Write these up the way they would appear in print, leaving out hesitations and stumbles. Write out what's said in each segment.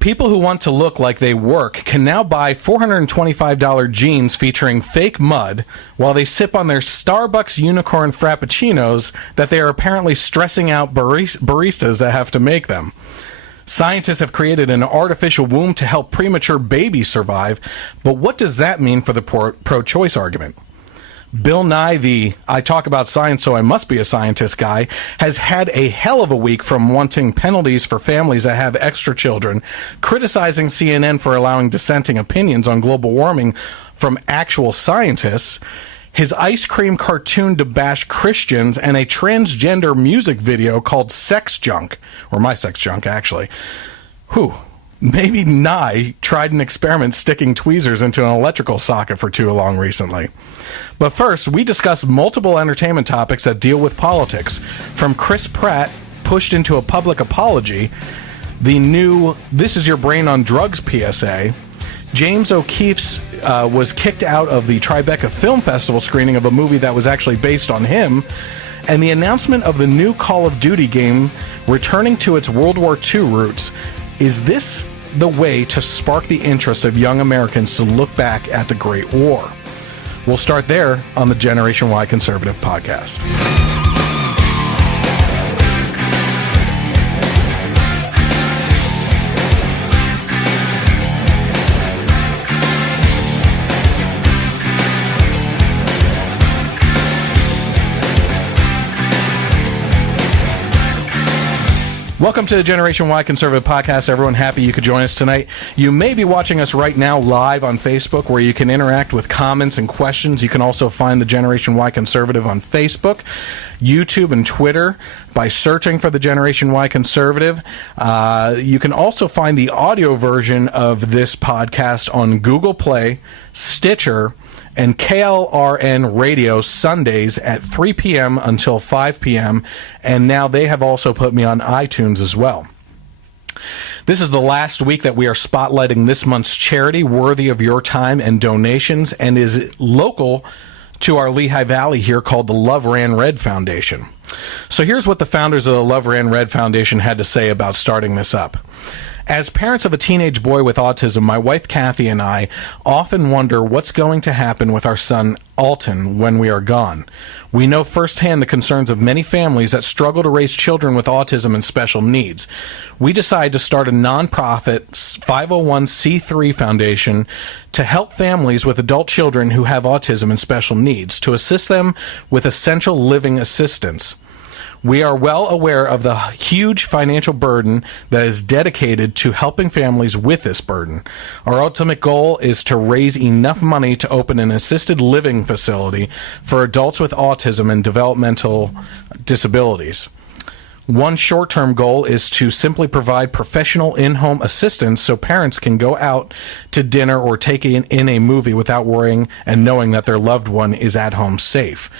People who want to look like they work can now buy $425 jeans featuring fake mud while they sip on their Starbucks Unicorn Frappuccinos that they are apparently stressing out baristas that have to make them. Scientists have created an artificial womb to help premature babies survive, but what does that mean for the pro-choice argument? Bill Nye, the I talk about science so I must be a scientist guy, has had a hell of a week from wanting penalties for families that have extra children, criticizing CNN for allowing dissenting opinions on global warming from actual scientists, his ice cream cartoon to bash Christians, and a transgender music video called Sex Junk, or My Sex Junk, actually. Whew. Maybe Nye tried an experiment sticking tweezers into an electrical socket for too long recently. But first, we discuss multiple entertainment topics that deal with politics, from Chris Pratt pushed into a public apology, the new This Is Your Brain on Drugs PSA, James O'Keefe's was kicked out of the TriBeCa Film Festival screening of a movie that was actually based on him, and the announcement of the new Call of Duty game returning to its World War II roots. Is this the way to spark the interest of young Americans to look back at the Great War? We'll start there on the Generation Y Conservative podcast. Welcome to the Generation Y Conservative Podcast. Everyone, happy you could join us tonight. You may be watching us right now live on Facebook, where you can interact with comments and questions. You can also find the Generation Y Conservative on Facebook, YouTube, and Twitter by searching for the Generation Y Conservative. You can also find the audio version of this podcast on Google Play, Stitcher, and KLRNRadio Sundays at 3 p.m. until 5 p.m. And now they have also put me on iTunes as well. This is the last week that we are spotlighting this month's charity worthy of your time and donations, and is local to our Lehigh Valley here, called the Love Ran Red Foundation. So here's what the founders of the Love Ran Red Foundation had to say about starting this up. As parents of a teenage boy with autism, my wife Kathy and I often wonder what's going to happen with our son Alton when we are gone. We know firsthand the concerns of many families that struggle to raise children with autism and special needs. We decided to start a nonprofit 501c3 foundation to help families with adult children who have autism and special needs, to assist them with essential living assistance. We are well aware of the huge financial burden that is dedicated to helping families with this burden. Our ultimate goal is to raise enough money to open an assisted living facility for adults with autism and developmental disabilities. One short-term goal is to simply provide professional in-home assistance so parents can go out to dinner or take in a movie without worrying and knowing that their loved one is at home safe.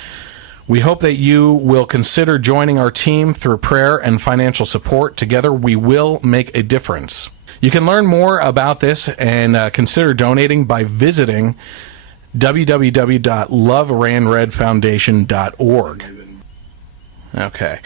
We hope that you will consider joining our team through prayer and financial support. Together, we will make a difference. You can learn more about this and consider donating by visiting www.loveranredfoundation.org. Okay.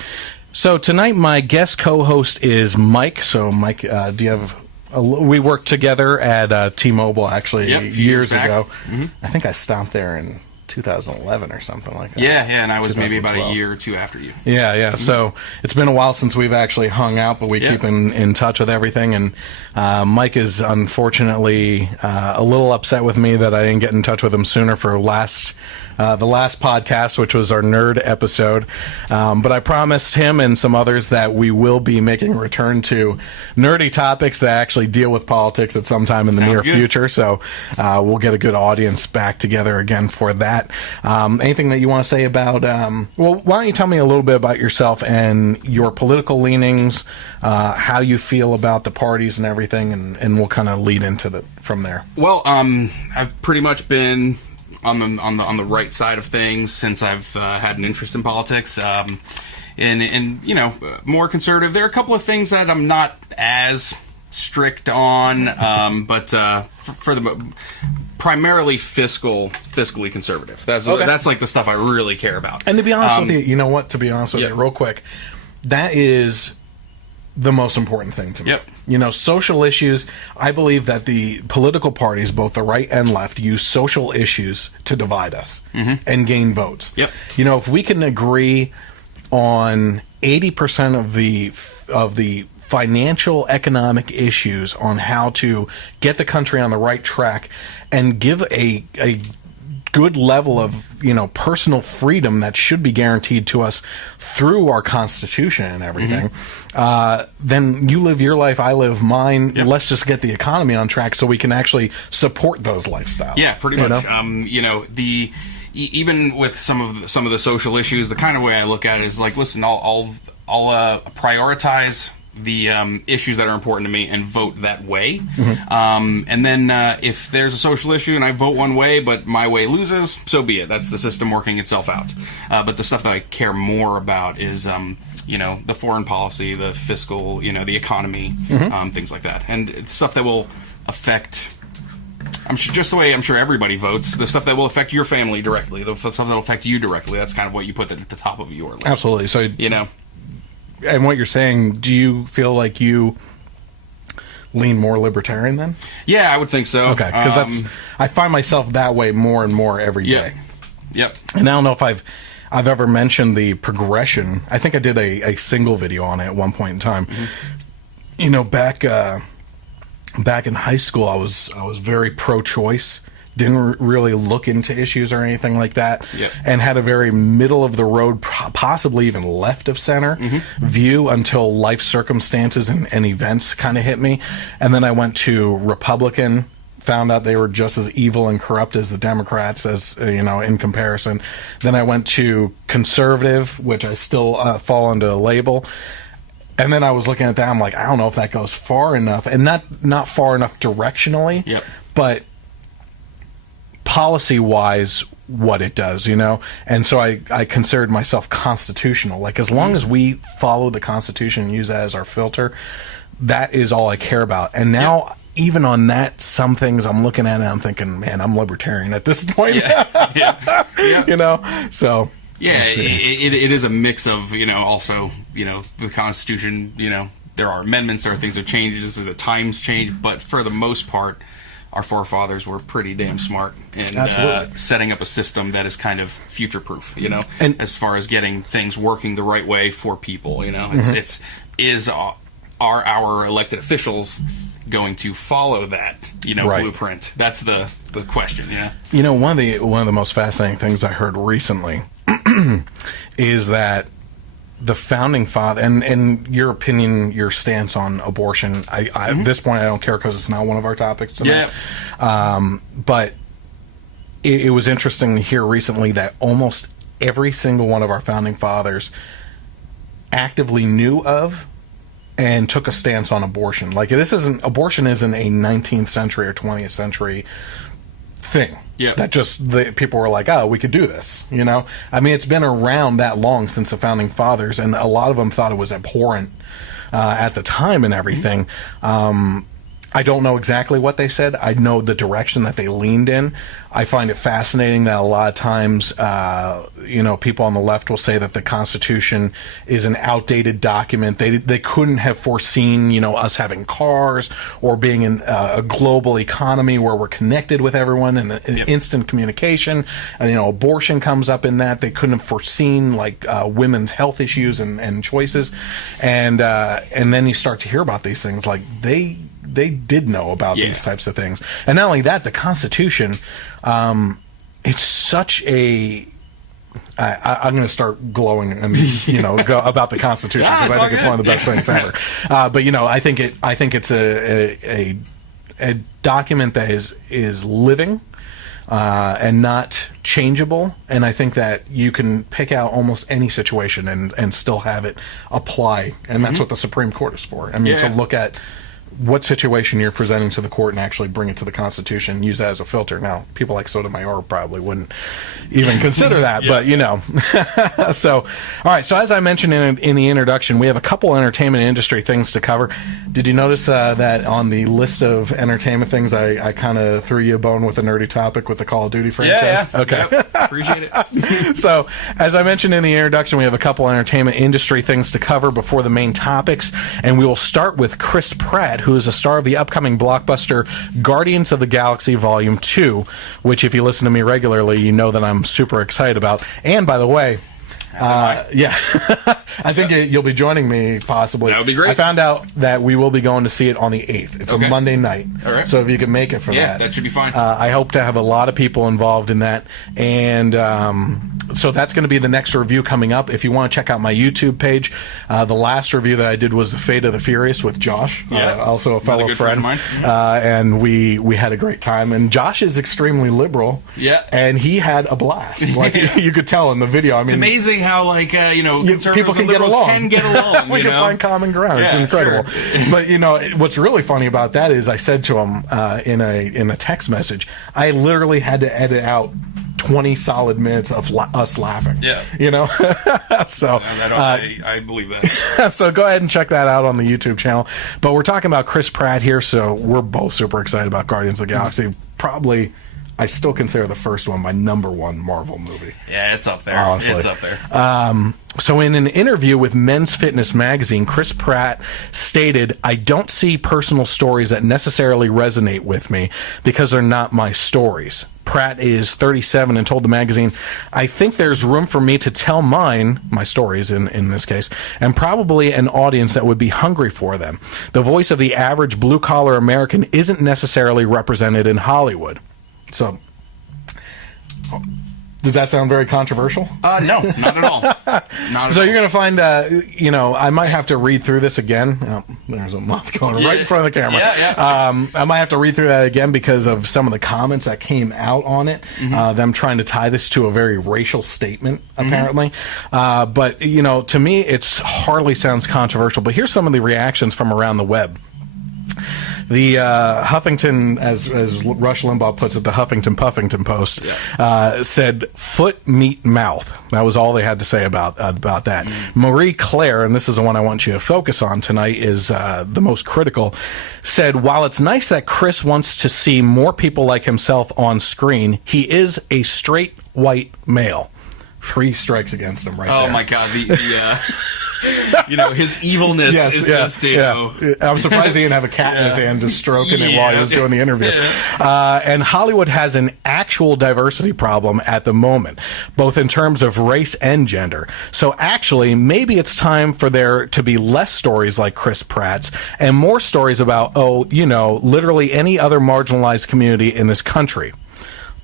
So tonight, my guest co-host is Mike. So, Mike, do you have... we worked together at T-Mobile, actually, years ago. Mm-hmm. I think I stopped there in 2011 or something like that. Yeah, and I was maybe about a year or two after you. Yeah. Mm-hmm. So it's been a while since we've actually hung out, but we keep in touch with everything. And Mike is unfortunately a little upset with me that I didn't get in touch with him sooner for the last podcast, which was our nerd episode. But I promised him and some others that we will be making a return to nerdy topics that actually deal with politics at some time in the near future. So we'll get a good audience back together again for that. Anything that you want to say about... well, why don't you tell me a little bit about yourself and your political leanings, how you feel about the parties and everything, and we'll kind of lead into from there. Well, I've pretty much been... on the right side of things since I've had an interest in politics, and you know, more conservative. There are a couple of things that I'm not as strict on, but for the primarily fiscally conservative. That's like the stuff I really care about. And to be honest with you, you know what? To be honest with you, real quick, that is the most important thing to me. Yep. You know, social issues, I believe that the political parties, both the right and left, use social issues to divide us and gain votes. Yep. You know, if we can agree on 80% of the financial economic issues on how to get the country on the right track and give a good level of, you know, personal freedom that should be guaranteed to us through our Constitution and everything, then you live your life, I live mine. Yep. Let's just get the economy on track so we can actually support those lifestyles. Yeah, pretty much. know? You know, even with some of the social issues, the kind of way I look at it is like, listen, I'll prioritize the issues that are important to me and vote that way. And then if there's a social issue and I vote one way but my way loses, so be it. That's the system working itself out. But the stuff that I care more about is you know, the foreign policy, the fiscal, you know, the economy, things like that, and stuff that will affect, I'm sure, just the way I'm sure everybody votes, the stuff that will affect your family directly, the stuff that will affect you directly. That's kind of what you put at the top of your list. Absolutely. So, you know. And what you're saying, do you feel like you lean more libertarian then? Yeah, I would think so. Okay, because I find myself that way more and more every day. Yep. And I don't know if I've ever mentioned the progression. I think I did a single video on it at one point in time. You know, back in high school, I was very pro-choice. Didn't really look into issues or anything like that, and had a very middle of the road, possibly even left of center view until life circumstances and events kind of hit me. And then I went to Republican, found out they were just as evil and corrupt as the Democrats, as you know, in comparison. Then I went to conservative, which I still fall under a label. And then I was looking at that, I'm like, I don't know if that goes far enough, and not far enough directionally, but policy-wise, what it does, you know? And so I considered myself constitutional. Like, as long as we follow the Constitution and use that as our filter, that is all I care about. And now, even on that, some things I'm looking at and I'm thinking, man, I'm libertarian at this point. You know? So... Yeah, it is a mix of, you know, also, you know, the Constitution, you know, there are amendments, there are things that changes, the times change, but for the most part, our forefathers were pretty damn smart in setting up a system that is kind of future-proof, you know, and as far as getting things working the right way for people, you know. Our elected officials going to follow that, you know, blueprint? That's the question, yeah. You know, one of the most fascinating things I heard recently is that the founding father, and your opinion, your stance on abortion, at this point I don't care because it's not one of our topics tonight. But it was interesting to hear recently that almost every single one of our founding fathers actively knew of and took a stance on abortion. Like, abortion isn't a 19th century or 20th century thing. That just people were like, oh, we could do this, you know? I mean, it's been around that long since the founding fathers, and a lot of them thought it was abhorrent at the time and everything. I don't know exactly what they said. I know the direction that they leaned in. I find it fascinating that a lot of times, you know, people on the left will say that the Constitution is an outdated document. They couldn't have foreseen, you know, us having cars or being in a global economy where we're connected with everyone and instant communication. And, you know, abortion comes up in that. They couldn't have foreseen, like, women's health issues and choices. And then you start to hear about these things like they did know about these types of things. And not only that, the Constitution, it's such a... I'm going to start glowing and, you know, go about the Constitution because I think it's one of the best things ever. But, you know, I think it's a document that is living and not changeable. And I think that you can pick out almost any situation and still have it apply. And that's what the Supreme Court is for. I mean, to look at what situation you're presenting to the court and actually bring it to the Constitution and use that as a filter. Now, people like Sotomayor probably wouldn't even consider that, but you know. So, all right. So as I mentioned in the introduction, we have a couple entertainment industry things to cover. Did you notice that on the list of entertainment things, I kind of threw you a bone with a nerdy topic with the Call of Duty franchise? Yeah. Okay. Yep. Appreciate it. So, as I mentioned in the introduction, we have a couple entertainment industry things to cover before the main topics, and we will start with Chris Pratt, who is a star of the upcoming blockbuster Guardians of the Galaxy Volume 2, which, if you listen to me regularly, you know that I'm super excited about. And, by the way, yeah, I think you'll be joining me possibly. That would be great. I found out that we will be going to see it on the 8th. It's a Monday night. All right. So if you can make it for that. Yeah, that should be fine. I hope to have a lot of people involved in that. And so that's going to be the next review coming up. If you want to check out my YouTube page, the last review that I did was The Fate of the Furious with Josh, also a fellow friend of mine. And we had a great time. And Josh is extremely liberal. Yeah. And he had a blast. Like you could tell in the video. I mean, it's amazing how, like, conservatives people can and get liberals along. can get along. We can find common ground. It's incredible. Sure. But what's really funny about that is I said to him in a text message, I literally had to edit out 20 solid minutes of us laughing. Yeah. So I believe that. So go ahead and check that out on the YouTube channel. But we're talking about Chris Pratt here, so we're both super excited about Guardians of the Galaxy. Probably, I still consider the first one my #1 Marvel movie. Yeah, it's up there. Honestly. It's up there. So in an interview with Men's Fitness magazine, Chris Pratt stated, "I don't see personal stories that necessarily resonate with me because they're not my stories." Pratt is 37 and told the magazine, "I think there's room for me to tell my stories in this case, and probably an audience that would be hungry for them. The voice of the average blue-collar American isn't necessarily represented in Hollywood." So, does that sound very controversial? No, not at all. So you're going to find, I might have to read through this again. Oh, there's a moth going right in front of the camera. Yeah. I might have to read through that again because of some of the comments that came out on it. Them trying to tie this to a very racial statement, apparently. But, to me, it hardly sounds controversial. But here's some of the reactions from around the web. The Huffington, as Rush Limbaugh puts it, the Huffington Puffington Post said, "Foot, meat, mouth." That was all they had to say about that. Marie Claire, and this is the one I want you to focus on tonight, is the most critical, said, "While it's nice that Chris wants to see more people like himself on screen, he is a straight white male." 3 strikes against him right there. Oh, my God. His evilness is just, I'm surprised he didn't have a cat in his hand just stroking it while he was doing the interview. And Hollywood has an actual diversity problem at the moment, both in terms of race and gender. So actually, maybe it's time for there to be less stories like Chris Pratt's and more stories about, literally any other marginalized community in this country.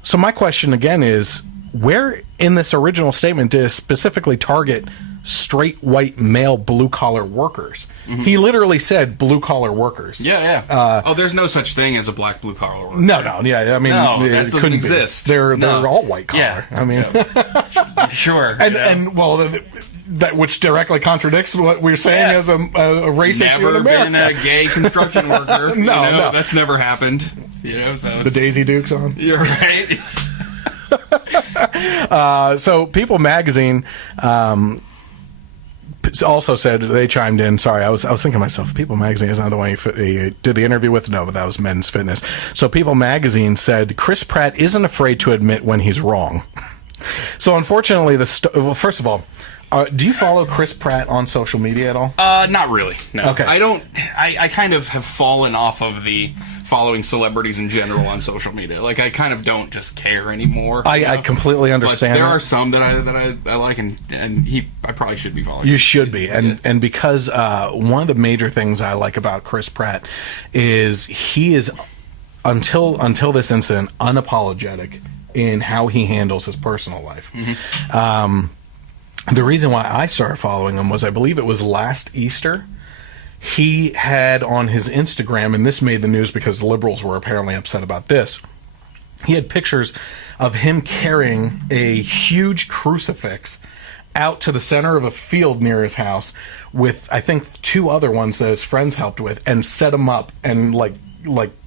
So my question again is, where in this original statement did it specifically target straight white male blue-collar workers? He literally said blue-collar workers. Yeah. There's no such thing as a black blue-collar worker. No. Yeah, I mean, that doesn't exist. They're all white-collar. Yeah. I mean, sure. And that which directly contradicts what we're saying as a race issue in America. Never been a gay construction worker. No. That's never happened. So the Daisy Duke's on. You're right. So People Magazine also said, they chimed in. Sorry, I was thinking to myself, People Magazine is not the one he did the interview with. No, but that was Men's Fitness. So People Magazine said Chris Pratt isn't afraid to admit when he's wrong. So unfortunately, first of all, do you follow Chris Pratt on social media at all? Not really. No. Okay. I don't. I kind of have fallen off of the following celebrities in general on social media. Like, I kind of don't just care anymore. I completely understand. But there are some that I like, and I probably should be following. You should be, and because one of the major things I like about Chris Pratt is he is until this incident unapologetic in how he handles his personal life. The reason why I started following him was, I believe it was last Easter, he had on his Instagram, and this made the news because the liberals were apparently upset about this, he had pictures of him carrying a huge crucifix out to the center of a field near his house with, I think, 2 other ones that his friends helped with, and set them up and like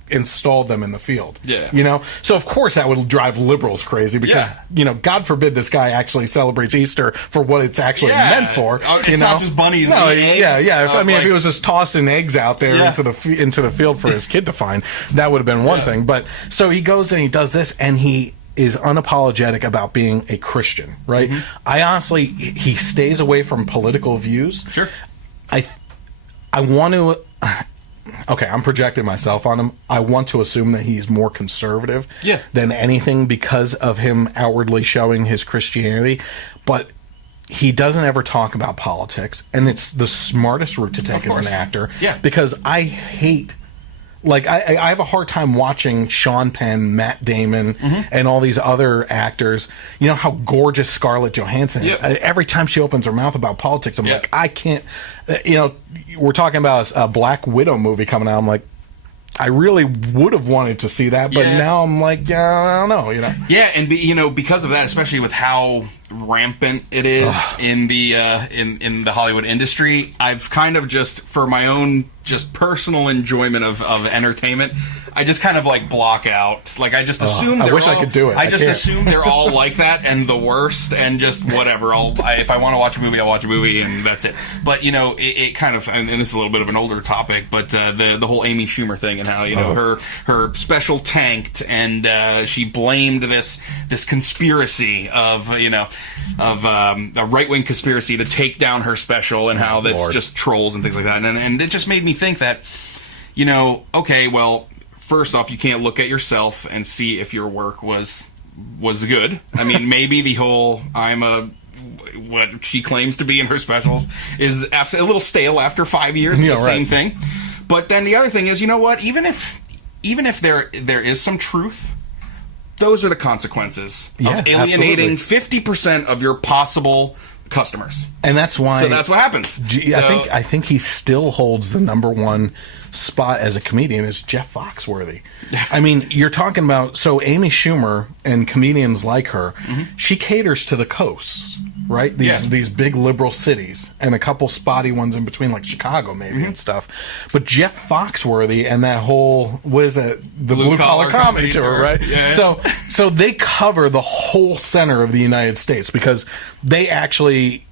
installed them in the field. Yeah. You know? So, of course, that would drive liberals crazy because, you know, God forbid this guy actually celebrates Easter for what it's actually meant for. It's not just bunnies and eggs. If he was just tossing eggs out there into the field for his kid to find, that would have been one thing. But so he goes and he does this, and he is unapologetic about being a Christian, right? Mm-hmm. I honestly, he stays away from political views. Sure. I want to... Okay, I'm projecting myself on him. I want to assume that he's more conservative than anything because of him outwardly showing his Christianity. But he doesn't ever talk about politics, and it's the smartest route to take as an actor. Yeah. Because I hate... Like, I have a hard time watching Sean Penn, Matt Damon, and all these other actors. You know how gorgeous Scarlett Johansson is. Every time she opens her mouth about politics, I'm like, I can't... You know, we're talking about a Black Widow movie coming out. I'm like, I really would have wanted to see that, but now I'm like, I don't know, you know. Yeah, and you know, because of that, especially with how rampant it is in the in the Hollywood industry, I've kind of just, for my own just personal enjoyment of entertainment, I just kind of like block out. Like, I just assume I wish I could do it. I just assume they're all like that and the worst, and just whatever. If I want to watch a movie, I'll watch a movie, and that's it. But you know, it kind of, and this is a little bit of an older topic, but the whole Amy Schumer thing and how, you know, her special tanked, and she blamed this conspiracy of, you know, of a right-wing conspiracy to take down her special, and how that's just trolls and things like that. And it just made me think that, you know, okay, well, first off, you can't look at yourself and see if your work was good. I mean, maybe the whole what she claims to be in her specials is a little stale after 5 years of the same thing. But then the other thing is, you know what? Even if there is some truth, those are the consequences of alienating 50% of your possible customers. And that's why... So that's what happens. I think he still holds the #1 spot as a comedian is Jeff Foxworthy. I mean, you're talking about... So Amy Schumer and comedians like her, she caters to the coasts, right? These big liberal cities, and a couple spotty ones in between, like Chicago maybe and stuff. But Jeff Foxworthy and that whole... What is that? The Blue Collar Comedy Tour, right? Yeah. So they cover the whole center of the United States because they actually...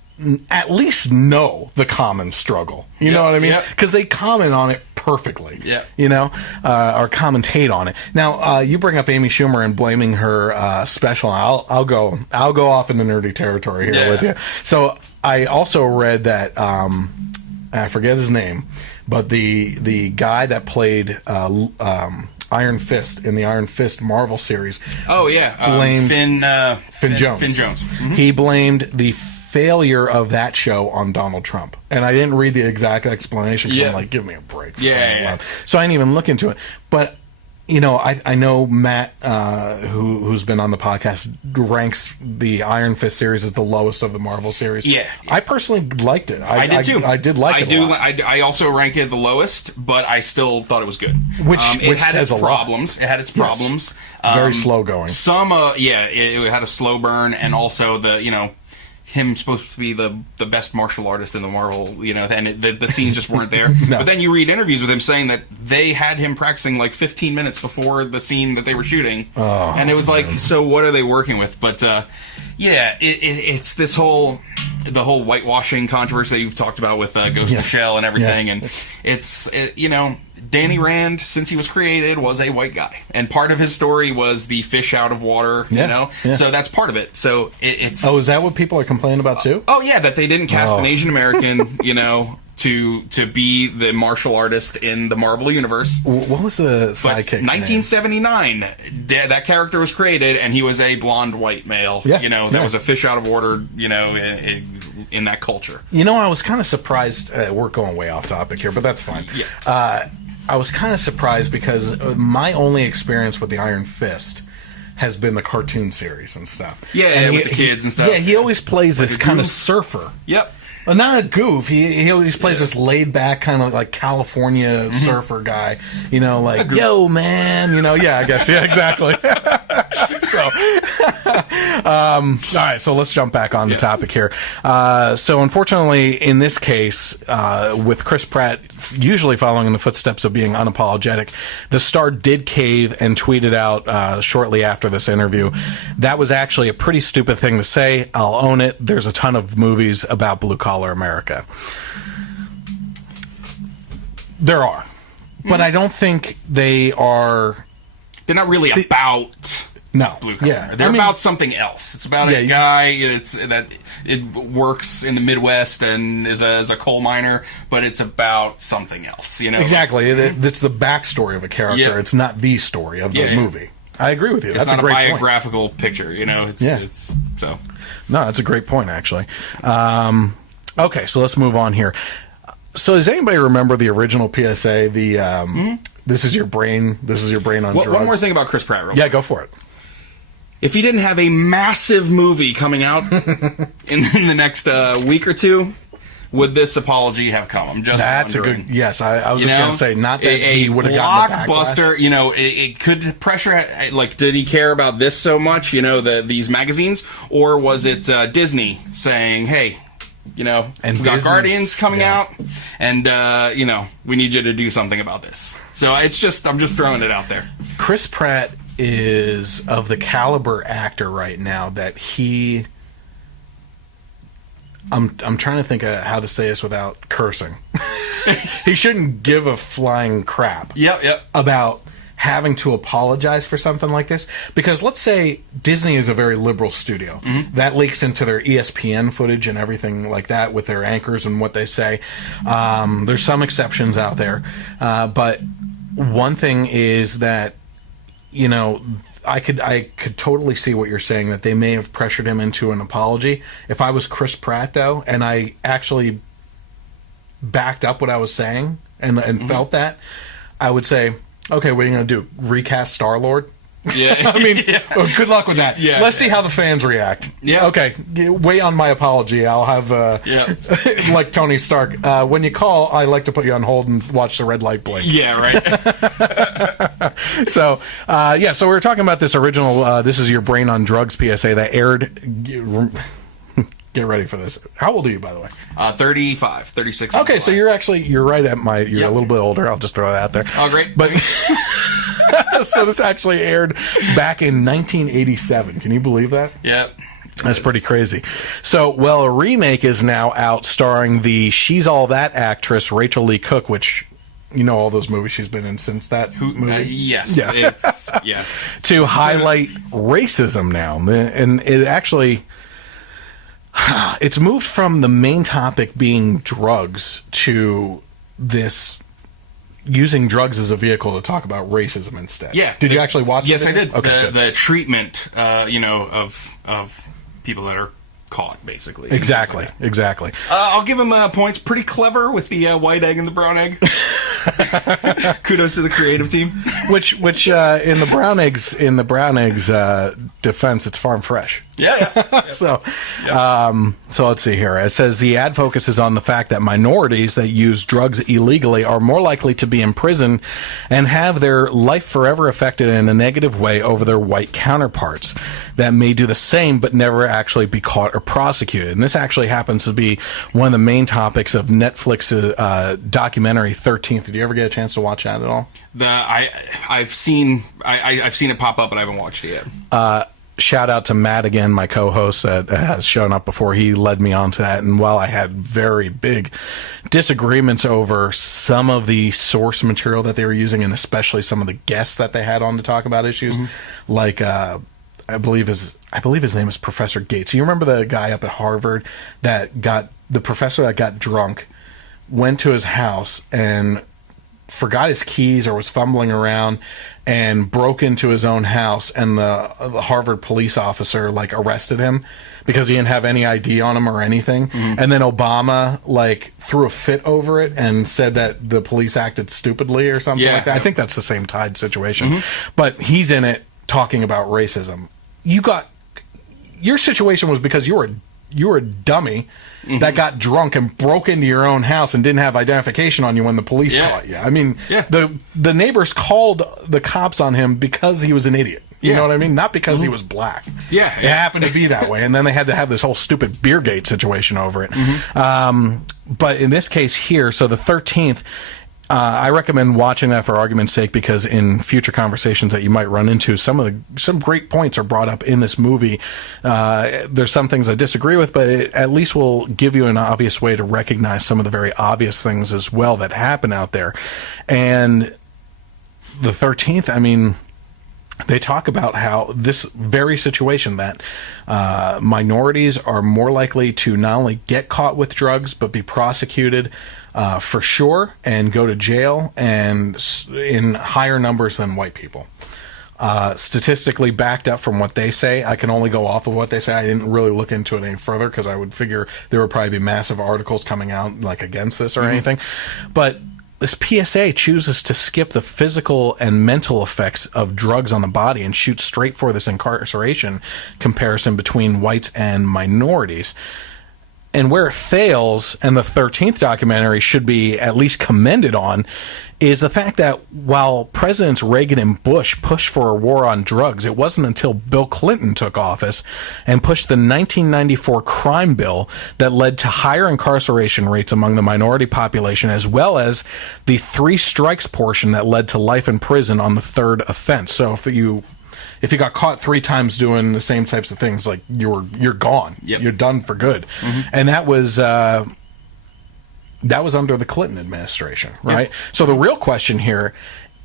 at least know the common struggle. You know what I mean? Because they comment on it perfectly. You know? Or commentate on it. Now, you bring up Amy Schumer and blaming her special. I'll go off into nerdy territory here with you. So I also read that I forget his name, but the guy that played Iron Fist in the Iron Fist Marvel series. Blamed Finn Jones. Finn Jones. He blamed the failure of that show on Donald Trump. And I didn't read the exact explanation because I'm like, give me a break. So I didn't even look into it. But, you know, I know Matt, who's been on the podcast, ranks the Iron Fist series as the lowest of the Marvel series. I personally liked it. I did too. I did like it a lot. I also rank it the lowest, but I still thought it was good. Which had says its problems. It had its problems. Very slow going. It had a slow burn, and also him supposed to be the best martial artist in the Marvel, you know, and the scenes just weren't there. But then you read interviews with him saying that they had him practicing like 15 minutes before the scene that they were shooting. And it was like, so what are they working with? But it's this the whole whitewashing controversy that you've talked about with Ghost in the Shell and everything. And it's you know, Danny Rand, since he was created, was a white guy. And part of his story was the fish out of water, you know? So that's part of it. So it's... Oh, is that what people are complaining about, too? That they didn't cast an Asian American, you know, to be the martial artist in the Marvel Universe. What was the sidekick's 1979, that character was created, and he was a blonde white male, you know, that was a fish out of water, you know, in that culture. You know, I was kind of surprised... we're going way off topic here, but that's fine. I was kind of surprised because my only experience with the Iron Fist has been the cartoon series and stuff. With the kids and stuff. Yeah, he always plays this kind of surfer. Well, not a goof. He always plays this laid-back kind of like California surfer guy. You know, like, yo, man. You know, I guess. Yeah, exactly. So, all right, so let's jump back on the topic here. So, unfortunately, in this case, with Chris Pratt usually following in the footsteps of being unapologetic, the star did cave and tweeted out shortly after this interview. That was actually a pretty stupid thing to say. I'll own it. There's a ton of movies about blue-collar America. There are. But I don't think they are... They're not really about... No. Blue collar. Yeah. They're about something else. It's about a guy it works in the Midwest and is a coal miner, but it's about something else, you know? Exactly. It's the backstory of a character. Yeah. It's not the story of the movie. I agree with you. That's a great point. It's not a biographical picture, you know? It's so... No, that's a great point, actually. Okay, so let's move on here. So does anybody remember the original PSA? This is your brain on drugs? One more thing about Chris Pratt, real quick. Yeah, go for it. If he didn't have a massive movie coming out in the next week or two, would this apology have come? I'm just wondering. Yes, I was just going to say, not that he would have gotten the backlash. Blockbuster, you know, it could pressure, like, did he care about this so much, you know, these magazines? Or was it Disney saying, hey, you know, we got Guardians coming out, and, you know, we need you to do something about this. So I'm just throwing it out there. Chris Pratt is of the caliber actor right now that he... I'm trying to think of how to say this without cursing. He shouldn't give a flying crap about having to apologize for something like this. Because let's say Disney is a very liberal studio. Mm-hmm. That leaks into their ESPN footage and everything like that with their anchors and what they say. There's some exceptions out there. But one thing is that, you know, I could totally see what you're saying, that they may have pressured him into an apology. If I was Chris Pratt, though, and I actually backed up what I was saying and felt that, I would say, okay, what are you going to do? Recast Star-Lord? Yeah. I mean, good luck with that. Yeah. Let's see how the fans react. Yeah. Okay, wait on my apology. I'll have, like Tony Stark, when you call, I like to put you on hold and watch the red light blink. Yeah, right. So we were talking about this original, This Is Your Brain on Drugs PSA that aired... Get ready for this. How old are you, by the way? 35, 36. Okay, so you're right at my... You're a little bit older. I'll just throw that out there. Oh, great. But so this actually aired back in 1987. Can you believe that? Yep. That's pretty crazy. So, a remake is now out starring the She's All That actress, Rachael Leigh Cook, which... You know all those movies she's been in since that movie? Yes. Yeah. Yes. To highlight racism now. And it actually... It's moved from the main topic being drugs to this using drugs as a vehicle to talk about racism instead. Yeah. Did you actually watch it? Yes, I did. Okay, the treatment, of people that are caught, basically. Exactly. I'll give him points. Pretty clever with the white egg and the brown egg. Kudos to the creative team. Which in the brown eggs defense, it's farm fresh. Yeah. So let's see here. It says the ad focuses on the fact that minorities that use drugs illegally are more likely to be in prison and have their life forever affected in a negative way over their white counterparts that may do the same but never actually be caught or prosecuted. And this actually happens to be one of the main topics of Netflix's documentary 13th. Did you ever get a chance to watch that at all? I've seen it pop up, but I haven't watched it yet. Shout out to Matt again, my co-host that has shown up before. He led me on to that, and while I had very big disagreements over some of the source material that they were using, and especially some of the guests that they had on to talk about issues, like I believe his name is Professor Gates. You remember the guy up at Harvard the professor that got drunk, went to his house and forgot his keys or was fumbling around and broke into his own house, and the Harvard police officer arrested him because he didn't have any ID on him or anything. And then Obama threw a fit over it and said that the police acted stupidly or something like that. I think that's the same Tide situation. But he's in it talking about racism. Your situation was because you were a dummy that got drunk and broke into your own house and didn't have identification on you when the police caught you. I mean, the neighbors called the cops on him because he was an idiot. You know what I mean? Not because he was black. Yeah. It happened to be that way. And then they had to have this whole stupid Beergate situation over it. But in this case here, so the 13th, I recommend watching that for argument's sake, because in future conversations that you might run into, some great points are brought up in this movie. There's some things I disagree with, but it at least will give you an obvious way to recognize some of the very obvious things as well that happen out there. And the 13th, I mean, they talk about how this very situation, that minorities are more likely to not only get caught with drugs, but be prosecuted for sure and go to jail, and in higher numbers than white people. Statistically backed up from what they say. I can only go off of what they say. I didn't really look into it any further because I would figure there would probably be massive articles coming out like against this or anything. But this PSA chooses to skip the physical and mental effects of drugs on the body and shoot straight for this incarceration comparison between whites and minorities. And where it fails, and the 13th documentary should be at least commended on, is the fact that while Presidents Reagan and Bush pushed for a war on drugs, it wasn't until Bill Clinton took office and pushed the 1994 crime bill that led to higher incarceration rates among the minority population, as well as the 3 strikes portion that led to life in prison on the 3rd offense. So if you got caught 3 times doing the same types of things, like you're gone. Yep. You're done for good. And that was under the Clinton administration, right? Yep. So the real question here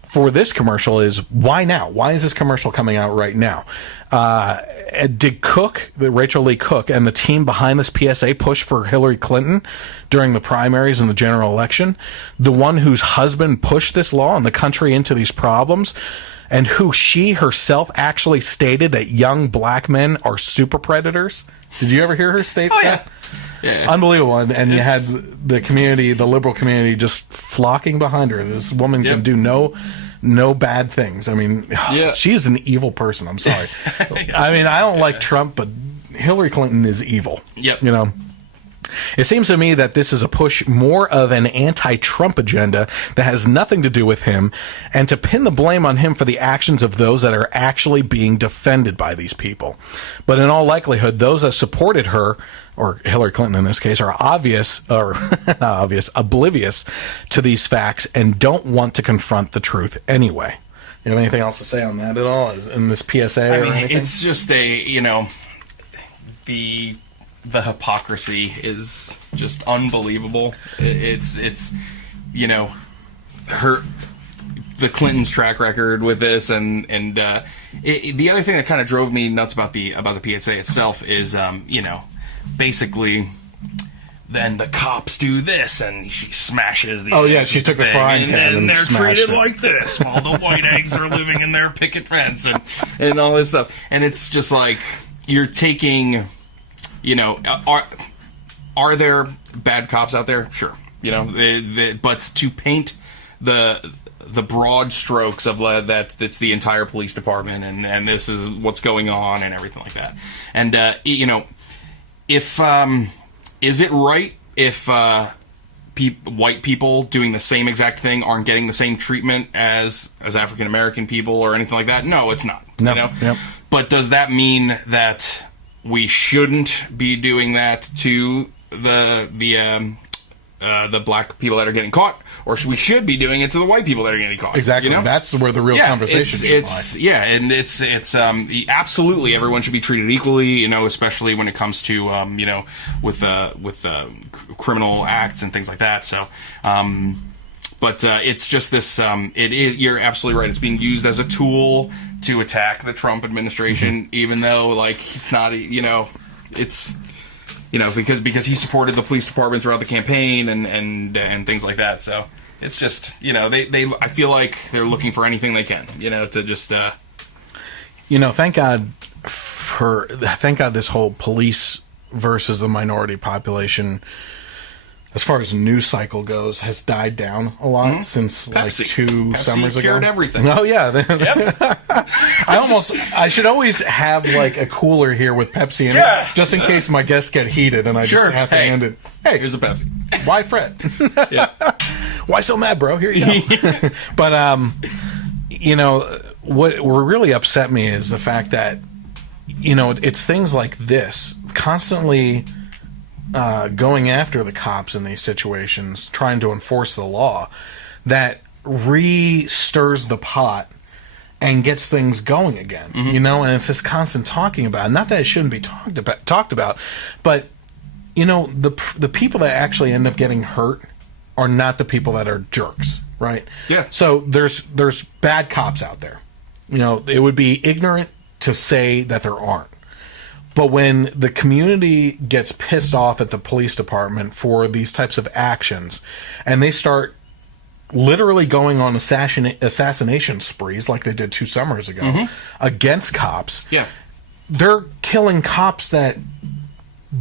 for this commercial is, why now? Why is this commercial coming out right now? Did Rachael Leigh Cook, and the team behind this PSA push for Hillary Clinton during the primaries and the general election? The one whose husband pushed this law and the country into these problems? And who she herself actually stated that young black men are super predators? Did you ever hear her state that? Yeah. Unbelievable. And you had the community, the liberal community, just flocking behind her. This woman can do no bad things. I mean, she is an evil person. I'm sorry. I mean, I don't like Trump, but Hillary Clinton is evil. Yep. You know? It seems to me that this is a push more of an anti-Trump agenda that has nothing to do with him, and to pin the blame on him for the actions of those that are actually being defended by these people. But in all likelihood, those that supported her, or Hillary Clinton in this case, are oblivious to these facts and don't want to confront the truth anyway. You have anything else to say on that at all, in this PSA or anything? It's just the hypocrisy is just unbelievable. It's the Clintons' track record with this, and the other thing that kind of drove me nuts about the PSA itself is basically, then the cops do this, and she smashes the eggs she took the frying pan and they're treated it like this while the white eggs are living in their picket fence and all this stuff. And it's just like, you're taking, are there bad cops out there? Sure. But to paint the broad strokes of that's the entire police department, and this is what's going on and everything like that. And if is it right if white people doing the same exact thing aren't getting the same treatment as African American people or anything like that? No, it's not. No. Yep. But does that mean that we shouldn't be doing that to the black people that are getting caught, or we should be doing it to the white people that are getting caught? Exactly. That's where the real conversation should lie. And it's absolutely everyone should be treated equally, especially when it comes to with criminal acts and things like that. So but it's just this you're absolutely right, it's being used as a tool to attack the Trump administration, even though he's not, it's because he supported the police department throughout the campaign and things like that. So it's just, they I feel like they're looking for anything they can, to just thank God this whole police versus the minority population, as far as news cycle goes, has died down a lot since Pepsi summers ago. Cured everything. Oh yeah. Yep. I should always have a cooler here with Pepsi in it, just in case my guests get heated and I just have to hand it. Hey, here's a Pepsi. Why fret? Why so mad, bro? Here you go. But what really upset me is the fact that, it's things like this, constantly going after the cops in these situations, trying to enforce the law, that re-stirs the pot and gets things going again, and it's this constant talking about it. Not that it shouldn't be talked about, but, the people that actually end up getting hurt are not the people that are jerks, right? Yeah. So there's bad cops out there. It would be ignorant to say that there aren't. But when the community gets pissed off at the police department for these types of actions, and they start literally going on assassination sprees like they did 2 summers ago against cops, they're killing cops that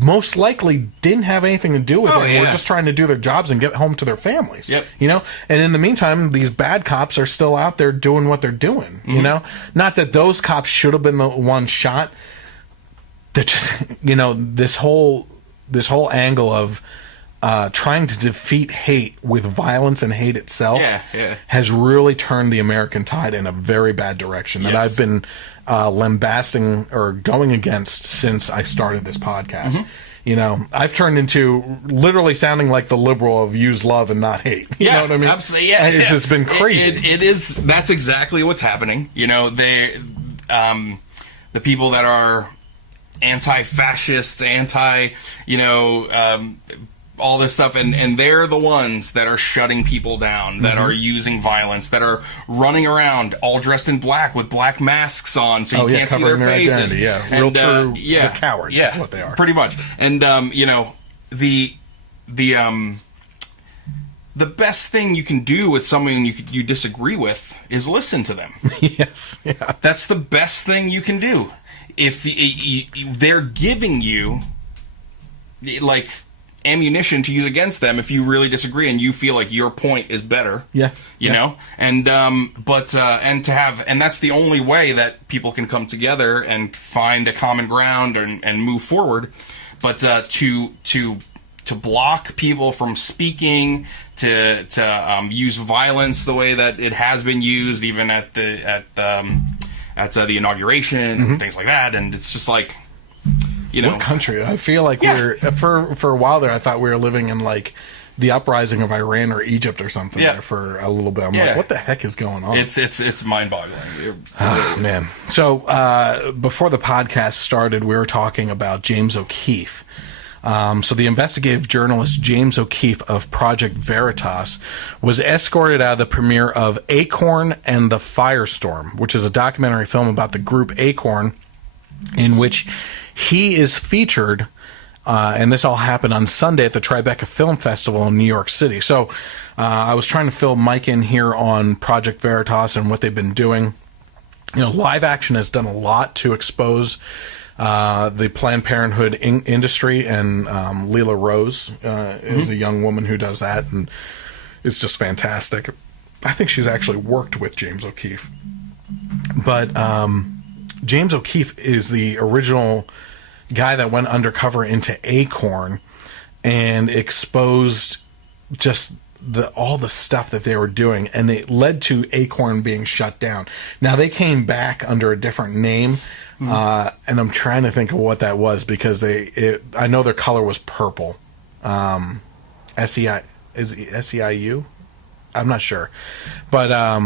most likely didn't have anything to do with it. We're just trying to do their jobs and get home to their families. Yep. And in the meantime, these bad cops are still out there doing what they're doing. Not that those cops should have been the ones shot. They're just, this whole angle of trying to defeat hate with violence and hate itself has really turned the American tide in a very bad direction that I've been lambasting or going against since I started this podcast. I've turned into literally sounding like the liberal of use love and not hate. You know what I mean? Absolutely. Yeah, it's just been crazy. It is. That's exactly what's happening. The people that are anti-fascist, all this stuff, and they're the ones that are shutting people down, that are using violence, that are running around all dressed in black with black masks on so you can't see their faces. Identity, Real true the cowards is what they are. Pretty much. And the best thing you can do with someone you disagree with is listen to them. Yes. Yeah. That's the best thing you can do. If they're giving you like ammunition to use against them if you really disagree and you feel like your point is better. You know? And and that's the only way that people can come together and find a common ground and move forward. But to block people from speaking, to use violence the way that it has been used, even at the inauguration and things like that, and it's just like, what country? I feel like we're for a while there. I thought we were living in like the uprising of Iran or Egypt or something there for a little bit. I'm like, what the heck is going on? It's mind-boggling. Man. So before the podcast started, we were talking about James O'Keefe. So the investigative journalist James O'Keefe of Project Veritas was escorted out of the premiere of Acorn and the Firestorm, which is a documentary film about the group Acorn, in which he is featured, and this all happened on Sunday at the TriBeCa Film Festival in New York City. So I was trying to fill Mike in here on Project Veritas and what they've been doing. Live Action has done a lot to expose the Planned Parenthood industry, and Leela Rose is a young woman who does that, and it's just fantastic. I think she's actually worked with James O'Keefe. But James O'Keefe is the original guy that went undercover into Acorn and exposed just all the stuff that they were doing, and it led to Acorn being shut down. Now, they came back under a different name, and I'm trying to think of what that was, because I know their color was purple. SEIU? I'm not sure. But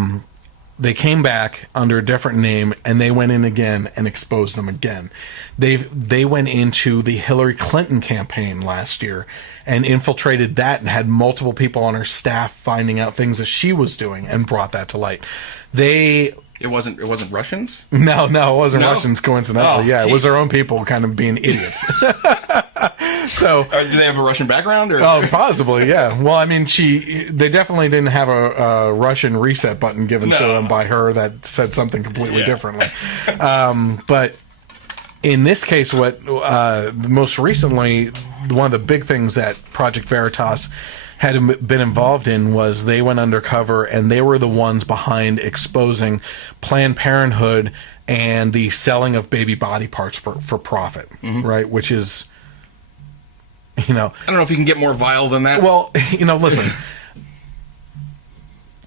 they came back under a different name, and they went in again and exposed them again. They went into the Hillary Clinton campaign last year and infiltrated that and had multiple people on her staff finding out things that she was doing and brought that to light. It wasn't Russians? No, it wasn't Russians, coincidentally. It was their own people kind of being idiots. So, do they have a Russian background? Or? Oh, possibly, yeah. Well, I mean, they definitely didn't have a Russian reset button given to them by her that said something completely differently. But in this case, what most recently, one of the big things that Project Veritas had been involved in was they went undercover, and they were the ones behind exposing Planned Parenthood and the selling of baby body parts for profit, right? Which is, I don't know if you can get more vile than that. Well, listen,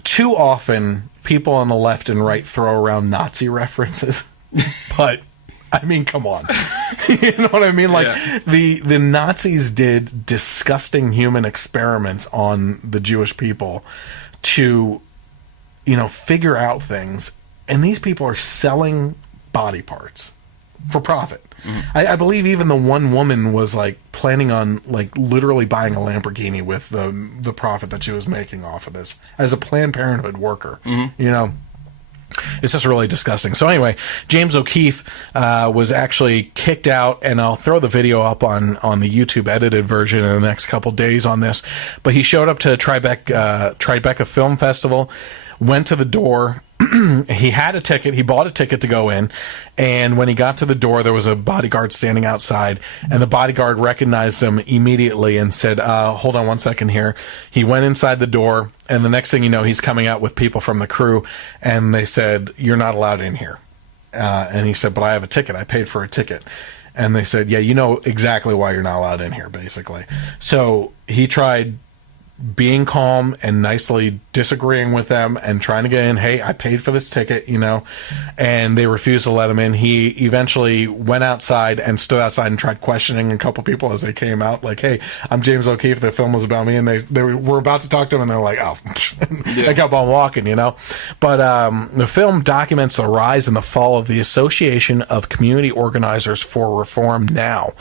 too often people on the left and right throw around Nazi references, but I mean, come on. You know what I mean? Like, the Nazis did disgusting human experiments on the Jewish people to, figure out things. And these people are selling body parts for profit. Mm-hmm. I believe even the one woman was, like, planning on, like, literally buying a Lamborghini with the profit that she was making off of this as a Planned Parenthood worker. Mm-hmm. It's just really disgusting. So anyway, James O'Keefe was actually kicked out, and I'll throw the video up on the YouTube edited version in the next couple days on this. But he showed up to TriBeCa Film Festival, went to the door. He had a ticket. He bought a ticket to go in, and when he got to the door, there was a bodyguard standing outside, and the bodyguard recognized him immediately and said, hold on one second here. He went inside the door, and the next thing you know, he's coming out with people from the crew, and they said, you're not allowed in here. And he said, but I have a ticket. I paid for a ticket. And they said, yeah, you know exactly why you're not allowed in here, basically. So he tried being calm and nicely disagreeing with them and trying to get in. Hey, I paid for this ticket, and they refused to let him in. He eventually went outside and stood outside and tried questioning a couple people as they came out, like, hey, I'm James O'Keefe, the film was about me, and they were about to talk to him, and they're like, oh, they kept on walking, But the film documents the rise and the fall of the Association of Community Organizers for Reform Now,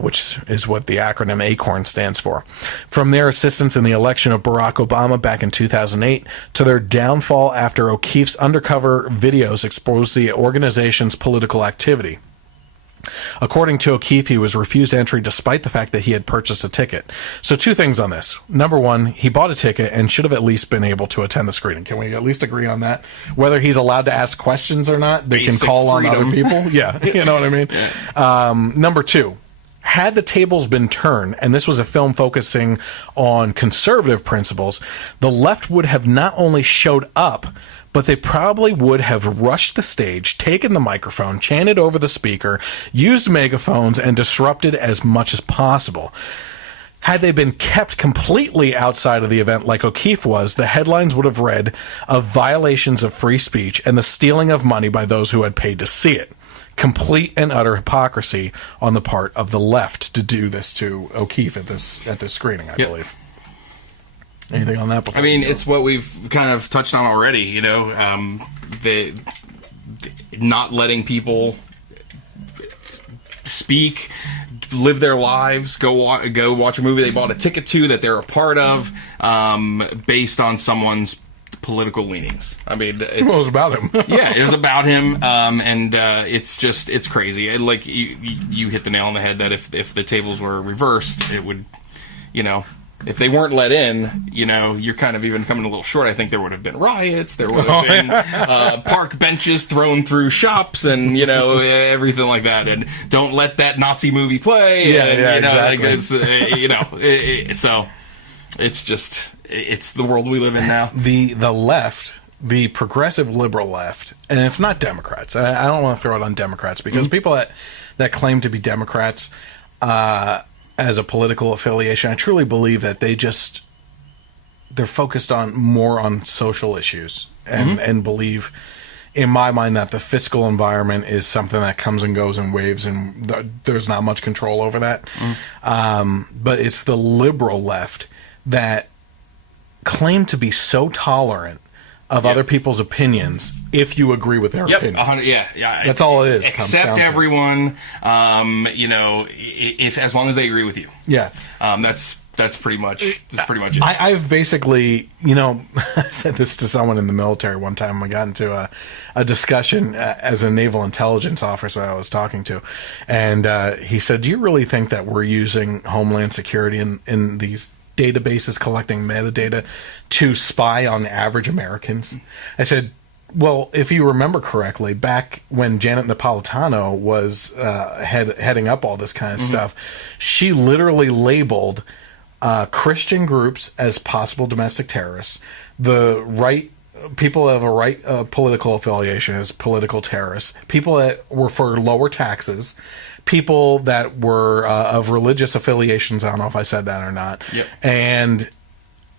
which is what the acronym ACORN stands for. From their assistance in the election of Barack Obama back in 2008 to their downfall after O'Keefe's undercover videos exposed the organization's political activity. According to O'Keefe, he was refused entry despite the fact that he had purchased a ticket. So 2 things on this. Number 1, he bought a ticket and should have at least been able to attend the screening. Can we at least agree on that? Whether he's allowed to ask questions or not, they can call freedom on other people. Yeah, you know what I mean? Yeah. Number 2. Had the tables been turned, and this was a film focusing on conservative principles, the left would have not only showed up, but they probably would have rushed the stage, taken the microphone, chanted over the speaker, used megaphones, and disrupted as much as possible. Had they been kept completely outside of the event like O'Keefe was, the headlines would have read of violations of free speech and the stealing of money by those who had paid to see it. Complete and utter hypocrisy on the part of the left to do this to O'Keefe at this screening, I believe. Anything on that before? I mean, it's what we've kind of touched on already, the not letting people speak, live their lives, go watch a movie they bought a ticket to that they're a part of, based on someone's political leanings. I mean, it was about him. Yeah, it was about him, and it's crazy. Like you hit the nail on the head that if the tables were reversed, it would, if they weren't let in, you're kind of even coming a little short. I think there would have been riots. There would have been park benches thrown through shops, and everything like that. And don't let that Nazi movie play. Yeah, exactly. So it's just. It's the world we live in now. The left, the progressive liberal left, and it's not Democrats. I don't want to throw it on Democrats because people that claim to be Democrats as a political affiliation, I truly believe that they're focused more on social issues and believe, in my mind, that the fiscal environment is something that comes and goes in waves, and there's not much control over that. But it's the liberal left that claim to be so tolerant of other people's opinions if you agree with their opinion. That's all it is. Accept everyone, if as long as they agree with you. Yeah. That's pretty much it. I've basically, I said this to someone in the military one time. I got into a discussion as a naval intelligence officer I was talking to, and he said, do you really think that we're using Homeland Security in these databases collecting metadata to spy on average Americans? I said, well, if you remember correctly, back when Janet Napolitano was heading up all this kind of stuff, she literally labeled Christian groups as possible domestic terrorists, the right people of a right political affiliation as political terrorists, people that were for lower taxes, people that were of religious affiliations. I don't know if I said that or not. Yep. And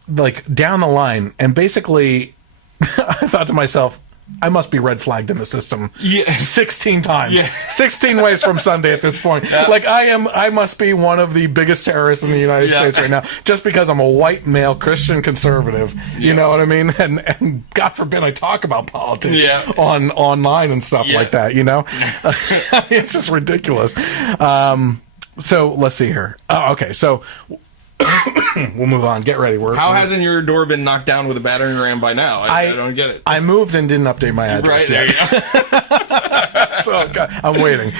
like down the line, and basically I thought to myself, I must be red flagged in the system 16 times. 16 ways from Sunday at this point. Like, I must be one of the biggest terrorists in the United States right now, just because I'm a white male Christian conservative. You know what I mean? And God forbid I talk about politics online and stuff like that, you know? It's just ridiculous. So let's see here. Okay, so we'll move on. Get ready. How hasn't your door been knocked down with a battering ram by now? I don't get it. I moved and didn't update my address yet. So I'm waiting.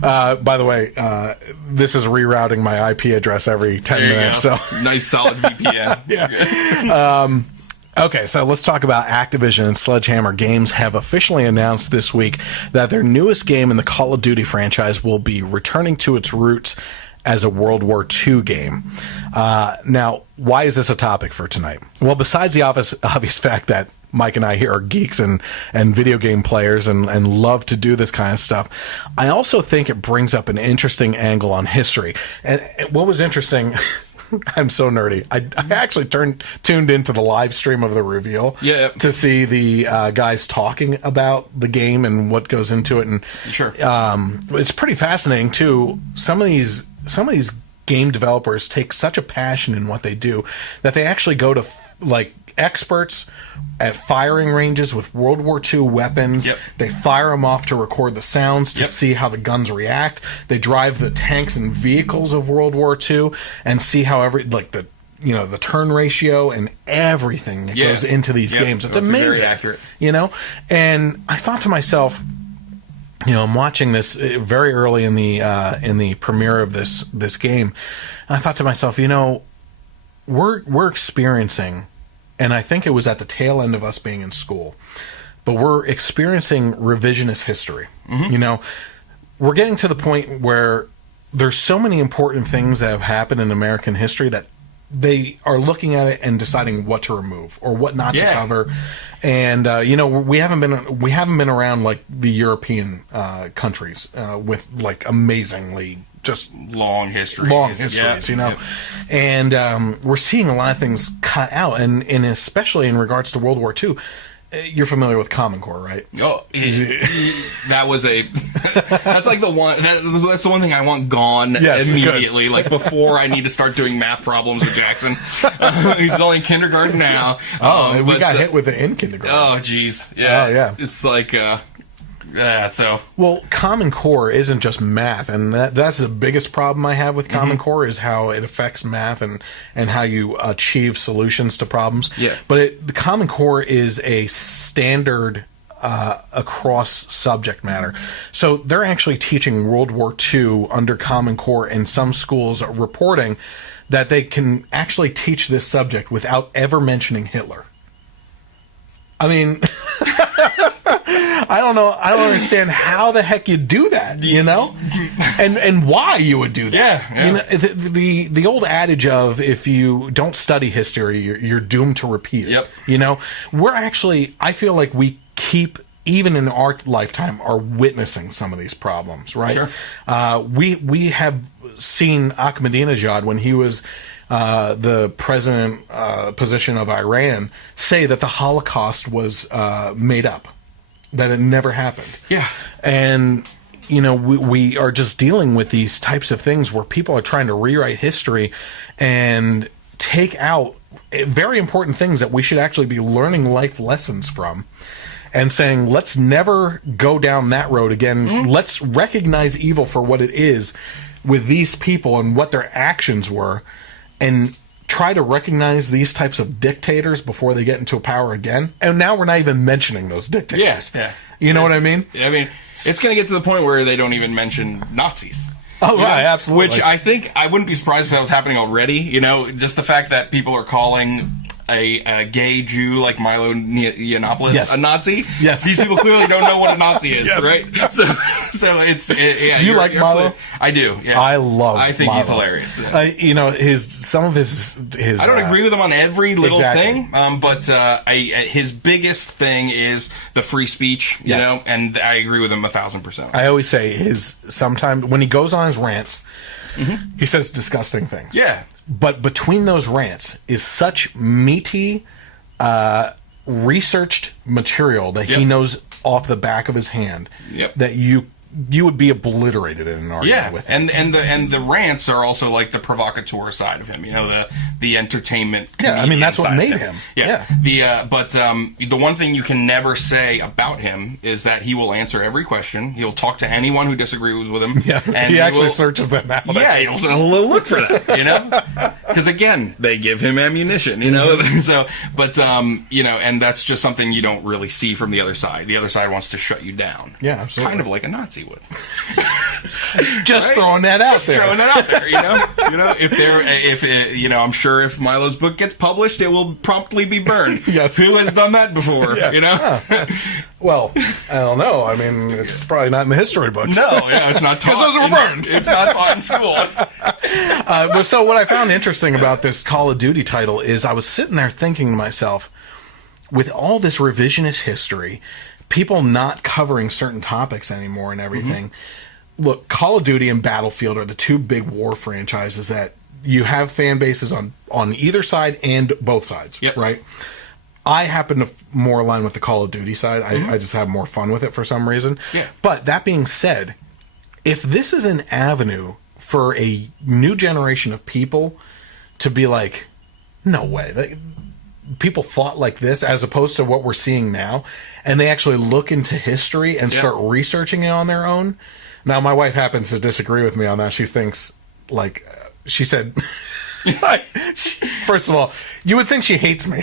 By the way, this is rerouting my IP address every 10 minutes. So nice solid VPN. Okay, so let's talk about Activision and Sledgehammer Games have officially announced this week that their newest game in the Call of Duty franchise will be returning to its roots as a World War II game. Now, why is this a topic for tonight? Well, besides the obvious fact that Mike and I here are geeks and video game players and love to do this kind of stuff, I also think it brings up an interesting angle on history. And what was interesting... I'm so nerdy. I actually tuned into the live stream of the reveal to see the guys talking about the game and what goes into it. And it's pretty fascinating too. Some of these game developers take such a passion in what they do that they actually go to like experts at firing ranges with World War II weapons. They fire them off to record the sounds to see how the guns react. They drive the tanks and vehicles of World War II and see how the turn ratio and everything that goes into these games. It's amazing. Very accurate. You know? And I thought to myself, you know, I'm watching this very early in the premiere of this game. And I thought to myself, you know, we're experiencing, and I think it was at the tail end of us being in school, but we're experiencing revisionist history. You know, we're getting to the point where there's so many important things that have happened in American history that they are looking at it and deciding what to remove or what not to cover. And you know, we haven't been around like the European countries with like amazingly just long histories, you know. And we're seeing a lot of things cut out, and especially in regards to World War II. You're familiar with Common Core, right? Oh, that was that's like the one. That's the one thing I want gone immediately. Like before, I need to start doing math problems with Jackson. He's only in kindergarten now. We got hit with it in kindergarten. Oh, geez. It's like. Well, Common Core isn't just math, and that's the biggest problem I have with Common Core is how it affects math and how you achieve solutions to problems. But the Common Core is a standard across subject matter. So they're actually teaching World War II under Common Core, and some schools are reporting that they can actually teach this subject without ever mentioning Hitler. I mean... I don't know. I don't understand how the heck you do that, you know, and why you would do that. You know, the old adage of if you don't study history, you're doomed to repeat it. You know, I feel like we keep, even in our lifetime, are witnessing some of these problems, right? We have seen Ahmadinejad when he was the president position of Iran say that the Holocaust was made up. That it never happened. And, you know, we are just dealing with these types of things where people are trying to rewrite history and take out very important things that we should actually be learning life lessons from and saying, let's never go down that road again. Let's recognize evil for what it is with these people and what their actions were, and try to recognize these types of dictators before they get into power again. And now we're not even mentioning those dictators. You know what I mean? I mean, it's going to get to the point where they don't even mention Nazis. Oh, right, absolutely. Which I think, I wouldn't be surprised if that was happening already. You know, just the fact that people are calling a gay Jew like Milo Yiannopoulos a Nazi. These people clearly don't know what a Nazi is, right? So it's... Do you like Milo? I do, I think Milo. He's hilarious. You know, some of his I don't agree with him on every little thing, but his biggest thing is the free speech, you know, and I agree with him 1,000%. I always say sometimes when he goes on his rants, he says disgusting things. But between those rants is such meaty researched material that he knows off the back of his hand that you would be obliterated in an argument with him. And the rants are also like the provocateur side of him, you know, the entertainment. Yeah, I mean that's what made him. But the one thing you can never say about him is that he will answer every question. He'll talk to anyone who disagrees with him. Yeah, and he actually searches them out. Yeah, he'll look for that, you know, because again, they give him ammunition, you know. So, but you know, and that's just something you don't really see from the other side. The other side wants to shut you down. Yeah, absolutely. Kind of like a Nazi would. Just throwing that out there. Throwing that out there, you know. If you know, I'm sure if Milo's book gets published, it will promptly be burned. Yes. Who has done that before? You know. Well, I don't know. I mean, it's probably not in the history books. No, yeah, it's not taught. Because those were burned. It's not taught in school. But so what I found interesting about this Call of Duty title is I was sitting there thinking to myself, with all this revisionist history, people not covering certain topics anymore and everything. Look, Call of Duty and Battlefield are the two big war franchises that you have fan bases on either side and both sides, right? I happen to more align with the Call of Duty side. I just have more fun with it for some reason. But that being said, if this is an avenue for a new generation of people to be like, no way, people thought like this as opposed to what we're seeing now, and they actually look into history and start researching it on their own. Now, my wife happens to disagree with me on that. She thinks, like, she said, first of all, you would think she hates me.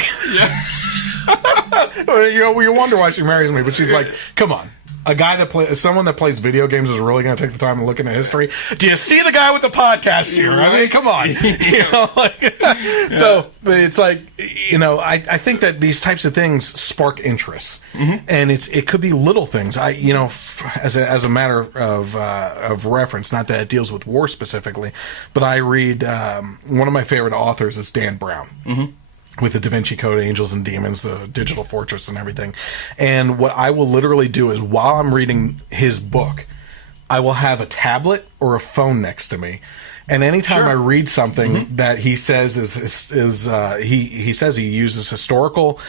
You wonder why she marries me, but she's like, come on. A guy that someone that plays video games is really going to take the time to look into history. Do you see the guy with the podcast here? I mean, come on. You know, So, but it's like, you know, I think that these types of things spark interest, and it could be little things. You know, as a matter of reference, not that it deals with war specifically, but I read one of my favorite authors is Dan Brown. With the Da Vinci Code, Angels and Demons, the Digital Fortress, and everything. And what I will literally do is, while I'm reading his book, I will have a tablet or a phone next to me. And anytime I read something that he says he says he uses historical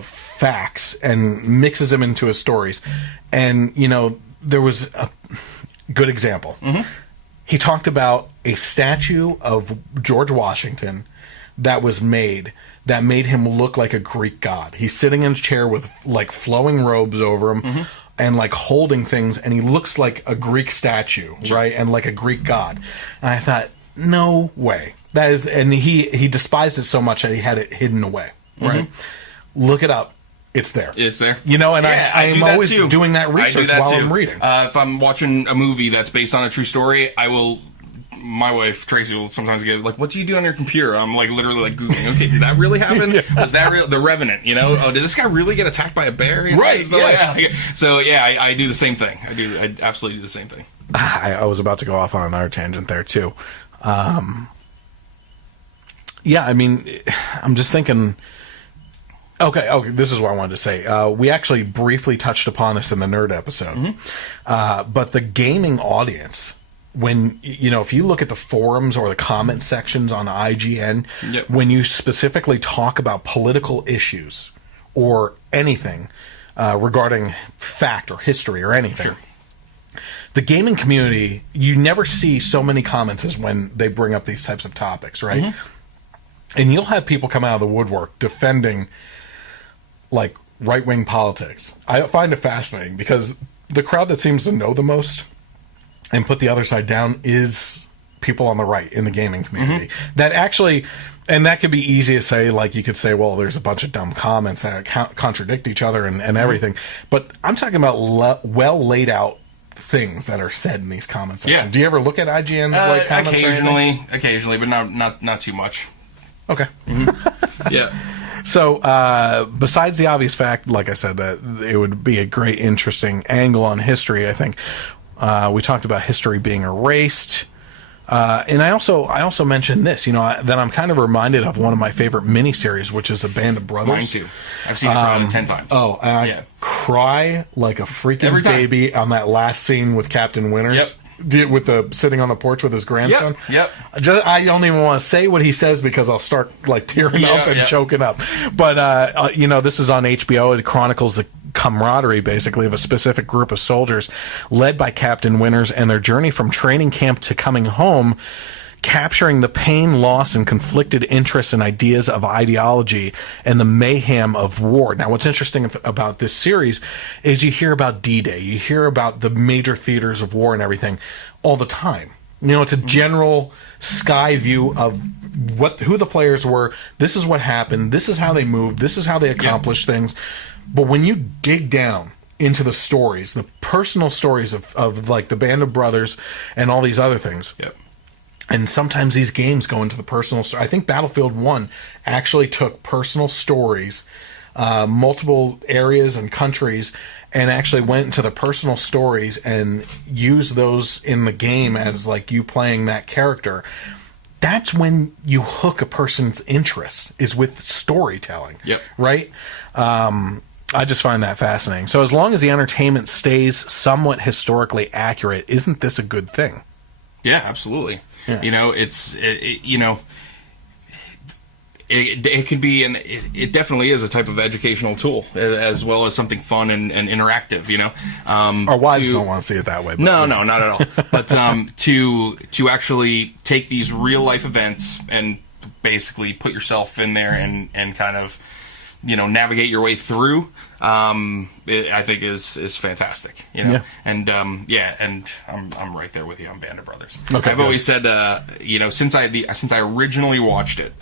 facts and mixes them into his stories. And, you know, there was a good example. He talked about a statue of George Washington that was made that made him look like a Greek god. He's sitting in a chair with like flowing robes over him and like holding things, and he looks like a Greek statue, right? And like a Greek god. And I thought, no way. That is, and he despised it so much that he had it hidden away, right? Look it up. It's there. It's there. You know, and I am always doing that research while I'm reading. If I'm watching a movie that's based on a true story, I will... My wife Tracy will sometimes get like, "What do you do on your computer?" I'm like literally like Googling. Okay, did that really happen? Was that real? The Revenant, you know? Oh, did this guy really get attacked by a bear? Right. So yeah, I do the same thing. I absolutely do the same thing. I was about to go off on another tangent there too. Yeah, I mean, I'm just thinking. Okay, this is what I wanted to say. We actually briefly touched upon this in the nerd episode, but the gaming audience. When, you know, if you look at the forums or the comment sections on IGN, when you specifically talk about political issues or anything regarding fact or history or anything, the gaming community, you never see so many comments as when they bring up these types of topics, right? And you'll have people come out of the woodwork defending, like, right-wing politics. I find it fascinating because the crowd that seems to know the most and put the other side down is people on the right in the gaming community. That actually, and that could be easy to say, like you could say, well, there's a bunch of dumb comments that contradict each other and everything. But I'm talking about well laid out things that are said in these comments. Do you ever look at IGN's like comments? Occasionally, but not too much. Okay. So, besides the obvious fact, like I said, that it would be a great, interesting angle on history, I think. We talked about history being erased. And I also mentioned this, you know, that I'm kind of reminded of one of my favorite miniseries, which is The Band of Brothers. Mine too. I've seen it probably 10 times. Oh, and I cry like a freaking baby on that last scene with Captain Winters. with the sitting on the porch with his grandson. Yep. I don't even want to say what he says because I'll start like tearing up and choking up. But this is on HBO. It chronicles the camaraderie, basically, of a specific group of soldiers led by Captain Winters and their journey from training camp to coming home, capturing the pain, loss, and conflicted interests and ideas of ideology and the mayhem of war. Now, what's interesting about this series is you hear about D-Day, you hear about the major theaters of war and everything all the time. It's a general sky view of who the players were. This is what happened. This is how they moved. This is how they accomplished things. But when you dig down into the stories, the personal stories of like the Band of Brothers and all these other things, and sometimes these games go into the personal story. I think Battlefield 1 actually took personal stories, multiple areas and countries, and actually went into the personal stories and used those in the game as like you playing that character. That's when you hook a person's interest, is with storytelling. Right? I just find that fascinating. So as long as the entertainment stays somewhat historically accurate, isn't this a good thing? Yeah, absolutely. Yeah. It can be, and it definitely is a type of educational tool, as well as something fun and interactive. Our wives don't want to see it that way. No, not at all. But to actually take these real life events and basically put yourself in there and kind of navigate your way through, I think is fantastic. And and I'm right there with you on Band of Brothers. Okay, I've always said, since I originally watched it,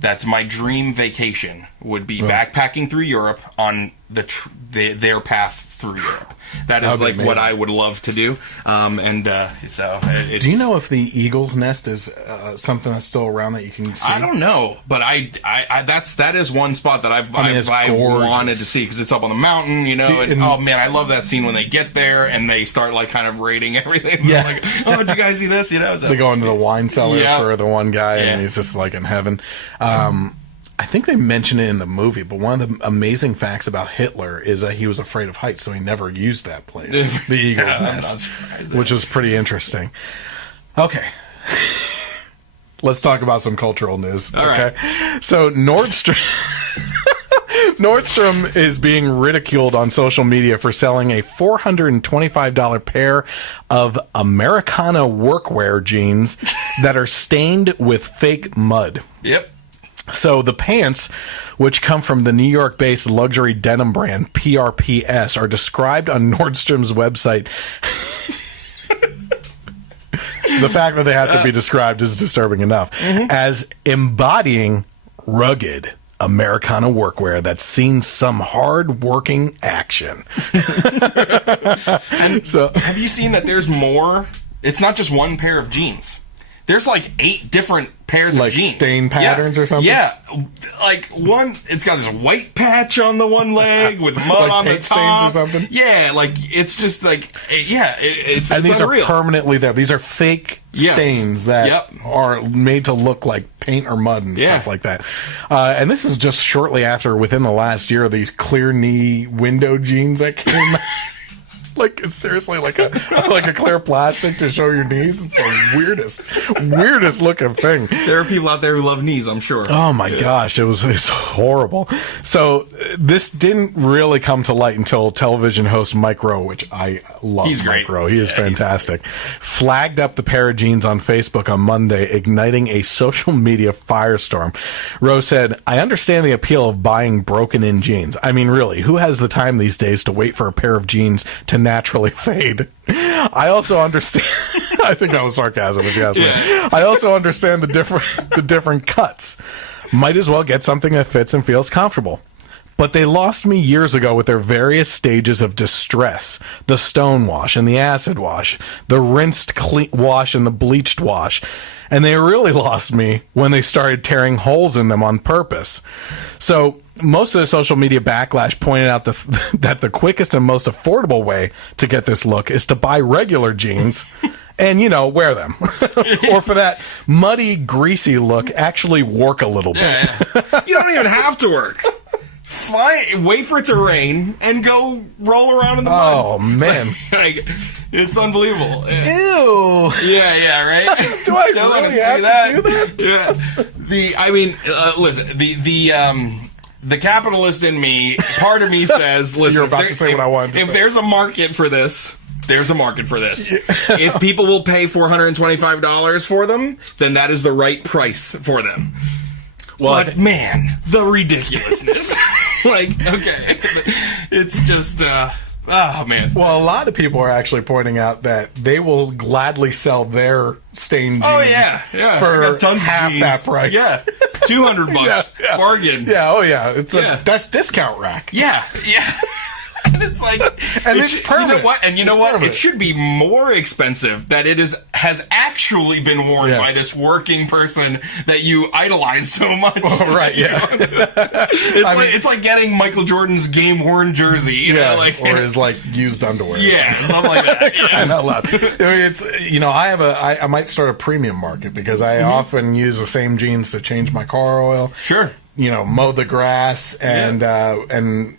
that my dream vacation would be backpacking through Europe on their path through Europe. That is like what I would love to do. So it's, do you know if the Eagle's Nest is something that's still around that you can see? I don't know, but that is one spot that I've wanted to see, because it's up on the mountain, oh man, I love that scene when they get there and they start like kind of raiding everything. Yeah. Like, oh, did you guys see this? So, they go into the wine cellar for the one guy, and he's just like in heaven. I think they mention it in the movie, but one of the amazing facts about Hitler is that he was afraid of heights, so he never used that place, the Eagle's Nest, which was pretty interesting. Okay. Let's talk about some cultural news. All okay. Right. So Nordstrom is being ridiculed on social media for selling a $425 pair of Americana workwear jeans that are stained with fake mud. Yep. So the pants, which come from the New York-based luxury denim brand PRPS, are described on Nordstrom's website. The fact that they have to be described is disturbing enough, as embodying rugged Americana workwear that's seen some hard-working action. So, have you seen that there's more? It's not just one pair of jeans. There's like 8 different pairs of jeans. Like stain patterns or something? Yeah. Like one, it's got this white patch on the one leg with mud like on the paint top. Stains or something? Yeah, like it's just like, it's and these unreal. Are permanently there. These are fake stains that are made to look like paint or mud and stuff like that. And this is just shortly after, within the last year, these clear knee window jeans that came out. Like, it's seriously like a clear plastic to show your knees. It's the weirdest looking thing. There are people out there who love knees, I'm sure. Oh my gosh, it's horrible. So this didn't really come to light until television host Mike Rowe, which I love. He's Mike great. Rowe. He is fantastic. Flagged up the pair of jeans on Facebook on Monday, igniting a social media firestorm. Rowe said, "I understand the appeal of buying broken-in jeans. I mean, really, who has the time these days to wait for a pair of jeans to naturally fade? I also understand." I think that was sarcasm, if you ask me. I also understand the different cuts. Might as well get something that fits and feels comfortable. But they lost me years ago with their various stages of distress. The stone wash and the acid wash, the rinsed wash and the bleached wash. And they really lost me when they started tearing holes in them on purpose. So most of the social media backlash pointed out that the quickest and most affordable way to get this look is to buy regular jeans and, wear them. Or for that muddy, greasy look, actually work a little bit. You don't even have to work. fine, wait for it to rain and go roll around in the mud. Oh man, like, it's unbelievable. Ew. Yeah, right. Do I Don't really wanna have to do that? Yeah. Listen, the capitalist in me, part of me says, listen, You're about to say what I wanted to say. If there's a market for this, there's a market for this. If people will pay $425 for them, then that is the right price for them. Well, but man, the ridiculousness. Like, okay. It's just, oh man. Well, a lot of people are actually pointing out that they will gladly sell their stained jeans for half that price. Yeah. $200 bargain. Yeah, oh yeah. That's discount rack. Yeah. And it's like, and it's permanent. You know what? And you know what? Permanent. It should be more expensive that it has actually been worn by this working person that you idolize so much. Oh, right, yeah. It's like getting Michael Jordan's game worn jersey, you know, like, or his like used underwear. Yeah, something like that. Yeah. Not loud. It's, you know, I might start a premium market because I often use the same jeans to change my car oil. Sure. You know, mow the grass, and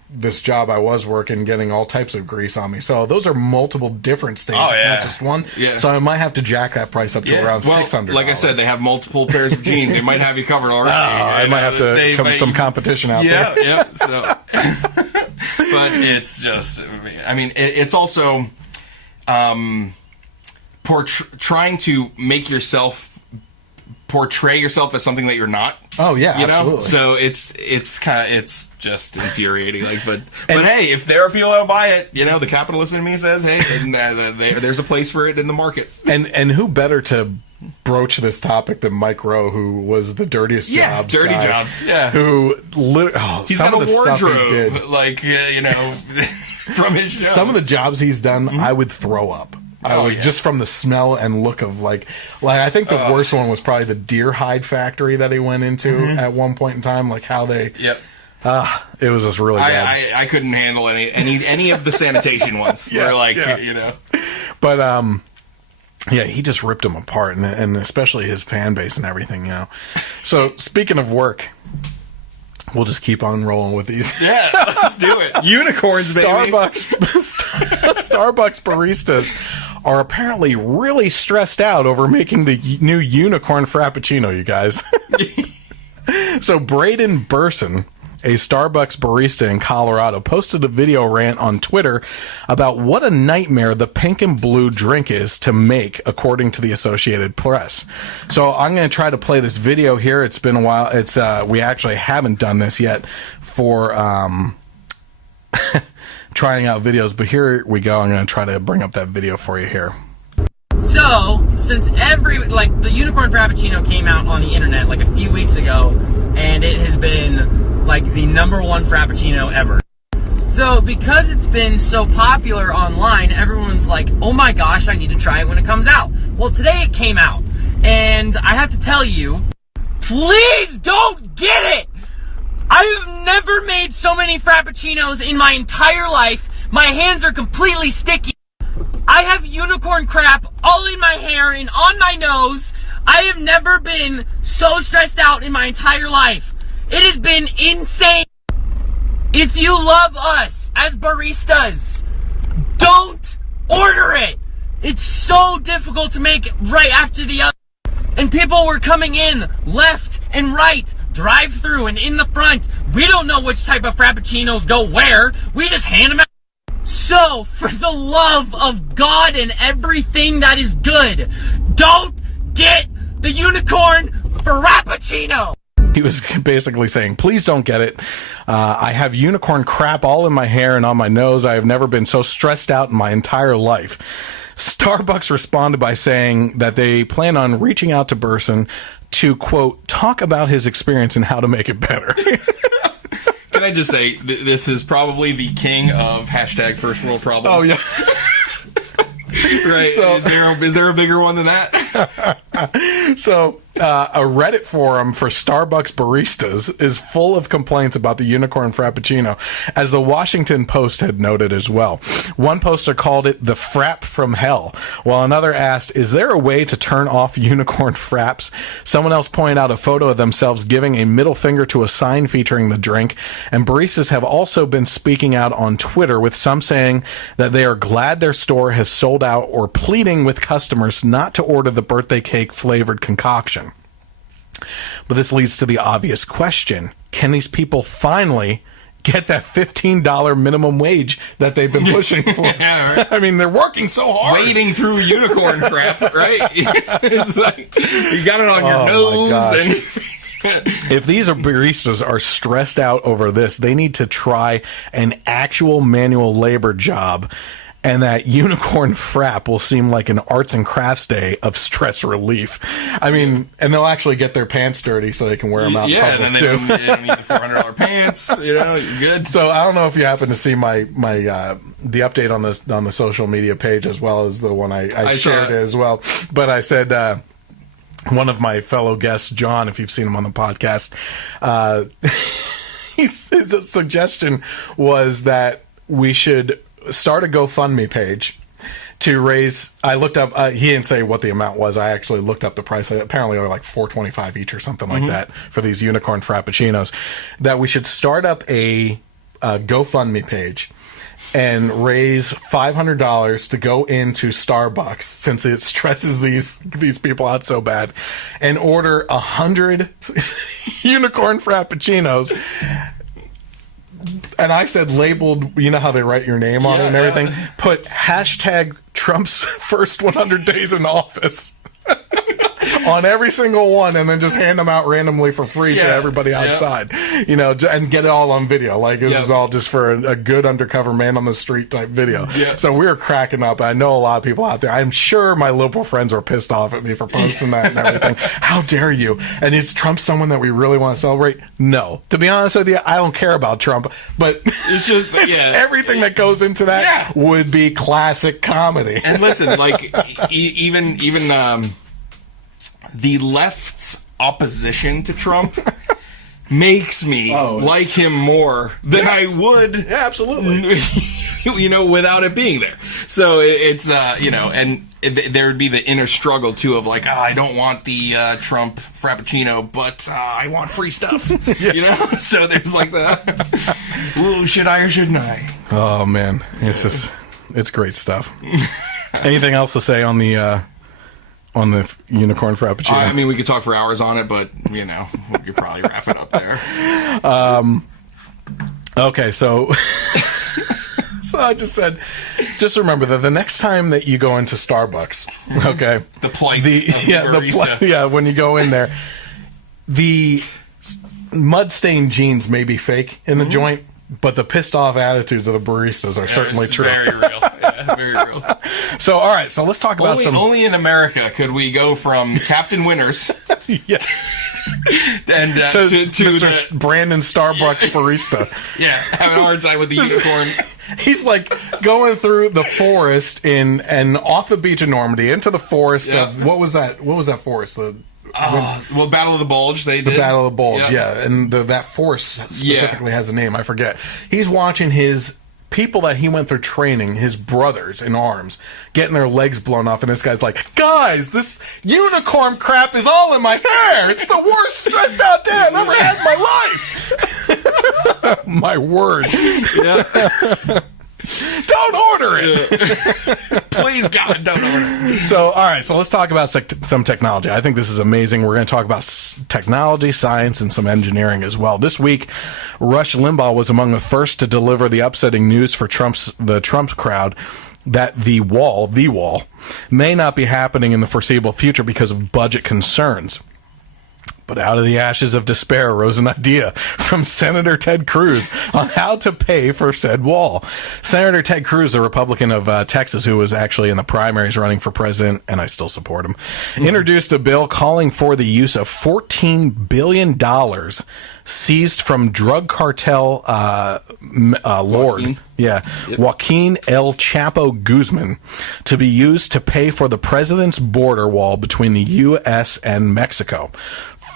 this job I was working, getting all types of grease on me. So those are multiple different stains. Oh, yeah. It's not just one. Yeah. So I might have to jack that price up to around $600. Like I said, they have multiple pairs of jeans. They might have you covered already. I might have to come some competition out there. Yeah. So, but it's just, I mean, it's also trying to make yourself portray yourself as something that you're not. Oh yeah, you know? absolutely. So it's just infuriating. Like, but hey, if there are people that buy it, you know, the capitalist in me says, hey, there's a place for it in the market. And who better to broach this topic than Mike Rowe, who was the dirtiest jobs dirty guy, jobs. Yeah, who he's some got of the a wardrobe, stuff he did, like you know, from his show. Some of the jobs he's done, I would throw up. Just from the smell and look of like I think the worst one was probably the deer hide factory that he went into at one point in time. Like how they, it was just really bad. I couldn't handle any of the sanitation ones. They're like you know, but yeah, he just ripped them apart, and especially his fan base and everything. You know. So speaking of work. We'll just keep on rolling with these. Yeah, let's do it. Unicorns, baby. Starbucks baristas are apparently really stressed out over making the new Unicorn Frappiccino, you guys. So Braden Burson, a Starbucks barista in Colorado, posted a video rant on Twitter about what a nightmare the pink and blue drink is to make, according to the Associated Press. So I'm going to try to play this video here. It's been a while. It's we actually haven't done this yet for trying out videos, but here we go. I'm going to try to bring up that video for you here. So, since the Unicorn Frappuccino came out on the internet like a few weeks ago, and it has been like the #1 Frappuccino ever. So, because it's been so popular online, everyone's like, oh my gosh, I need to try it when it comes out. Well, today it came out, and I have to tell you, please don't get it! I have never made so many Frappuccinos in my entire life. My hands are completely sticky. I have unicorn crap all in my hair and on my nose. I have never been so stressed out in my entire life. It has been insane. If you love us as baristas, don't order it. It's so difficult to make right after the other. And people were coming in left and right, drive through and in the front. We don't know which type of Frappuccinos go where. We just hand them out. So, for the love of God and everything that is good, don't get the Unicorn Frappuccino! He was basically saying, please don't get it. I have unicorn crap all in my hair and on my nose. I have never been so stressed out in my entire life. Starbucks responded by saying that they plan on reaching out to Burson to, quote, talk about his experience and how to make it better. Can I just say, this is probably the king of hashtag first world problems. Oh, yeah. Right. So, is there a bigger one than that? So, a Reddit forum for Starbucks baristas is full of complaints about the Unicorn Frappuccino, as the Washington Post had noted as well. One poster called it the frap from hell, while another asked, is there a way to turn off unicorn fraps? Someone else pointed out a photo of themselves giving a middle finger to a sign featuring the drink, and baristas have also been speaking out on Twitter, with some saying that they are glad their store has sold out, or pleading with customers not to order the birthday cake flavored concoction. But this leads to the obvious question. Can these people finally get that $15 minimum wage that they've been pushing for? Yeah, right. I mean, they're working so hard. Wading through unicorn crap, right? It's like, you got it on your nose. And if these baristas are stressed out over this, they need to try an actual manual labor job, and that unicorn frap will seem like an arts and crafts day of stress relief. I mean, and they'll actually get their pants dirty so they can wear them out in public, and too. then they don't need the $400 pants. You're good. So I don't know if you happen to see my the update on the social media page, as well as the one I shared as well. But I said, one of my fellow guests, John, if you've seen him on the podcast, his suggestion was that we should start a GoFundMe page to raise. I looked up. He didn't say what the amount was. I actually looked up the price. Apparently, they're like $4.25 each or something like that for these unicorn frappuccinos. That we should start up a GoFundMe page and raise $500 to go into Starbucks, since it stresses these people out so bad, and order 100 unicorn frappuccinos. And I said labeled, you know how they write your name on it and everything? Yeah. Put hashtag Trump's first 100 days in office on every single one, and then just hand them out randomly for free to everybody outside, you know, and get it all on video. Like, this is all just for a good undercover man on the street type video. So we were cracking up. I know a lot of people out there. I'm sure my liberal friends were pissed off at me for posting that and everything. How dare you? And is Trump someone that we really want to celebrate? No. To be honest with you, I don't care about Trump, but it's just everything that goes into that would be classic comedy. And listen, like, even the left's opposition to Trump makes me like him more than I would. Yeah, absolutely. You know, without it being there. So it's, you know, and there would be the inner struggle, too, of like, I don't want the Trump Frappuccino, but I want free stuff. You know? So there's like that. Ooh, should I or shouldn't I? Oh, man. It's great stuff. Anything else to say on the unicorn frappuccino? I mean, we could talk for hours on it, but, you know, we could probably wrap it up there. Okay, so so I just said, just remember that the next time that you go into Starbucks, okay, the plights of the barista. When you go in there, the mud-stained jeans may be fake in the joint, but the pissed off attitudes of the baristas are certainly true. Very real. Yeah, very real. So, all right. So let's talk about only in America could we go from Captain Winners, yes, and to Mr. Brandon Starbucks barista. Yeah, having a hard time with the unicorn. He's like going through the forest and off the beach of Normandy into the forest of what was that? What was that forest? Well, Battle of the Bulge, they did. The Battle of the Bulge, and that force specifically has a name, I forget. He's watching his people that he went through training, his brothers in arms, getting their legs blown off, and this guy's like, guys, this unicorn crap is all in my hair! It's the worst stressed out day I've ever had in my life! My word. Yeah. Don't order it! Please, God, don't order it. So, all right, so let's talk about some technology. I think this is amazing. We're going to talk about technology, science, and some engineering as well. This week, Rush Limbaugh was among the first to deliver the upsetting news for the Trump crowd that the wall may not be happening in the foreseeable future because of budget concerns. But out of the ashes of despair arose an idea from Senator Ted Cruz on how to pay for said wall. Senator Ted Cruz, a Republican of Texas who was actually in the primaries running for president, and I still support him, introduced a bill calling for the use of $14 billion seized from drug cartel lord Joaquin El Chapo Guzman to be used to pay for the president's border wall between the U.S. and Mexico.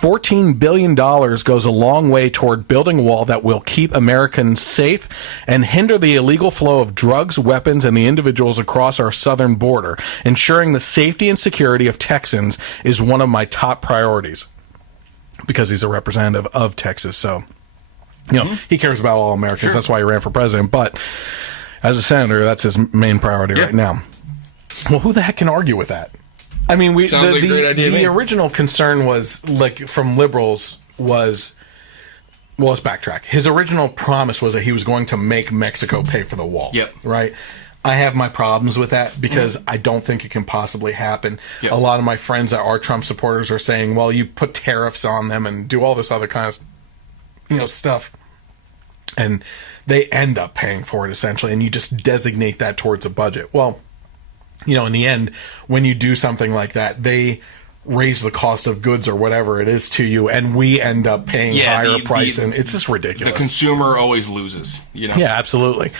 $14 billion goes a long way toward building a wall that will keep Americans safe and hinder the illegal flow of drugs, weapons, and the individuals across our southern border. Ensuring the safety and security of Texans is one of my top priorities. Because he's a representative of Texas, so he cares about all Americans. Sure. That's why he ran for president. But as a senator, that's his main priority right now. Well, who the heck can argue with that? I mean, the original concern was, like, from liberals was, well, let's backtrack. His original promise was that he was going to make Mexico pay for the wall. Yep. Right? I have my problems with that because I don't think it can possibly happen. Yep. A lot of my friends that are Trump supporters are saying, well, you put tariffs on them and do all this other kind of, stuff. And they end up paying for it, essentially, and you just designate that towards a budget. Well, in the end, when you do something like that, they raise the cost of goods or whatever it is to you, and we end up paying higher price, and it's just ridiculous. The consumer always loses, Yeah, absolutely.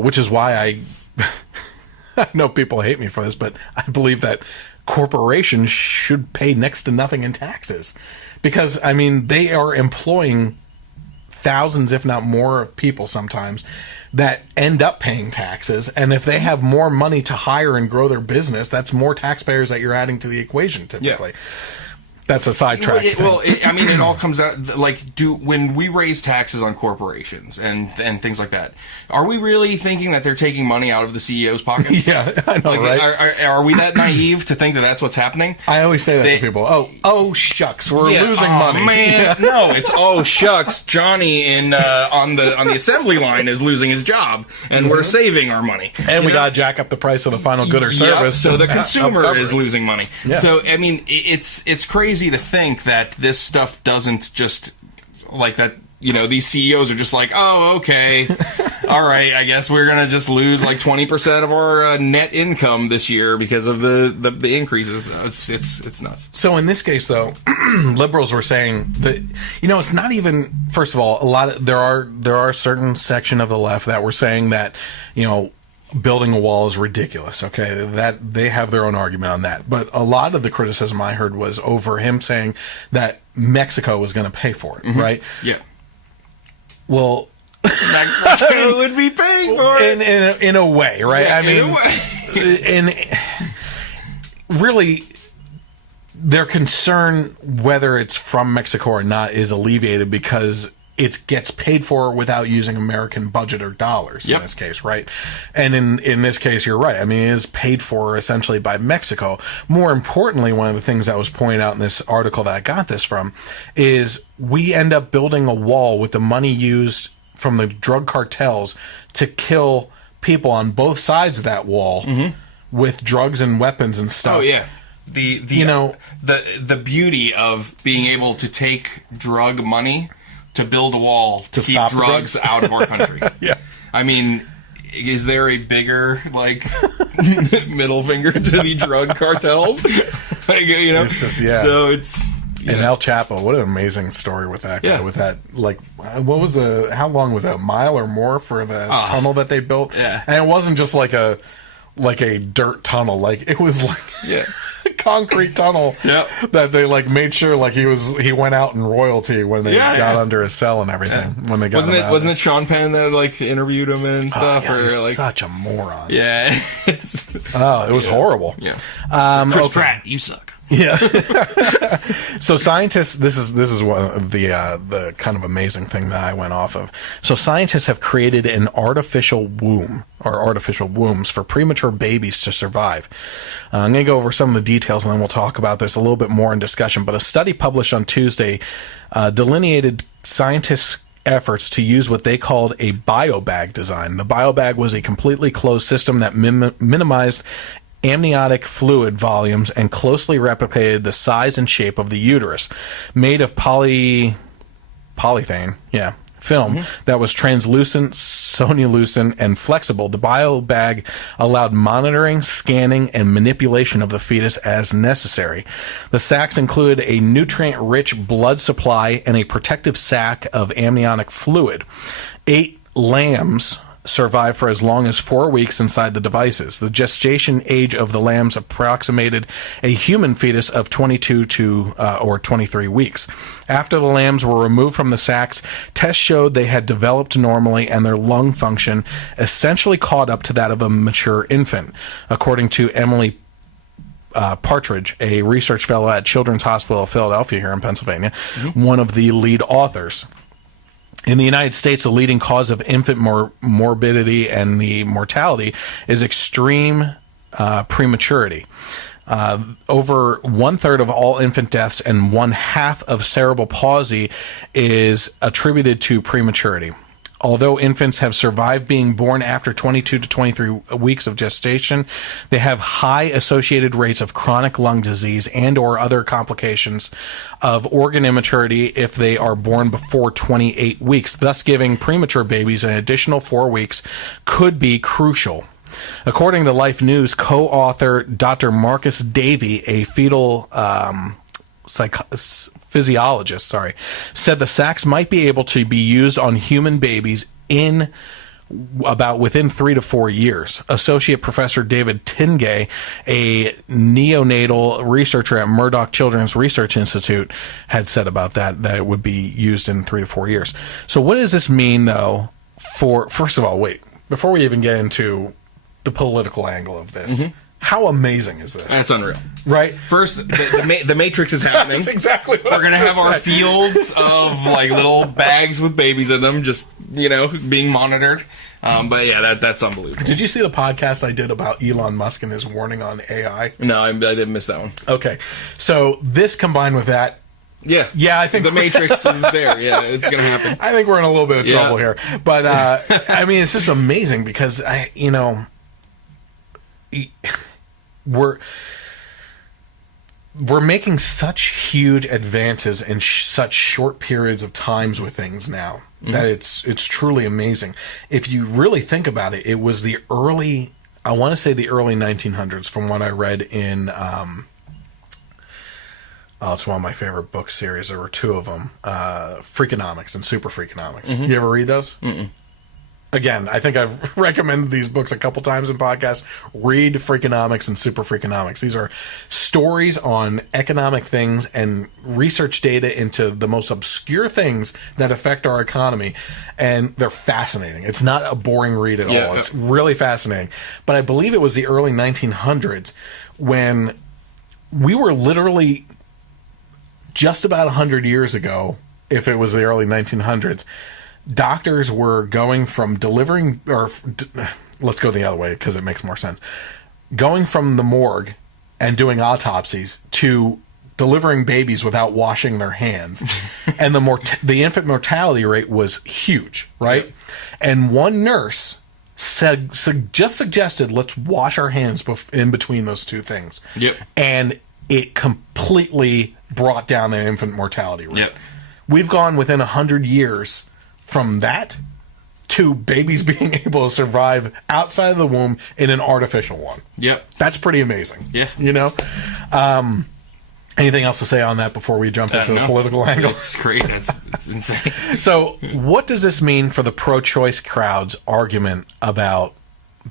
Which is why I know people hate me for this, but I believe that corporations should pay next to nothing in taxes. Because, I mean, they are employing thousands, if not more, people sometimes that end up paying taxes. And if they have more money to hire and grow their business, that's more taxpayers that you're adding to the equation, typically. Yeah. That's a sidetrack. It all comes out when we raise taxes on corporations and things like that. Are we really thinking that they're taking money out of the CEO's pockets? Yeah, I know, right? Are we that naive to think that that's what's happening? I always say that to people. Oh, shucks, we're losing money. Man, no, it's shucks, Johnny on the assembly line is losing his job, and we're saving our money. And we got to jack up the price of the final good or service. So the consumer is losing money. Yeah. So I mean, it's crazy to think that this stuff doesn't just like that. These CEOs are just like, oh, okay, all right, I guess we're gonna just lose like 20% of our net income this year because of the increases. It's nuts. So in this case, though, liberals were saying that it's not even. First of all, there are a certain section of the left that were saying that building a wall is ridiculous. Okay, that they have their own argument on that. But a lot of the criticism I heard was over him saying that Mexico was going to pay for it, right? Yeah. Well, Mexico would be paying for it in a way, right? Yeah, I mean, really, their concern whether it's from Mexico or not is alleviated because it gets paid for without using American budget or dollars in this case, right? And in this case, you're right. I mean, it is paid for essentially by Mexico. More importantly, one of the things that was pointed out in this article that I got this from is we end up building a wall with the money used from the drug cartels to kill people on both sides of that wall with drugs and weapons and stuff. Oh, yeah. The beauty of being able to take drug money to build a wall to keep drugs out of our country. Yeah. I mean, is there a bigger, middle finger to the drug cartels? It's just, So it's... And El Chapo, what an amazing story with that guy. Yeah. With that, what was how long was that? A mile or more for the tunnel that they built? Yeah. And it wasn't just like a dirt tunnel. It was a concrete tunnel that they made sure he went out in royalty when they got under his cell and everything. Yeah. When they got wasn't it Sean Penn that interviewed him and stuff? He's such a moron. Yeah. It was horrible. Yeah. Chris Pratt, you suck. Yeah. So scientists, this is one of the kind of amazing thing that I went off of. So scientists have created an artificial womb or artificial wombs for premature babies to survive. I'm going to go over some of the details and then we'll talk about this a little bit more in discussion. But a study published on Tuesday delineated scientists' efforts to use what they called a biobag design. The biobag was a completely closed system that minimized amniotic fluid volumes and closely replicated the size and shape of the uterus. Made of polyethylene, film that was translucent, sonolucent, and flexible. The biobag allowed monitoring, scanning, and manipulation of the fetus as necessary. The sacs included a nutrient-rich blood supply and a protective sac of amniotic fluid. 8 lambs survived for as long as 4 weeks inside the devices. The gestation age of the lambs approximated a human fetus of 22 to or 23 weeks. After the lambs were removed from the sacs, tests showed they had developed normally and their lung function essentially caught up to that of a mature infant, according to Emily Partridge, a research fellow at Children's Hospital of Philadelphia here in Pennsylvania, one of the lead authors. In the United States, the leading cause of infant morbidity and the mortality is extreme prematurity. Over 1/3 of all infant deaths and 1/2 of cerebral palsy is attributed to prematurity. Although infants have survived being born after 22 to 23 weeks of gestation, they have high associated rates of chronic lung disease and or other complications of organ immaturity if they are born before 28 weeks. Thus, giving premature babies an additional 4 weeks could be crucial. According to Life News, co-author Dr. Marcus Davey, a fetal physiologist, said the sacs might be able to be used on human babies within 3 to 4 years. Associate Professor David Tingay, a neonatal researcher at Murdoch Children's Research Institute, had said about that it would be used in 3 to 4 years. So what does this mean, though, first of all, wait, before we even get into the political angle of this, how amazing is this? That's unreal. Right? First, the Matrix is happening. That's exactly what we're going to have our fields of like little bags with babies in them, just, being monitored. But yeah, that's unbelievable. Did you see the podcast I did about Elon Musk and his warning on AI? No, I didn't miss that one. Okay. So this combined with that, yeah, I think the Matrix is there. Yeah, it's going to happen. I think we're in a little bit of trouble here. But, I mean, it's just amazing because, we're making such huge advances in such short periods of times with things now that it's truly amazing. If you really think about it, it was the early 1900s from what I read in it's one of my favorite book series. There were 2 of them, Freakonomics and Super Freakonomics. You ever read those? Again, I think I've recommended these books a couple times in podcasts. Read Freakonomics and Super Freakonomics. These are stories on economic things and research data into the most obscure things that affect our economy. And they're fascinating. It's not a boring read at all. It's really fascinating. But I believe it was the early 1900s when we were literally just about 100 years ago, if it was the early 1900s, doctors were going from delivering, or let's go the other way because it makes more sense, going from the morgue and doing autopsies to delivering babies without washing their hands. And the infant mortality rate was huge, right? Yep. And one nurse just suggested, let's wash our hands in between those two things. Yep. And it completely brought down the infant mortality rate. Yep. We've gone within 100 years from that to babies being able to survive outside of the womb in an artificial one. Yep. That's pretty amazing. Yeah. Anything else to say on that before we jump into the political angle? It's great. It's insane. So what does this mean for the pro-choice crowd's argument about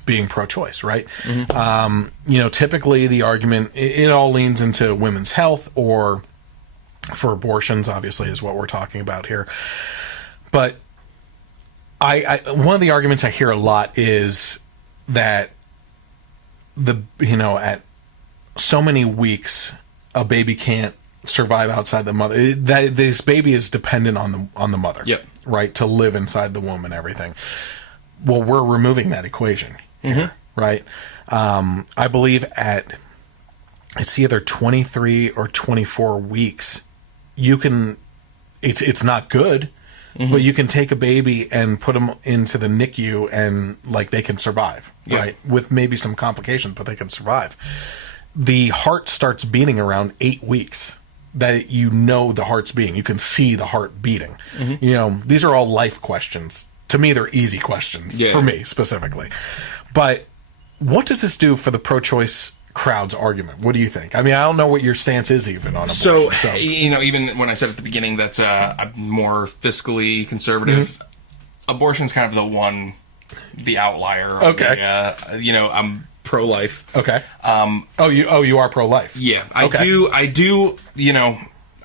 being pro-choice, right? Typically the argument, it all leans into women's health or for abortions, obviously, is what we're talking about here. But one of the arguments I hear a lot is that at so many weeks a baby can't survive outside the mother. That this baby is dependent on the mother, right, to live inside the womb and everything. Well, we're removing that equation here, right? I believe it's either 23 or 24 weeks. You can. It's not good. But you can take a baby and put them into the NICU and they can survive, right? With maybe some complications, but they can survive. The heart starts beating around 8 weeks. that you know the heart's beating. You can see the heart beating. You know, these are all life questions. To me, they're easy questions for me specifically. But what does this do for the pro-choice crowd's argument? What do you think? I mean, I don't know what your stance is even on abortion. So, you know, even when I said at the beginning that I'm more fiscally conservative, abortion's kind of the outlier. Okay. You know, I'm pro-life. Okay. You are pro-life. Yeah, I do. You know,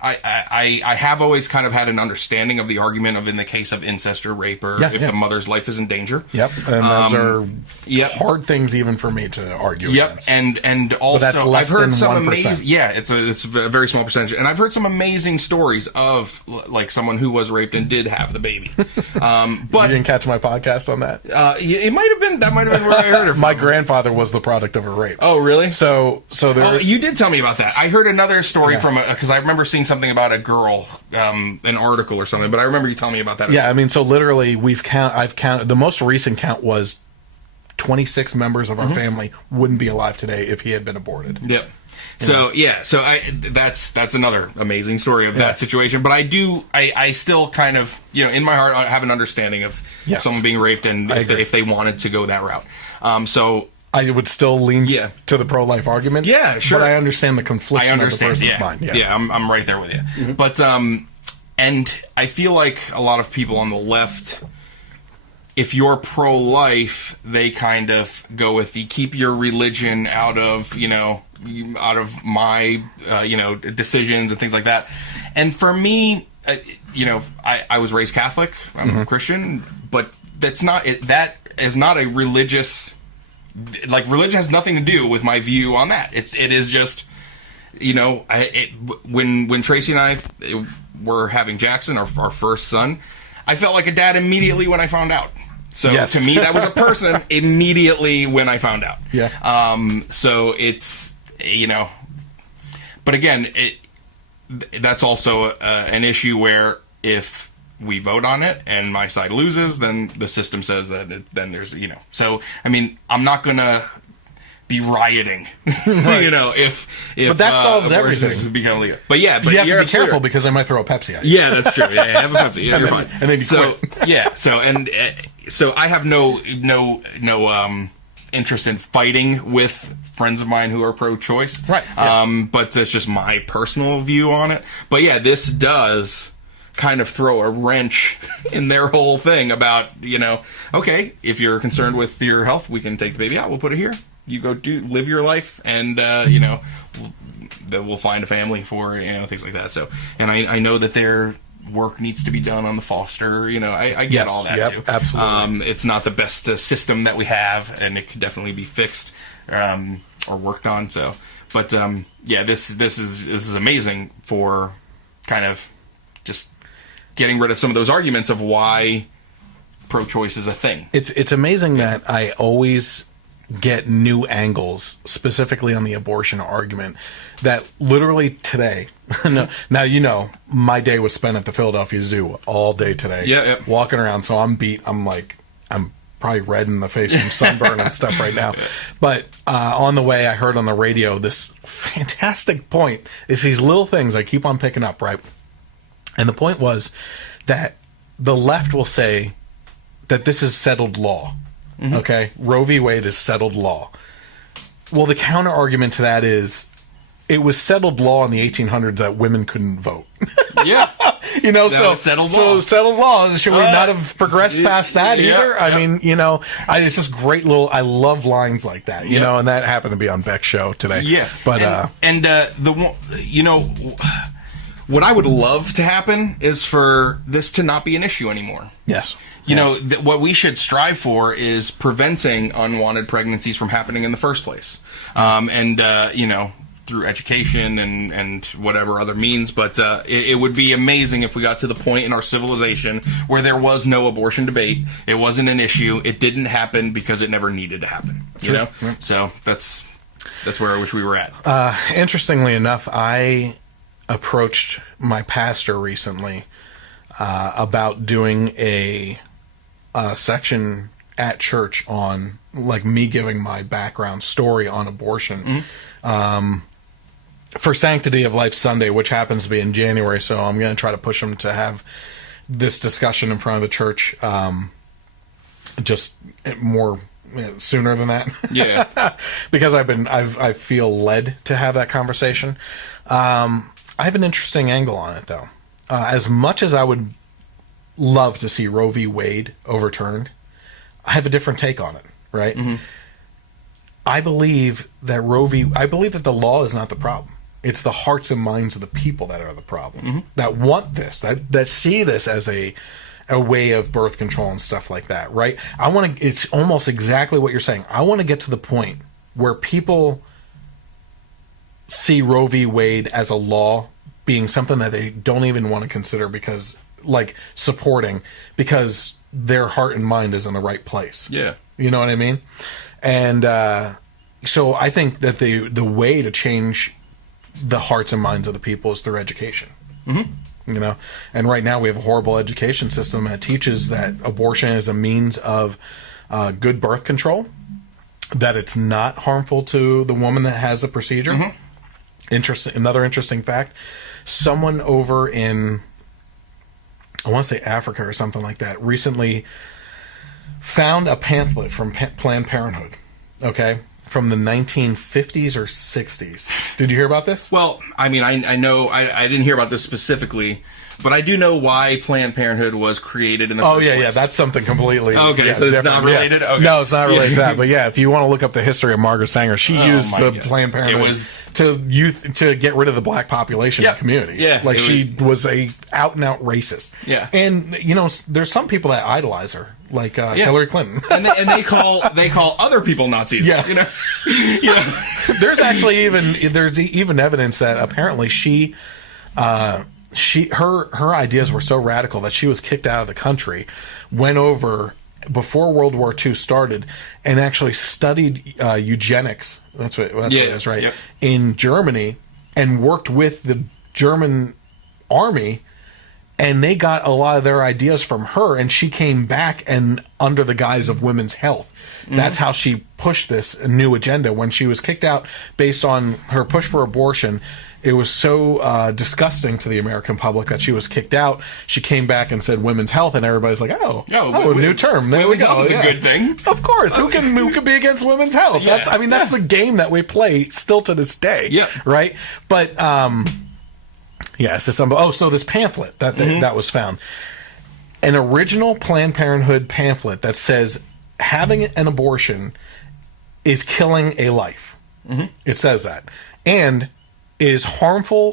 I have always kind of had an understanding of the argument of in the case of incest or rape or if the mother's life is in danger. Yep, and those are hard things even for me to argue against. And also that's less I've heard than some 1%. amazing. Yeah, it's a very small percentage, and I've heard some amazing stories of like someone who was raped and did have the baby. But you didn't catch my podcast on that. It might have been where I heard it from. My grandfather was the product of a rape. Oh, really? So there. You did tell me about that. I heard another story from because I remember seeing something about a girl, an article or something. But I remember you telling me about that. Yeah, I mean, so literally, I've counted. The most recent count was 26 members of our family wouldn't be alive today if he had been aborted. Yep. So that's another amazing story of that situation. But I still kind of, you know, in my heart, I have an understanding of someone being raped and if they wanted to go that route. So I would still lean to the pro-life argument. Yeah, sure. But I understand the confliction of the person's mind. Yeah, I'm right there with you. But and I feel like a lot of people on the left, if you're pro-life, they kind of go with the keep your religion out of my decisions and things like that. And for me, I was raised Catholic. I'm a Christian, but that is not a religious. Like, religion has nothing to do with my view on that. It is just, when Tracy and I were having Jackson, our first son, I felt like a dad immediately when I found out. So to me, that was a person immediately when I found out. Yeah. So it's, but again, that's also an issue where if we vote on it and my side loses, then the system says that then there's, So, I mean, I'm not going to be rioting, if but that solves everything. Become legal. But you have to be careful because I might throw a Pepsi at you. Yeah, that's true. Yeah, have a Pepsi. Yeah, you're fine. And then you quit. So I have no interest in fighting with friends of mine who are pro-choice. Right. Yeah. But it's just my personal view on it. But yeah, this does kind of throw a wrench in their whole thing about, okay, if you're concerned with your health, we can take the baby out. We'll put it here. You go live your life, and we'll find a family for things like that. So, and I know that their work needs to be done on the foster. I get all that too. Absolutely. It's not the best system that we have, and it could definitely be fixed or worked on. So, but this is amazing for kind of just getting rid of some of those arguments of why pro-choice is a thing. It's amazing that I always get new angles, specifically on the abortion argument, that literally today, now my day was spent at the Philadelphia Zoo all day today. Yeah. Walking around, so I'm beat. I'm probably red in the face from sunburn and stuff right now. But on the way, I heard on the radio this fantastic point. It's these little things I keep on picking up, right? And the point was that the left will say that this is settled law. Okay? Roe v. Wade is settled law. Well, the counter argument to that is it was settled law in the 1800s that women couldn't vote. Yeah. So settled law. So settled law. Should we not have progressed past that either? I mean, it's just great little. I love lines like that. And that happened to be on Beck's show today. Yeah. But what I would love to happen is for this to not be an issue anymore. Yes. What we should strive for is preventing unwanted pregnancies from happening in the first place. Through education and whatever other means. But it would be amazing if we got to the point in our civilization where there was no abortion debate. It wasn't an issue. It didn't happen because it never needed to happen. Sure. Yeah. So that's where I wish we were at. Interestingly enough, I approached my pastor recently about doing a section at church on like me giving my background story on abortion. for Sanctity of Life Sunday, which happens to be in January, so I'm going to try to push them to have this discussion in front of the church just more sooner than that. Yeah. Because I feel led to have that conversation. I have an interesting angle on it, though. As much as I would love to see Roe v. Wade overturned, I have a different take on it, right? Mm-hmm. I believe that the law is not the problem. It's the hearts and minds of the people that are the problem. Mm-hmm. That want this, that see this as a way of birth control and stuff like that, right? It's almost exactly what you're saying. I want to get to the point where people see Roe v. Wade as a law being something that they don't even want to consider because their heart and mind is in the right place. Yeah. You know what I mean? And so I think that the way to change the hearts and minds of the people is through education. Mm-hmm. You know? And right now we have a horrible education system that teaches that abortion is a means of good birth control, that it's not harmful to the woman that has the procedure. Mm-hmm. Another interesting fact, someone over in, I want to say Africa or something like that, recently found a pamphlet from Planned Parenthood, okay, from the 1950s or 60s. Did you hear about this? Well, I mean, I know, I didn't hear about this specifically, but I do know why Planned Parenthood was created in the first place. Yeah, that's something completely okay, so it's different. not related? Yeah. Okay. No, it's not related to that. But yeah, if you want to look up the history of Margaret Sanger, she used the Planned Parenthood to get rid of the black population in communities. Yeah, she was a out-and-out racist. Yeah. And, you know, there's some people that idolize her, like Hillary Clinton. and they call other people Nazis. Yeah. You know? Yeah. There's even evidence that apparently her ideas were so radical that she was kicked out of the country, went over before World War II started, and actually studied eugenics. That's what it is, right? Yep. In Germany, and worked with the German army, and they got a lot of their ideas from her, and she came back and under the guise of women's health. Mm-hmm. That's how she pushed this new agenda. When she was kicked out based on her push for abortion, it was so disgusting to the American public that she was kicked out. She came back and said women's health, and everybody's like, a new term. Women's health is a good thing. Of course. Who can be against women's health? Yeah. That's the game that we play still to this day. Yeah. Right? But, so this pamphlet that was found. An original Planned Parenthood pamphlet that says having an abortion is killing a life. Mm-hmm. It says that. And is potentially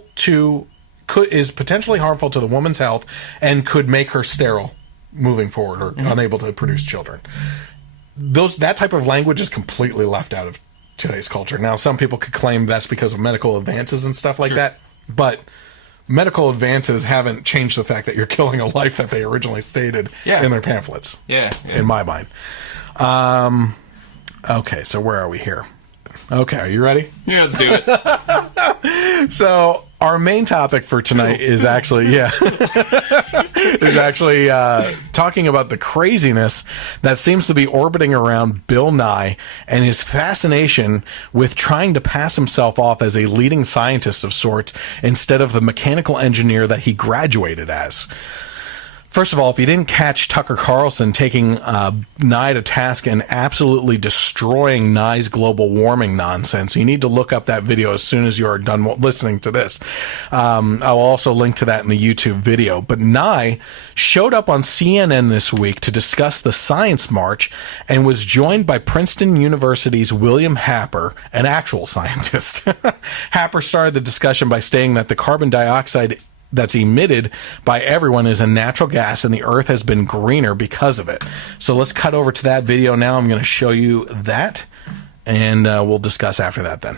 harmful to the woman's health and could make her sterile moving forward or unable to produce children. That type of language is completely left out of today's culture. Now, some people could claim that's because of medical advances and stuff like that, but medical advances haven't changed the fact that you're killing a life that they originally stated in their pamphlets. Yeah. In my mind. Okay, so where are we here? Okay, are you ready? Yeah, let's do it. So our main topic for tonight is actually talking about the craziness that seems to be orbiting around Bill Nye and his fascination with trying to pass himself off as a leading scientist of sorts instead of the mechanical engineer that he graduated as. First of all, if you didn't catch Tucker Carlson taking Nye to task and absolutely destroying Nye's global warming nonsense, you need to look up that video as soon as you are done listening to this. I'll also link to that in the YouTube video. But Nye showed up on CNN this week to discuss the Science March and was joined by Princeton University's William Happer, an actual scientist. Happer started the discussion by stating that the carbon dioxide that's emitted by everyone is a natural gas, and the Earth has been greener because of it. So let's cut over to that video now. I'm going to show you that, and we'll discuss after that then.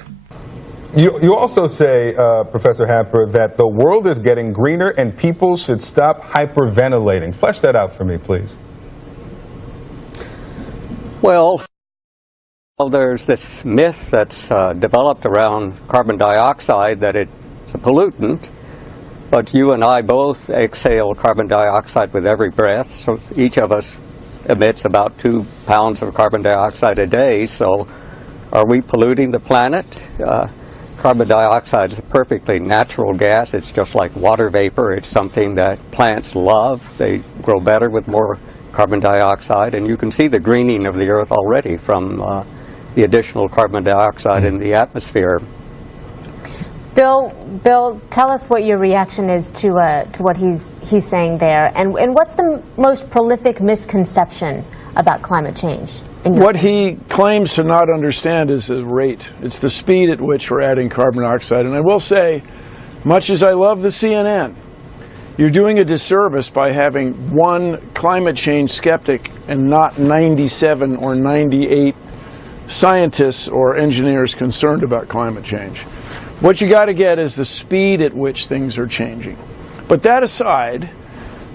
You also say, Professor Happer, that the world is getting greener and people should stop hyperventilating. Flesh that out for me, please. Well, there's this myth that's developed around carbon dioxide that it's a pollutant. But you and I both exhale carbon dioxide with every breath, so each of us emits about 2 pounds of carbon dioxide a day. So are we polluting the planet? carbon dioxide is a perfectly natural gas. It's just like water vapor. It's something that plants love. They grow better with more carbon dioxide, and you can see the greening of the Earth already from the additional carbon dioxide in the atmosphere. Bill, tell us what your reaction is to what he's saying there, and what's the most prolific misconception about climate change? What he claims to not understand is the rate. It's the speed at which we're adding carbon dioxide. And I will say, much as I love the CNN, you're doing a disservice by having one climate change skeptic and not 97 or 98 scientists or engineers concerned about climate change. What you got to get is the speed at which things are changing. But that aside,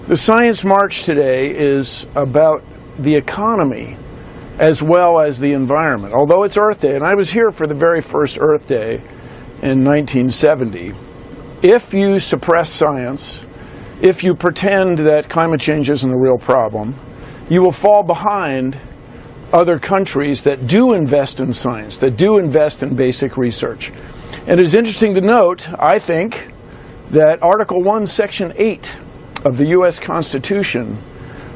the Science March today is about the economy as well as the environment. Although it's Earth Day, and I was here for the very first Earth Day in 1970, if you suppress science, if you pretend that climate change isn't a real problem, you will fall behind other countries that do invest in science, that do invest in basic research. And it's interesting to note, I think, that Article 1, Section 8 of the U.S. Constitution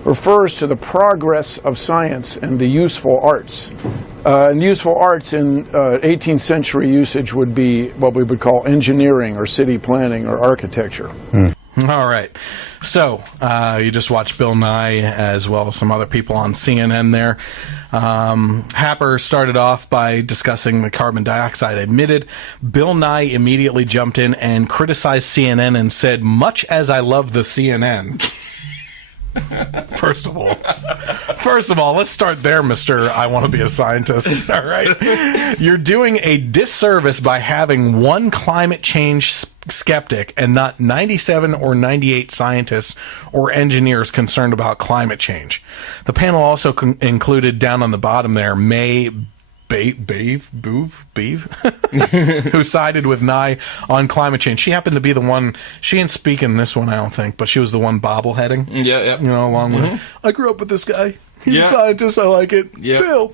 refers to the progress of science and the useful arts. And the useful arts in 18th century usage would be what we would call engineering or city planning or architecture. All right. So you just watched Bill Nye as well as some other people on CNN there. Happer started off by discussing the carbon dioxide emitted. Bill Nye immediately jumped in and criticized CNN and said, much as I love the CNN... First of all, let's start there, Mr. I want to be a scientist. All right. You're doing a disservice by having one climate change skeptic and not 97 or 98 scientists or engineers concerned about climate change. The panel also included down on the bottom there, May Beeve, who sided with Nye on climate change. She happened to be the one, she didn't speak in this one, I don't think, but she was the one bobbleheading. Yeah. You know, along with, I grew up with this guy. He's a scientist, I like it. Bill.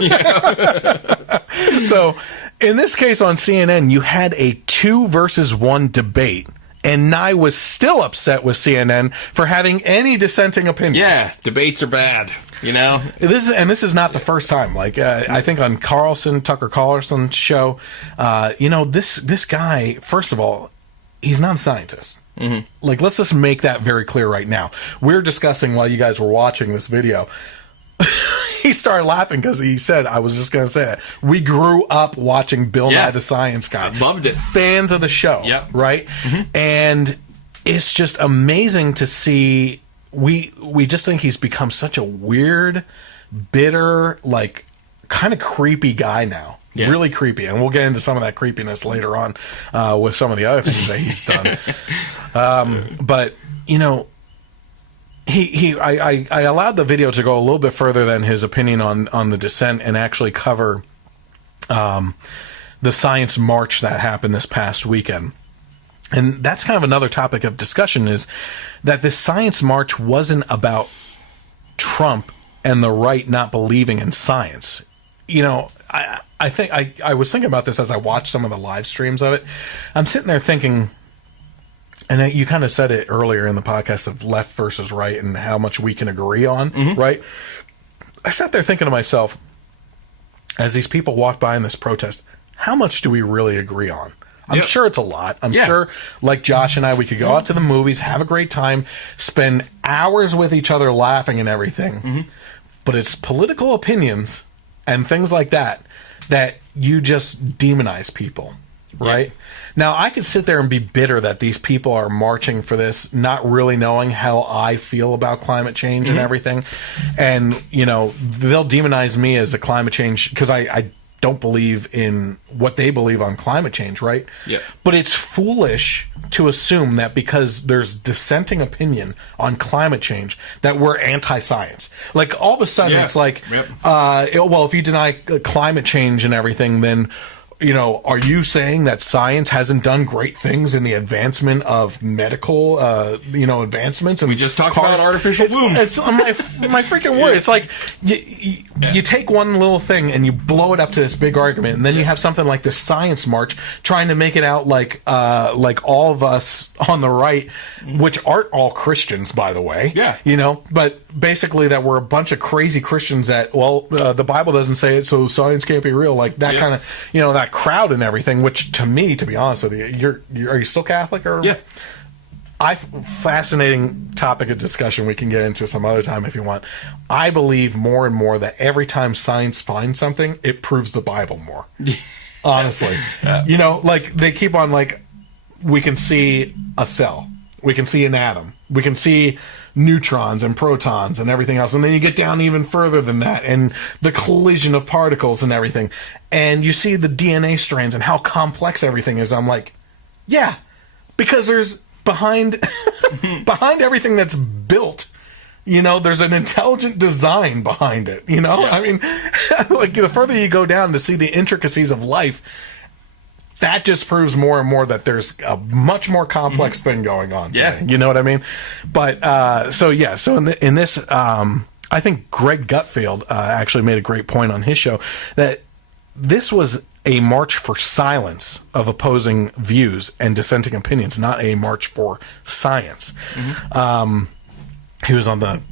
Yeah. So, in this case on CNN, you had a 2 versus 1 debate. And Nye was still upset with CNN for having any dissenting opinion. Yeah, debates are bad, you know? This is not the first time. Like, I think on Tucker Carlson's show, this guy, first of all, he's not a scientist. Mm-hmm. Like, let's just make that very clear right now. We're discussing while you guys were watching this video. He started laughing because he said, I was just going to say it, we grew up watching Bill Nye the Science Guy. I loved it. Fans of the show. Yep. Right? Mm-hmm. And it's just amazing to see. We just think he's become such a weird, bitter, like, kind of creepy guy now. Yeah. Really creepy. And we'll get into some of that creepiness later on with some of the other things that he's done. But, you know, I allowed the video to go a little bit further than his opinion on the dissent and actually cover the Science March that happened this past weekend. And that's kind of another topic of discussion, is that this Science March wasn't about Trump and the right not believing in science. You know, I think I was thinking about this as I watched some of the live streams of it. I'm sitting there thinking, and you kind of said it earlier in the podcast of left versus right and how much we can agree on, right? I sat there thinking to myself, as these people walked by in this protest, how much do we really agree on? I'm sure it's a lot. I'm sure, like Josh and I, we could go out to the movies, have a great time, spend hours with each other laughing and everything. But it's political opinions and things like that that you just demonize people, right? Now, I could sit there and be bitter that these people are marching for this, not really knowing how I feel about climate change and everything. And, you know, they'll demonize me as a climate change because I don't believe in what they believe on climate change, right? Yeah. But it's foolish to assume that because there's dissenting opinion on climate change that we're anti-science. Like, all of a sudden it's like, well, if you deny climate change and everything, then are you saying that science hasn't done great things in the advancement of medical, advancements? And we just talked about artificial wombs. It's my freaking word. It's like you take one little thing and you blow it up to this big argument, and then you have something like this science march trying to make it out like all of us on the right, which aren't all Christians, by the way. Yeah. But basically that we're a bunch of crazy Christians that, the Bible doesn't say it, so science can't be real. Like that kind of, that crowd and everything, which to me, to be honest with you, are you still Catholic? Or yeah. Fascinating topic of discussion we can get into some other time if you want. I believe more and more that every time science finds something, it proves the Bible more. Honestly. Like they keep on we can see a cell. We can see an atom. We can see neutrons and protons and everything else. And then you get down even further than that and the collision of particles and everything. And you see the DNA strands and how complex everything is. I'm like, yeah, because there's behind everything that's built, there's an intelligent design behind it, I mean, the further you go down to see the intricacies of life, that just proves more and more that there's a much more complex thing going on. Yeah. You know what I mean? But, so in this, I think Greg Gutfeld actually made a great point on his show that this was a march for silence of opposing views and dissenting opinions, not a march for science. He was on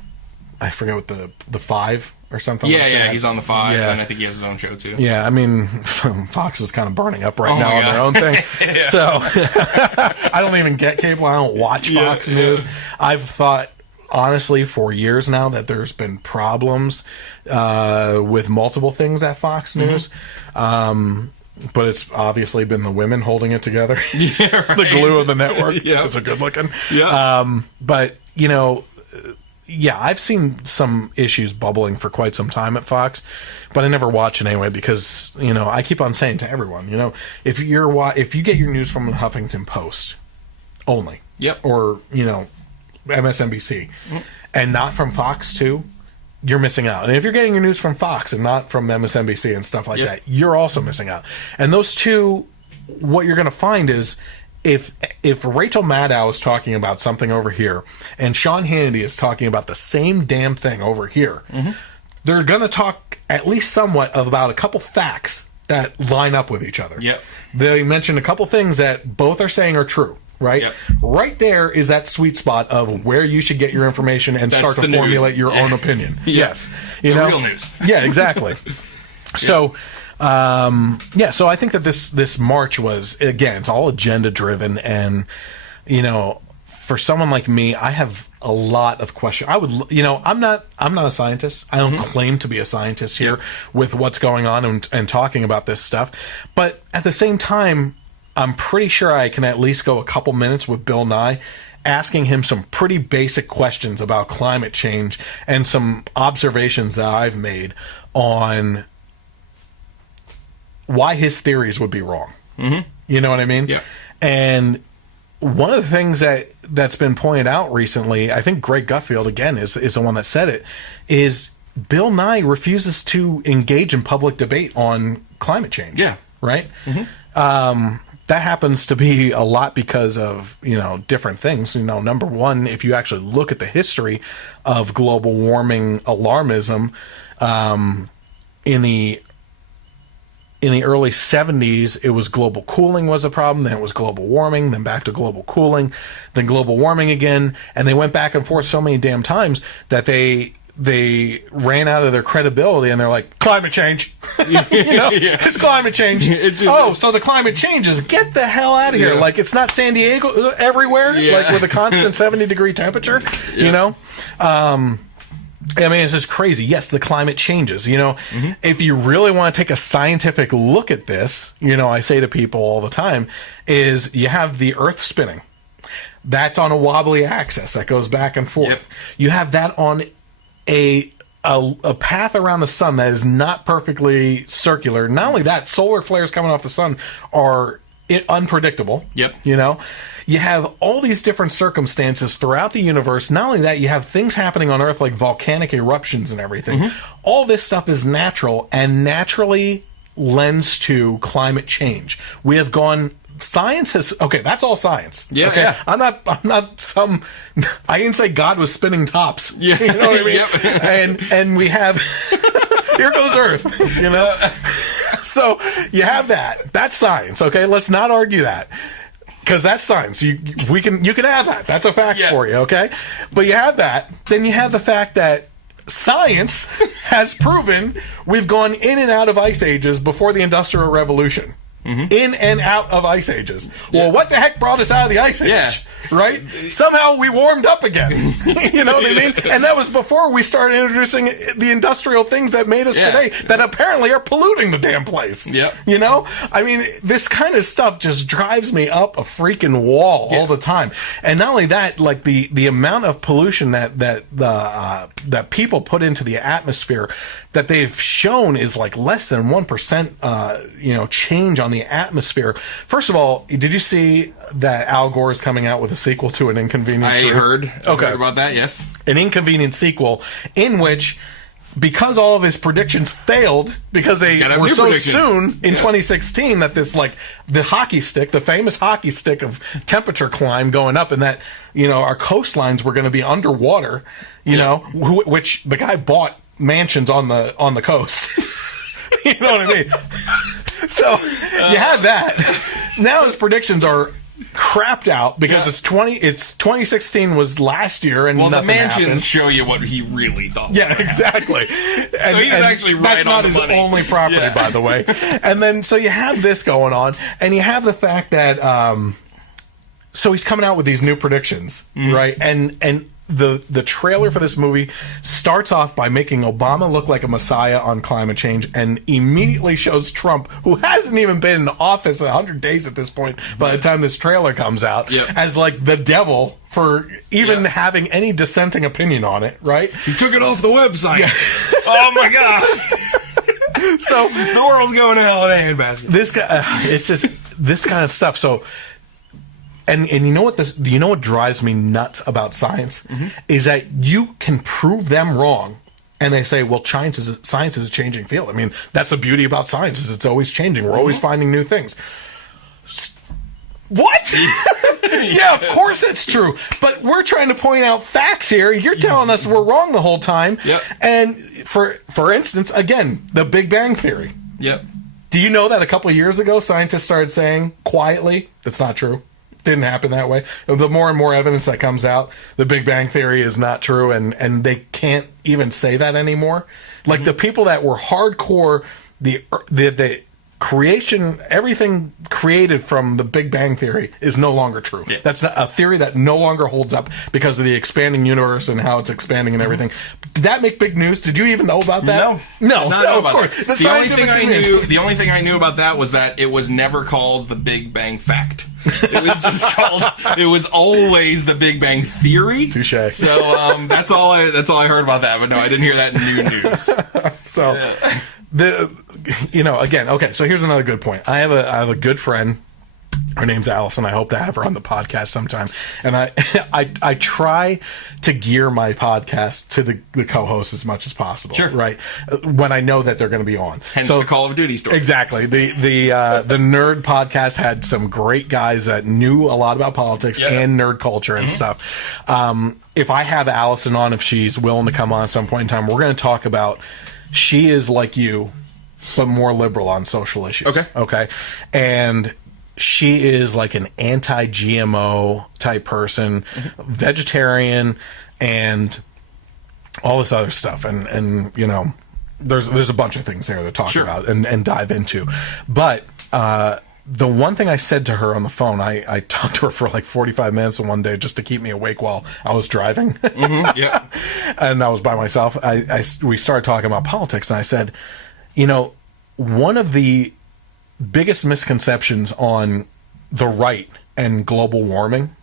I forget what the 5 or something. Yeah, he's on the 5, and I think he has his own show too. Yeah, I mean, Fox is kind of burning up right now on their own thing. So I don't even get cable. I don't watch Fox News. I've thought, honestly, for years now that there's been problems with multiple things at Fox News. But it's obviously been the women holding it together. Yeah, right. The glue of the network. Yeah. It's a good looking. Yeah. But, I've seen some issues bubbling for quite some time at Fox, but I never watch it anyway because, I keep on saying to everyone, if you get your news from the Huffington Post only, or, MSNBC, and not from Fox too, you're missing out. And if you're getting your news from Fox and not from MSNBC and stuff like that, you're also missing out. And those two, what you're going to find is if Rachel Maddow is talking about something over here and Sean Hannity is talking about the same damn thing over here, they're going to talk at least somewhat about a couple facts that line up with each other. Yep. They mention a couple things that both are saying are true. Right? Yep. Right there is that sweet spot of where you should get your information and start to formulate your own opinion. Yes. Real news. Yeah, exactly. So, so I think that this march was, again, it's all agenda driven. And, for someone like me, I have a lot of questions. I would, I'm not a scientist. I don't claim to be a scientist here with what's going on and talking about this stuff. But at the same time, I'm pretty sure I can at least go a couple minutes with Bill Nye asking him some pretty basic questions about climate change and some observations that I've made on why his theories would be wrong. You know what I mean? Yeah. And one of the things that's been pointed out recently, I think Greg Gutfeld, again, is the one that said it, is Bill Nye refuses to engage in public debate on climate change. Yeah. Right? That happens to be a lot because of, different things. Number one, if you actually look at the history of global warming alarmism, in the early 70s, it was global cooling was a problem, then it was global warming, then back to global cooling, then global warming again, and they went back and forth so many damn times that they ran out of their credibility, and they're like, climate change. It's climate change. So the climate changes. Get the hell out of here. Like, it's not San Diego everywhere, like with a constant 70-degree temperature, I mean, it's just crazy. Yes, the climate changes. If you really want to take a scientific look at this, I say to people all the time, is you have the Earth spinning. That's on a wobbly axis that goes back and forth. Yep. You have that on a path around the sun that is not perfectly circular. Not only that, solar flares coming off the sun are unpredictable. Yep. You have all these different circumstances throughout the universe. Not only that, you have things happening on Earth like volcanic eruptions and everything. All this stuff is natural, and naturally lens to climate change. We have gone. Science has that's all science. Yeah, okay? yeah. I'm not some. I didn't say God was spinning tops. Yeah, you know what I mean. Yep. and we have here goes Earth. You know, so you have that. That's science. Okay, let's not argue that. Because that's science. You can have that. That's a fact for you, okay? But you have that. Then you have the fact that science has proven we've gone in and out of ice ages before the Industrial Revolution. In and out of ice ages. Well, what the heck brought us out of the ice age? Yeah. Right? Somehow we warmed up again. You know what I mean? And that was before we started introducing the industrial things that made us today that apparently are polluting the damn place. Yep. You know? I mean, this kind of stuff just drives me up a freaking wall all the time. And not only that, like the amount of pollution that people put into the atmosphere that they've shown is like less than 1%, change on the atmosphere. First of all, did you see that Al Gore is coming out with a sequel to An Inconvenient Truth? I heard about that, yes. An inconvenient sequel in which, because all of his predictions failed, because they were so soon in 2016 that this, like, the famous hockey stick of temperature climb going up, and that, our coastlines were going to be underwater, which the guy bought mansions on the coast. You know what I mean? So you have that. Now his predictions are crapped out because it's 2016 was last year, and the mansions happened. show you what he really thought. Yeah, exactly. So he's actually right that's on not the his money. only property, by the way. And then so you have this going on, and you have the fact that so he's coming out with these new predictions, right? And the trailer for this movie starts off by making Obama look like a messiah on climate change, and immediately shows Trump, who hasn't even been in office 100 days at this point by the time this trailer comes out, as like the devil for even having any dissenting opinion on it, right? He took it off the website. Oh my God. So the world's going to hell in a handbasket. This guy, it's just this kind of stuff. So, and you know what drives me nuts about science is that you can prove them wrong, and they say, well, science is a changing field. I mean, that's the beauty about science, is it's always changing. We're always finding new things. What? Yeah, of course it's true. But we're trying to point out facts here. You're telling us we're wrong the whole time. Yep. And for instance, again, the Big Bang Theory. Yep. Do you know that a couple of years ago, scientists started saying quietly that's not true? Didn't happen that way. The more and more evidence that comes out, the Big Bang Theory is not true, and they can't even say that anymore. Like the people that were hardcore, the creation, everything created from the Big Bang Theory is no longer true. Yeah. That's not a theory that no longer holds up because of the expanding universe and how it's expanding and everything. Did that make big news? Did you even know about that? No, of course. The only thing I knew about that was that it was never called the Big Bang Fact. It was just called. It was always the Big Bang Theory. Touché. So that's all I heard about that. But no, I didn't hear that in new news. So. Again, okay, so here's another good point. I have a good friend. Her name's Allison. I hope to have her on the podcast sometime. And I try to gear my podcast to the co-host as much as possible. Sure. Right? When I know that they're going to be on. Hence the Call of Duty story. Exactly. The Nerd podcast had some great guys that knew a lot about politics and nerd culture and stuff. If I have Allison on, if she's willing to come on at some point in time, we're going to talk about. She is like you, but more liberal on social issues. Okay. And she is like an anti-GMO type person, vegetarian, and all this other stuff. And there's a bunch of things there to talk about and dive into. But the one thing I said to her on the phone, I talked to her for like 45 minutes in one day just to keep me awake while I was driving. And I was by myself. We started talking about politics, and I said, one of the biggest misconceptions on the right and global warming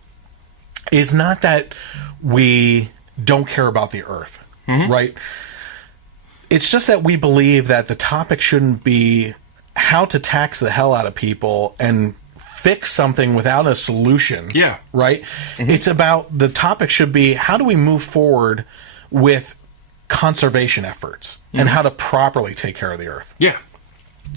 is not that we don't care about the earth, right? It's just that we believe that the topic shouldn't be how to tax the hell out of people and fix something without a solution. Yeah. Right? It's about, the topic should be, how do we move forward with conservation efforts and how to properly take care of the earth. Yeah.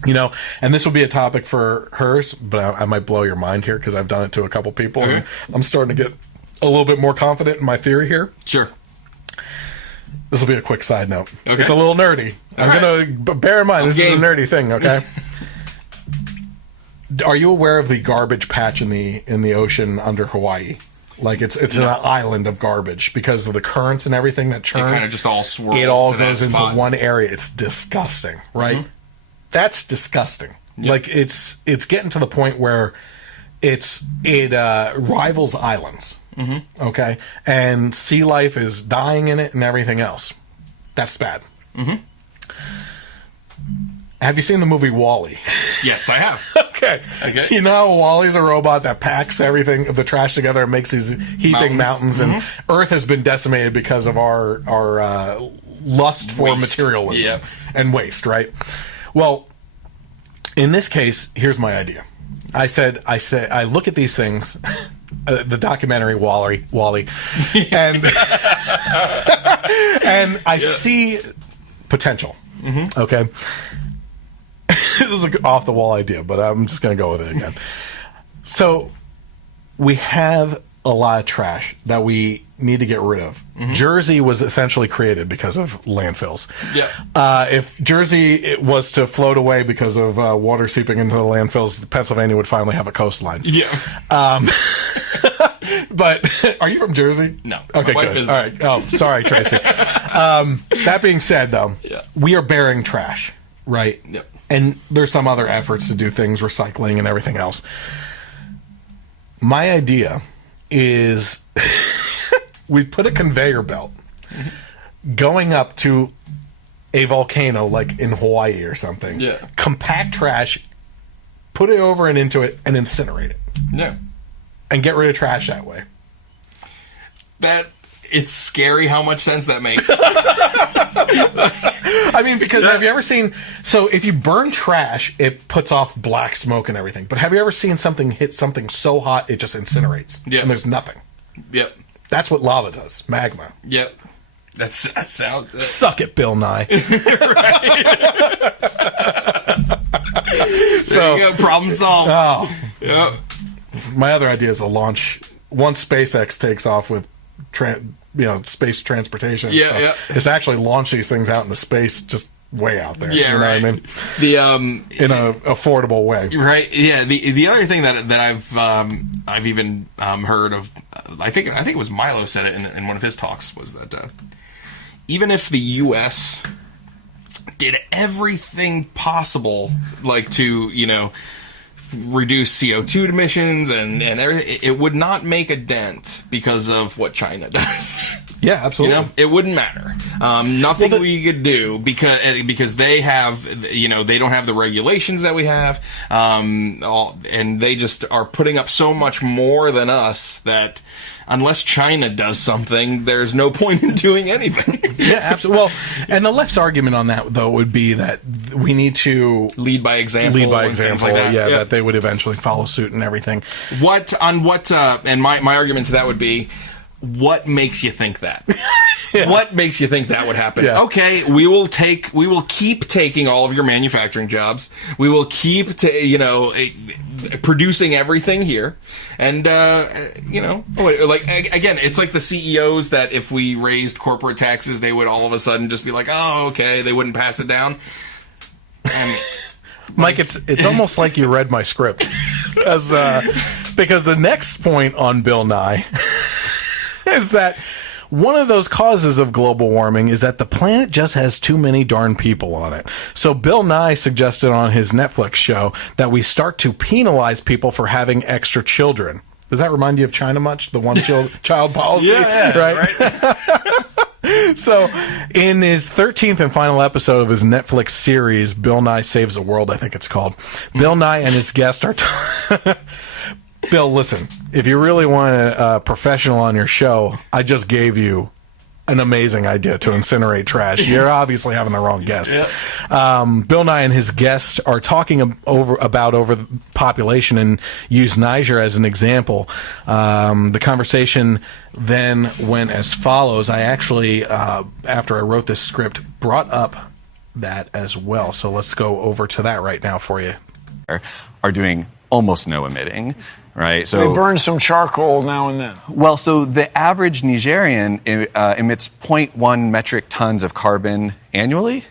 You know, and this will be a topic for hers, but I might blow your mind here because I've done it to a couple people. Okay. And I'm starting to get a little bit more confident in my theory here. Sure. This will be a quick side note. Okay. It's a little nerdy. But bear in mind, this is a nerdy thing, okay? Are you aware of the garbage patch in the ocean under Hawaii? Like it's an island of garbage because of the currents and everything that churn. It kind of just all swirls. It all to that goes into spot. one area. It's disgusting, right? Mm-hmm. That's disgusting. Yep. Like it's getting to the point where it rivals islands. Mm-hmm. Okay, and sea life is dying in it and everything else. That's bad. Mm-hmm. Have you seen the movie WALL-E? Yes, I have. Okay. You know how WALL-E's a robot that packs everything, the trash together, and makes these heaping mountains, and Earth has been decimated because of our lust for materialism and waste, right? Well, in this case, here's my idea. I look at these things, the documentary WALL-E, and and I see potential. Mm-hmm. Okay. This is an off-the-wall idea, but I'm just going to go with it again. So we have a lot of trash that we need to get rid of. Mm-hmm. Jersey was essentially created because of landfills. Yeah. If Jersey was to float away because of water seeping into the landfills, Pennsylvania would finally have a coastline. Yeah. But are you from Jersey? No. Okay, my wife good. is. All right. Oh, sorry, Tracy. That being said, though, we are burying trash, right? Yep. And there's some other efforts to do things, recycling and everything else. My idea is we put a conveyor belt going up to a volcano like in Hawaii or something. Yeah. Compact trash, put it over and into it, and incinerate it. Yeah. And get rid of trash that way. It's scary how much sense that makes. I mean, because have you ever seen... So if you burn trash, it puts off black smoke and everything. But have you ever seen something hit something so hot, it just incinerates? Yeah. And there's nothing. Yep. That's what lava does. Magma. Yep. That sounds... Suck it, Bill Nye. There you go. Problem solved. Oh. Yep. My other idea is a launch... Once SpaceX takes off with... space transportation. It's actually launch these things out into space, just way out there. Yeah, you know right. what I mean? In a affordable way. Right. Yeah. The other thing that I've even heard of, I think it was Milo said it in one of his talks, was that even if the U.S. did everything possible, like to reduce CO2 emissions and everything, it would not make a dent because of what China does. Yeah, absolutely. It wouldn't matter. Nothing we could do because they have, they don't have the regulations that we have, and they just are putting up so much more than us that unless China does something, there's no point in doing anything. Yeah, absolutely. Well, and the left's argument on that, though, would be that we need to lead by example. And things like that. Yeah, that they would eventually follow suit and everything. And my argument to that would be, what makes you think that? What makes you think that would happen? Yeah. Okay, we will keep taking all of your manufacturing jobs. We will keep producing everything here. And again, it's like the CEOs that if we raised corporate taxes, they would all of a sudden just be like, "Oh, okay," they wouldn't pass it down. Mike, it's almost like you read my script because the next point on Bill Nye is that one of those causes of global warming is that the planet just has too many darn people on it. So Bill Nye suggested on his Netflix show that we start to penalize people for having extra children. Does that remind you of China much? The one child policy? Yeah, right. So in his 13th and final episode of his Netflix series, Bill Nye Saves the World, I think it's called, Bill Nye and his guest are... Bill, listen, if you really want a professional on your show, I just gave you an amazing idea to incinerate trash. You're obviously having the wrong guest. Yep. Bill Nye and his guest are talking about overpopulation and use Niger as an example. The conversation then went as follows. I actually, after I wrote this script, brought up that as well. So let's go over to that right now for you. Are doing almost no emitting, right? So they burn some charcoal now and then. Well, so the average Nigerian emits 0.1 metric tons of carbon annually.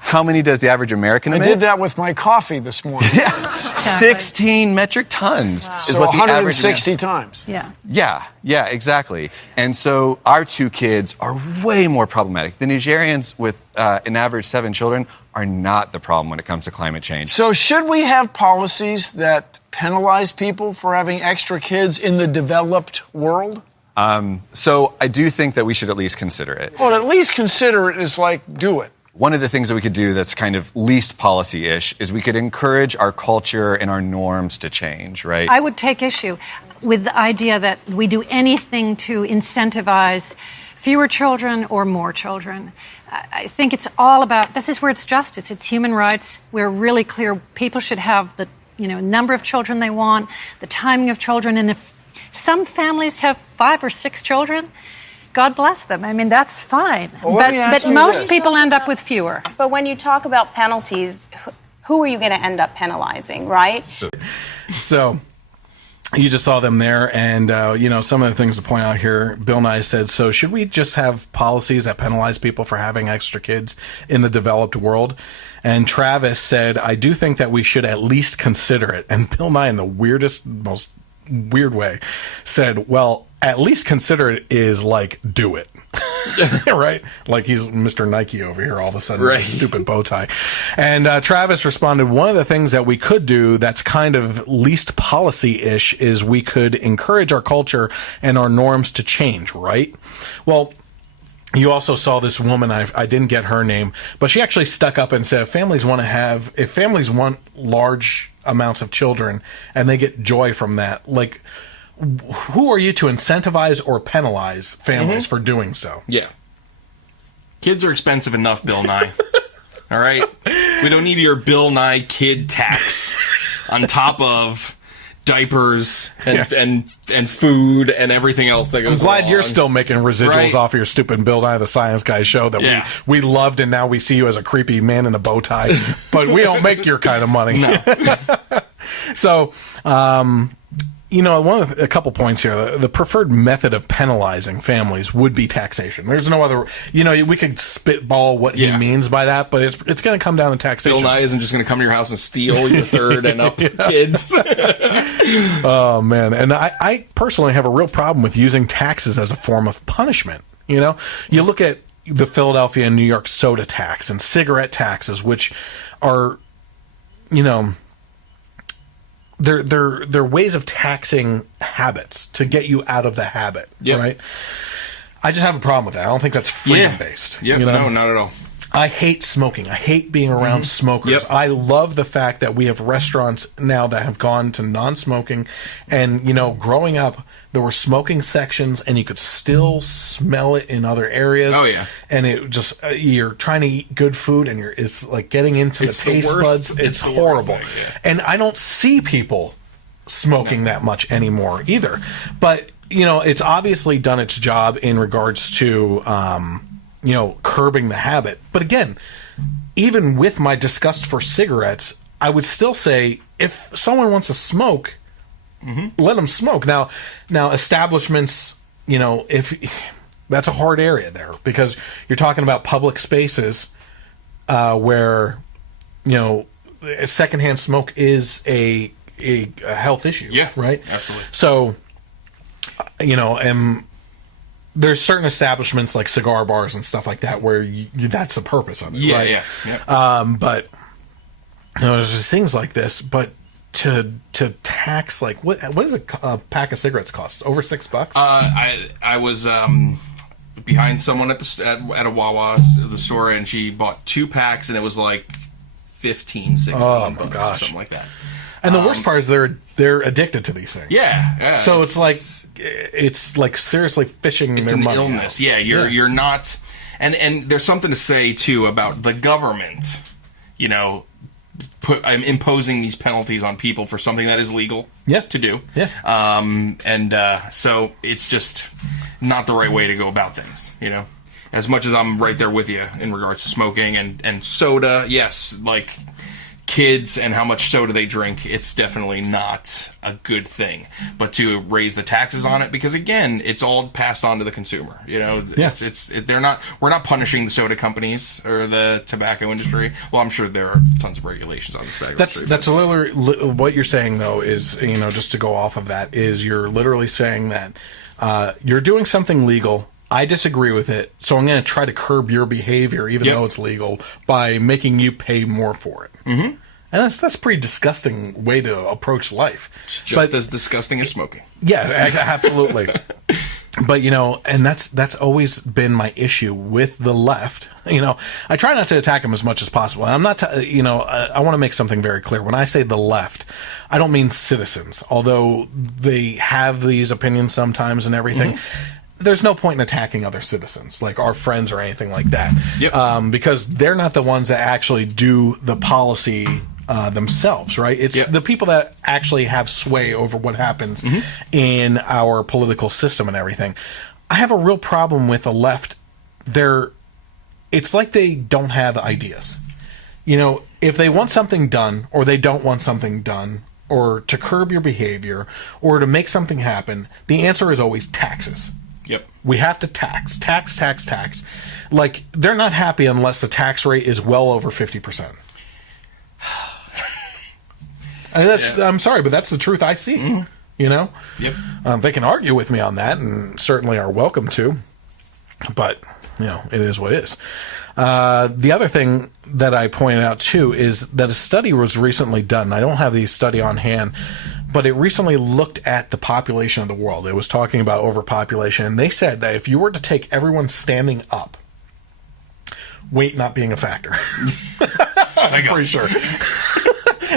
How many does the average American emit? I did that with my coffee this morning. Yeah, 16 metric tons is so what the average 160 times. Yeah, exactly. And so our two kids are way more problematic. The Nigerians with an average 7 children are not the problem when it comes to climate change. So should we have policies that penalize people for having extra kids in the developed world? So I do think that we should at least consider it. Well, at least consider it is like do it. One of the things that we could do that's kind of least policy-ish is we could encourage our culture and our norms to change, right? I would take issue with the idea that we do anything to incentivize fewer children or more children. I think it's all about, this is where it's justice, it's human rights. We're really clear people should have the number of children they want, the timing of children, and if some families have 5 or 6 children, God bless them. I mean, that's fine. Well, but most people end up with fewer. But when you talk about penalties, who are you going to end up penalizing, right? So you just saw them there, and some of the things to point out here. Bill Nye said, so should we just have policies that penalize people for having extra kids in the developed world? And Travis said, I do think that we should at least consider it. And Bill Nye, in the most weird way, said, well, at least consider it is like do it. Right? Like he's Mr. Nike over here all of a sudden with a stupid bow tie. And Travis responded, one of the things that we could do that's kind of least policy-ish is we could encourage our culture and our norms to change, right? Well, you also saw this woman, I didn't get her name, but she actually stuck up and said if families want large amounts of children and they get joy from that, like, who are you to incentivize or penalize families for doing so? Yeah. Kids are expensive enough, Bill Nye. All right? We don't need your Bill Nye kid tax on top of diapers and food and everything else that goes I'm glad along. you're still making residuals off of your stupid Bill Nye the Science Guy show that we loved, and now we see you as a creepy man in a bow tie. But we don't make your kind of money. No. So, a couple points here. The preferred method of penalizing families would be taxation. There's no other. We could spitball what he means by that, but it's going to come down to taxation. Bill Nye isn't just going to come to your house and steal your third and up kids. Oh man, and I personally have a real problem with using taxes as a form of punishment. You look at the Philadelphia and New York soda tax and cigarette taxes, which are, They're ways of taxing habits to get you out of the habit, right? I just have a problem with that. I don't think that's freedom-based. Yeah, no, not at all. I hate smoking. I hate being around smokers. I love the fact that we have restaurants now that have gone to non-smoking. And, growing up, there were smoking sections, and you could still smell it in other areas. Oh, yeah. And it just, you're trying to eat good food, and it's like getting into the taste buds. It's horrible. Thing, And I don't see people smoking that much anymore either. But, it's obviously done its job in regards to, curbing the habit. But again, even with my disgust for cigarettes, I would still say if someone wants to smoke, let them smoke. Now establishments, if that's a hard area there because you're talking about public spaces where, secondhand smoke is a health issue. Yeah, right. Absolutely. So, there's certain establishments like cigar bars and stuff like that where that's the purpose of it, right? Yeah. But there's just things like this. But to tax, like what does a pack of cigarettes cost? Over $6? I was behind someone at a Wawa, the store, and she bought 2 packs, and it was like $15, $16 bucks or something like that. And the worst part is they're addicted to these things. Yeah. So it's like seriously fishing their money. It's an illness. Out. Yeah, you're not. And there's something to say too about the government. Imposing these penalties on people for something that is legal to do. Yeah. So it's just not the right way to go about things. as much as I'm right there with you in regards to smoking and soda, yes, like kids and how much soda they drink, it's definitely not a good thing. But to raise the taxes on it, because again, it's all passed on to the consumer. You know, we're not punishing the soda companies or the tobacco industry. Well, I'm sure there are tons of regulations on the tobacco industry. That's literally what you're saying, though, is, you know, just to go off of that, is you're literally saying that you're doing something legal. I disagree with it, so I'm going to try to curb your behavior, even though it's legal, by making you pay more for it. Mm-hmm. And that's a pretty disgusting way to approach life. It's just as disgusting as smoking. Yeah, absolutely. But, you know, and that's always been my issue with the left. You know, I try not to attack them as much as possible. I'm not, I want to make something very clear. When I say the left, I don't mean citizens, although they have these opinions sometimes and everything. Mm-hmm. There's no point in attacking other citizens, like our friends or anything like that, because they're not the ones that actually do the policy themselves, right? It's the people that actually have sway over what happens in our political system and everything. I have a real problem with the left. It's like they don't have ideas. You know, if they want something done or they don't want something done, or to curb your behavior or to make something happen, the answer is always taxes. Yep. We have to tax. Like, they're not happy unless the tax rate is well over 50%. And I'm sorry, but that's the truth I see. Mm-hmm. You know? Yep. They can argue with me on that, and certainly are welcome to. But, you know, it is what it is. The other thing that I pointed out, too, is that a study was recently done. I don't have the study on hand, but it recently looked at the population of the world. It was talking about overpopulation, and they said that if you were to take everyone standing up, weight not being a factor, I'm pretty sure,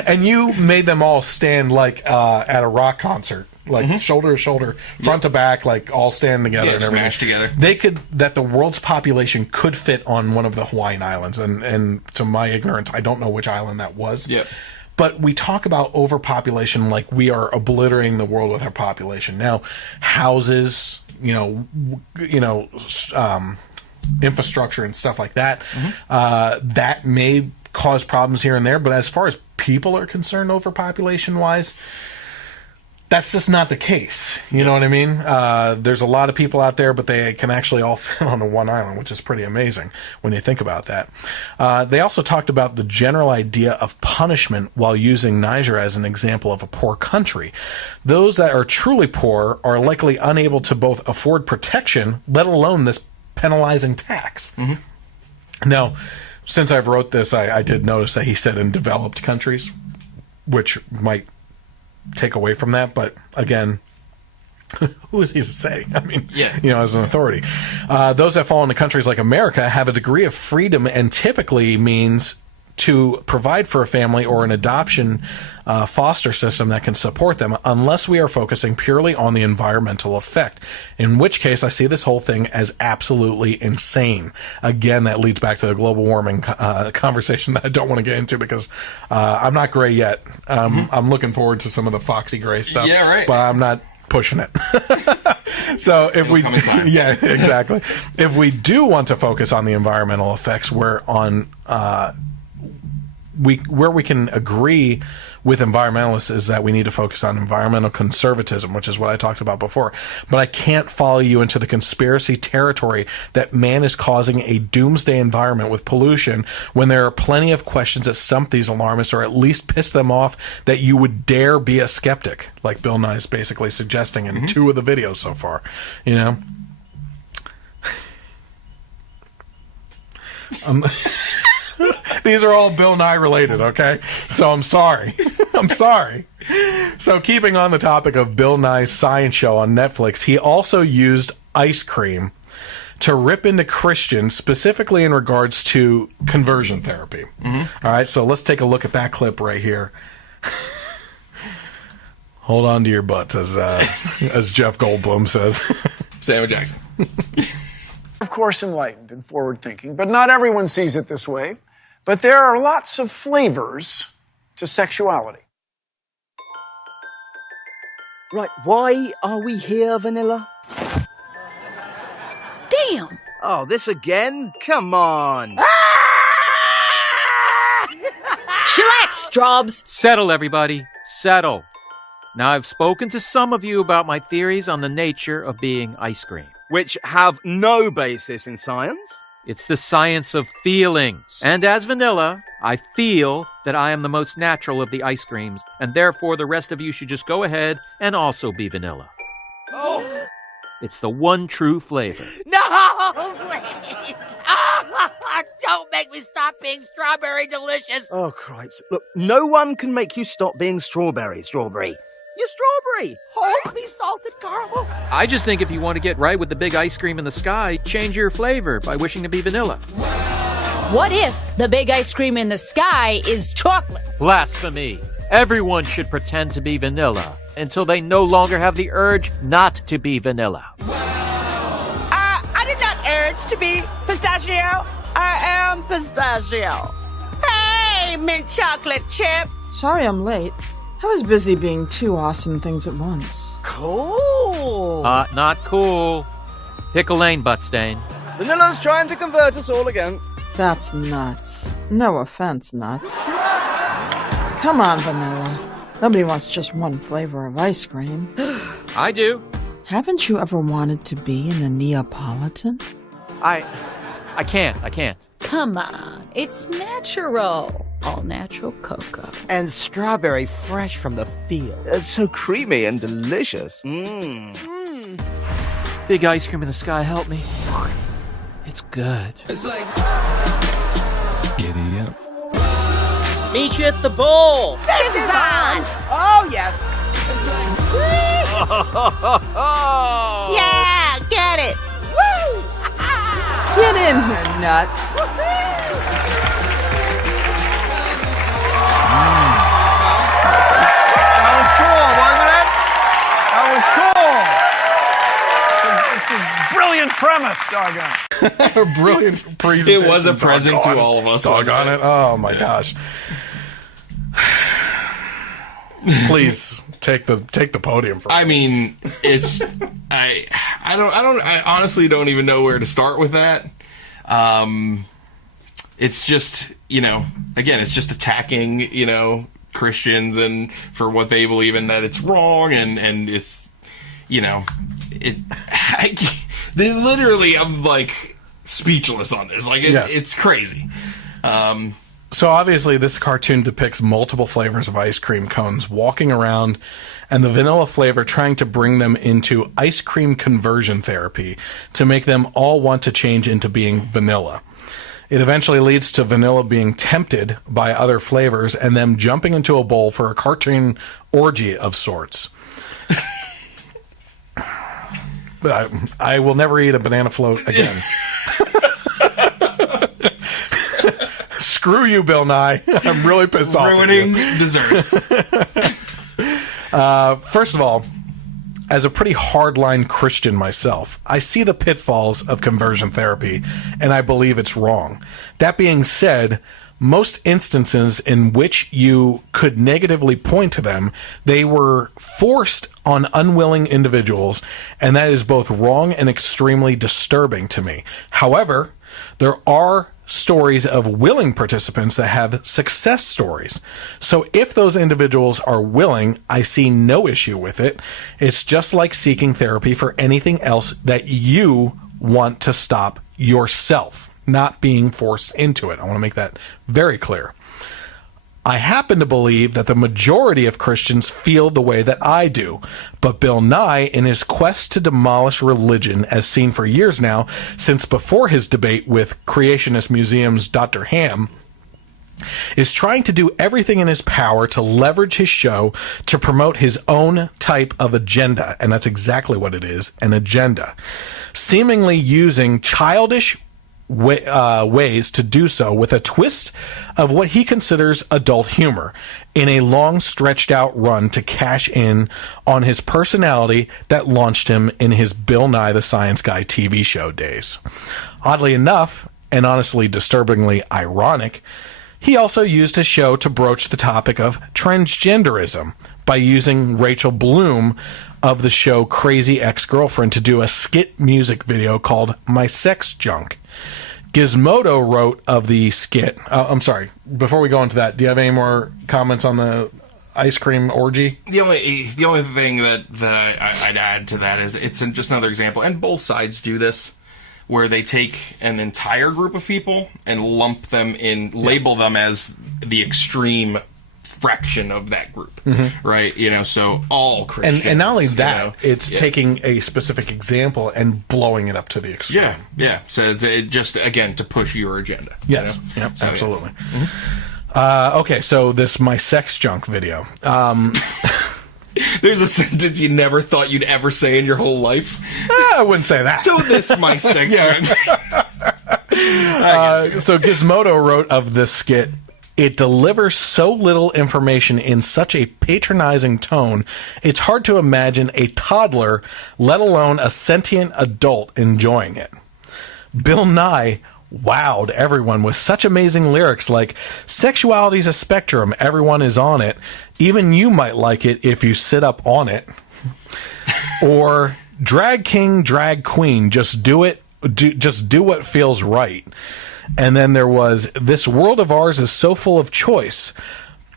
and you made them all stand like at a rock concert, like shoulder to shoulder, front to back, like all stand together and everything. Smashed together. That the world's population could fit on one of the Hawaiian Islands, and to my ignorance, I don't know which island that was. Yeah. But we talk about overpopulation like we are obliterating the world with our population. Now, houses, infrastructure and stuff like that, that may cause problems here and there. But as far as people are concerned, overpopulation-wise, that's just not the case. You know what I mean? There's a lot of people out there, but they can actually all fit on the one island, which is pretty amazing when you think about that. They also talked about the general idea of punishment while using Niger as an example of a poor country. Those that are truly poor are likely unable to both afford protection, let alone this penalizing tax. Mm-hmm. Now, since I've wrote this, I did notice that he said in developed countries, which might take away from that, but again, who is he to say? I mean, as an authority. Those that fall into countries like America have a degree of freedom and typically means to provide for a family or an adoption foster system that can support them, unless we are focusing purely on the environmental effect, in which case I see this whole thing as absolutely insane. Again, that leads back to the global warming conversation that I don't want to get into because I'm not gray yet. I'm looking forward to some of the foxy gray stuff, but I'm not pushing it. So if exactly. If we do want to focus on the environmental effects, where we can agree with environmentalists is that we need to focus on environmental conservatism, which is what I talked about before. But I can't follow you into the conspiracy territory that man is causing a doomsday environment with pollution when there are plenty of questions that stump these alarmists or at least piss them off that you would dare be a skeptic, like Bill Nye is basically suggesting in two of the videos so far. You know? These are all Bill Nye related, okay? So I'm sorry. I'm sorry. So keeping on the topic of Bill Nye's science show on Netflix, he also used ice cream to rip into Christians, specifically in regards to conversion therapy. All right, so let's take a look at that clip right here. Hold on to your butts, as Jeff Goldblum says. Samuel Jackson. Of course, enlightened and forward-thinking, but not everyone sees it this way. But there are lots of flavors to sexuality. Right, why are we here, Vanilla? Damn! Oh, this again? Come on. Chillax, Straubs. Settle, everybody. Settle. Now, I've spoken to some of you about my theories on the nature of being ice cream. Which have no basis in science? It's the science of feelings. And as vanilla, I feel that I am the most natural of the ice creams, and therefore the rest of you should just go ahead and also be vanilla. Oh! It's the one true flavor. No! Don't make me stop being strawberry delicious. Oh, cripes. Look, no one can make you stop being strawberry. You're strawberry. Hold me, salted caramel. I just think if you want to get right with the big ice cream in the sky, change your flavor by wishing to be vanilla. What if the big ice cream in the sky is chocolate? Blasphemy. Everyone should pretend to be vanilla until they no longer have the urge not to be vanilla. I did not urge to be pistachio. I am pistachio. Hey, mint chocolate chip. Sorry I'm late. I was busy being two awesome things at once. Cool. Not cool. Pickle Lane, Buttstain. Vanilla's trying to convert us all again. That's nuts. No offense, nuts. Come on, Vanilla. Nobody wants just one flavor of ice cream. I do. Haven't you ever wanted to be in a Neapolitan? I can't. Come on, it's natural. All natural cocoa. And strawberry fresh from the field. It's so creamy and delicious. Big ice cream in the sky, help me. It's good. It's like... Giddy up. Meet you at the bowl. This is on. Oh, yes. Yeah, get it. Woo! Get in here, nuts. That was cool, wasn't it? It's a brilliant premise, doggone. Brilliant presentation. It was a present to all of us. Doggone it. Oh my gosh. Please take the podium for me. I mean, it's I honestly don't even know where to start with that. It's just, again, it's just attacking, Christians and for what they believe in, that it's wrong, and it's, they literally, I'm like speechless on this. Like it's crazy. So obviously this cartoon depicts multiple flavors of ice cream cones walking around, and the vanilla flavor trying to bring them into ice cream conversion therapy to make them all want to change into being vanilla. It eventually leads to vanilla being tempted by other flavors and them jumping into a bowl for a cartoon orgy of sorts. But I will never eat a banana float again. Screw you, Bill Nye. I'm really pissed off. Ruining desserts. First of all, as a pretty hardline Christian myself, I see the pitfalls of conversion therapy, and I believe it's wrong. That being said, most instances in which you could negatively point to them, they were forced on unwilling individuals, and that is both wrong and extremely disturbing to me. However, there are stories of willing participants that have success stories. So if those individuals are willing, I see no issue with it. It's just like seeking therapy for anything else that you want to stop yourself, not being forced into it. I want to make that very clear. I happen to believe that the majority of Christians feel the way that I do, but Bill Nye, in his quest to demolish religion, as seen for years now, since before his debate with Creationist Museum's Dr. Ham, is trying to do everything in his power to leverage his show to promote his own type of agenda, and that's exactly what it is, an agenda, seemingly using childish ways to do so with a twist of what he considers adult humor in a long stretched out run to cash in on his personality that launched him in his Bill Nye the Science Guy TV show days. Oddly enough, and honestly disturbingly ironic, he also used his show to broach the topic of transgenderism by using Rachel Bloom of the show Crazy Ex-Girlfriend to do a skit music video called My Sex Junk. Gizmodo wrote of the skit. I'm sorry. Before we go into that, do you have any more comments on the ice cream orgy? The only thing that I'd add to that is it's just another example, and both sides do this, where they take an entire group of people and lump them in, label them as the extreme fraction of that group, right? You know, so all Christians. And not only that, you know, it's taking a specific example and blowing it up to the extreme. Yeah. So it just, again, to push your agenda. Yes, you know? yep, so, absolutely. Okay, so this My Sex Junk video. There's a sentence you never thought you'd ever say in your whole life. I wouldn't say that. So this My Sex Junk. So Gizmodo wrote of this skit, it delivers so little information in such a patronizing tone, it's hard to imagine a toddler, let alone a sentient adult, enjoying it. Bill Nye wowed everyone with such amazing lyrics like, sexuality's a spectrum, everyone is on it, even you might like it if you sit up on it. Or, drag king, drag queen, just do it, just do what feels right. And then there was, this world of ours is so full of choice,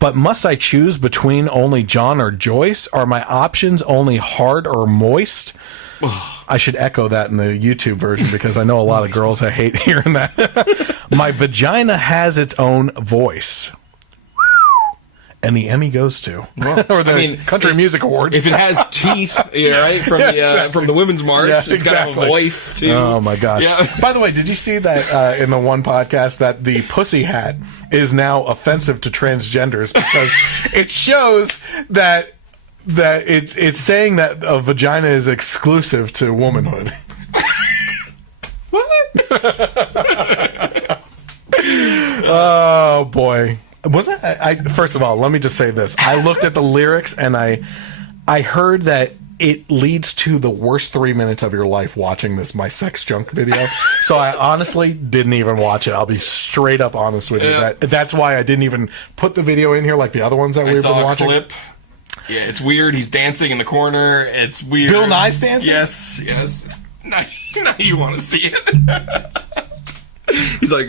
but must I choose between only John or Joyce? Are my options only hard or moist? I should echo that in the YouTube version because I know a lot of girls that hate hearing that. My vagina has its own voice. And the Emmy goes to, or the Country Music Award. If it has teeth, right, from the Women's March, it's got a voice too. Oh my gosh! Yeah. By the way, did you see that in the one podcast that the pussy hat is now offensive to transgenders because it shows that it's saying that a vagina is exclusive to womanhood. What? Oh boy. Wasn't I first of all, let me just say this. I looked at the lyrics and I heard that it leads to the worst 3 minutes of your life watching this My Sex Junk video. So I honestly didn't even watch it. I'll be straight up honest with you. That's why I didn't even put the video in here like the other ones that we've been watching. Clip. Yeah, it's weird. He's dancing in the corner. It's weird. Bill Nye's dancing? Yes. Now you want to see it. He's like,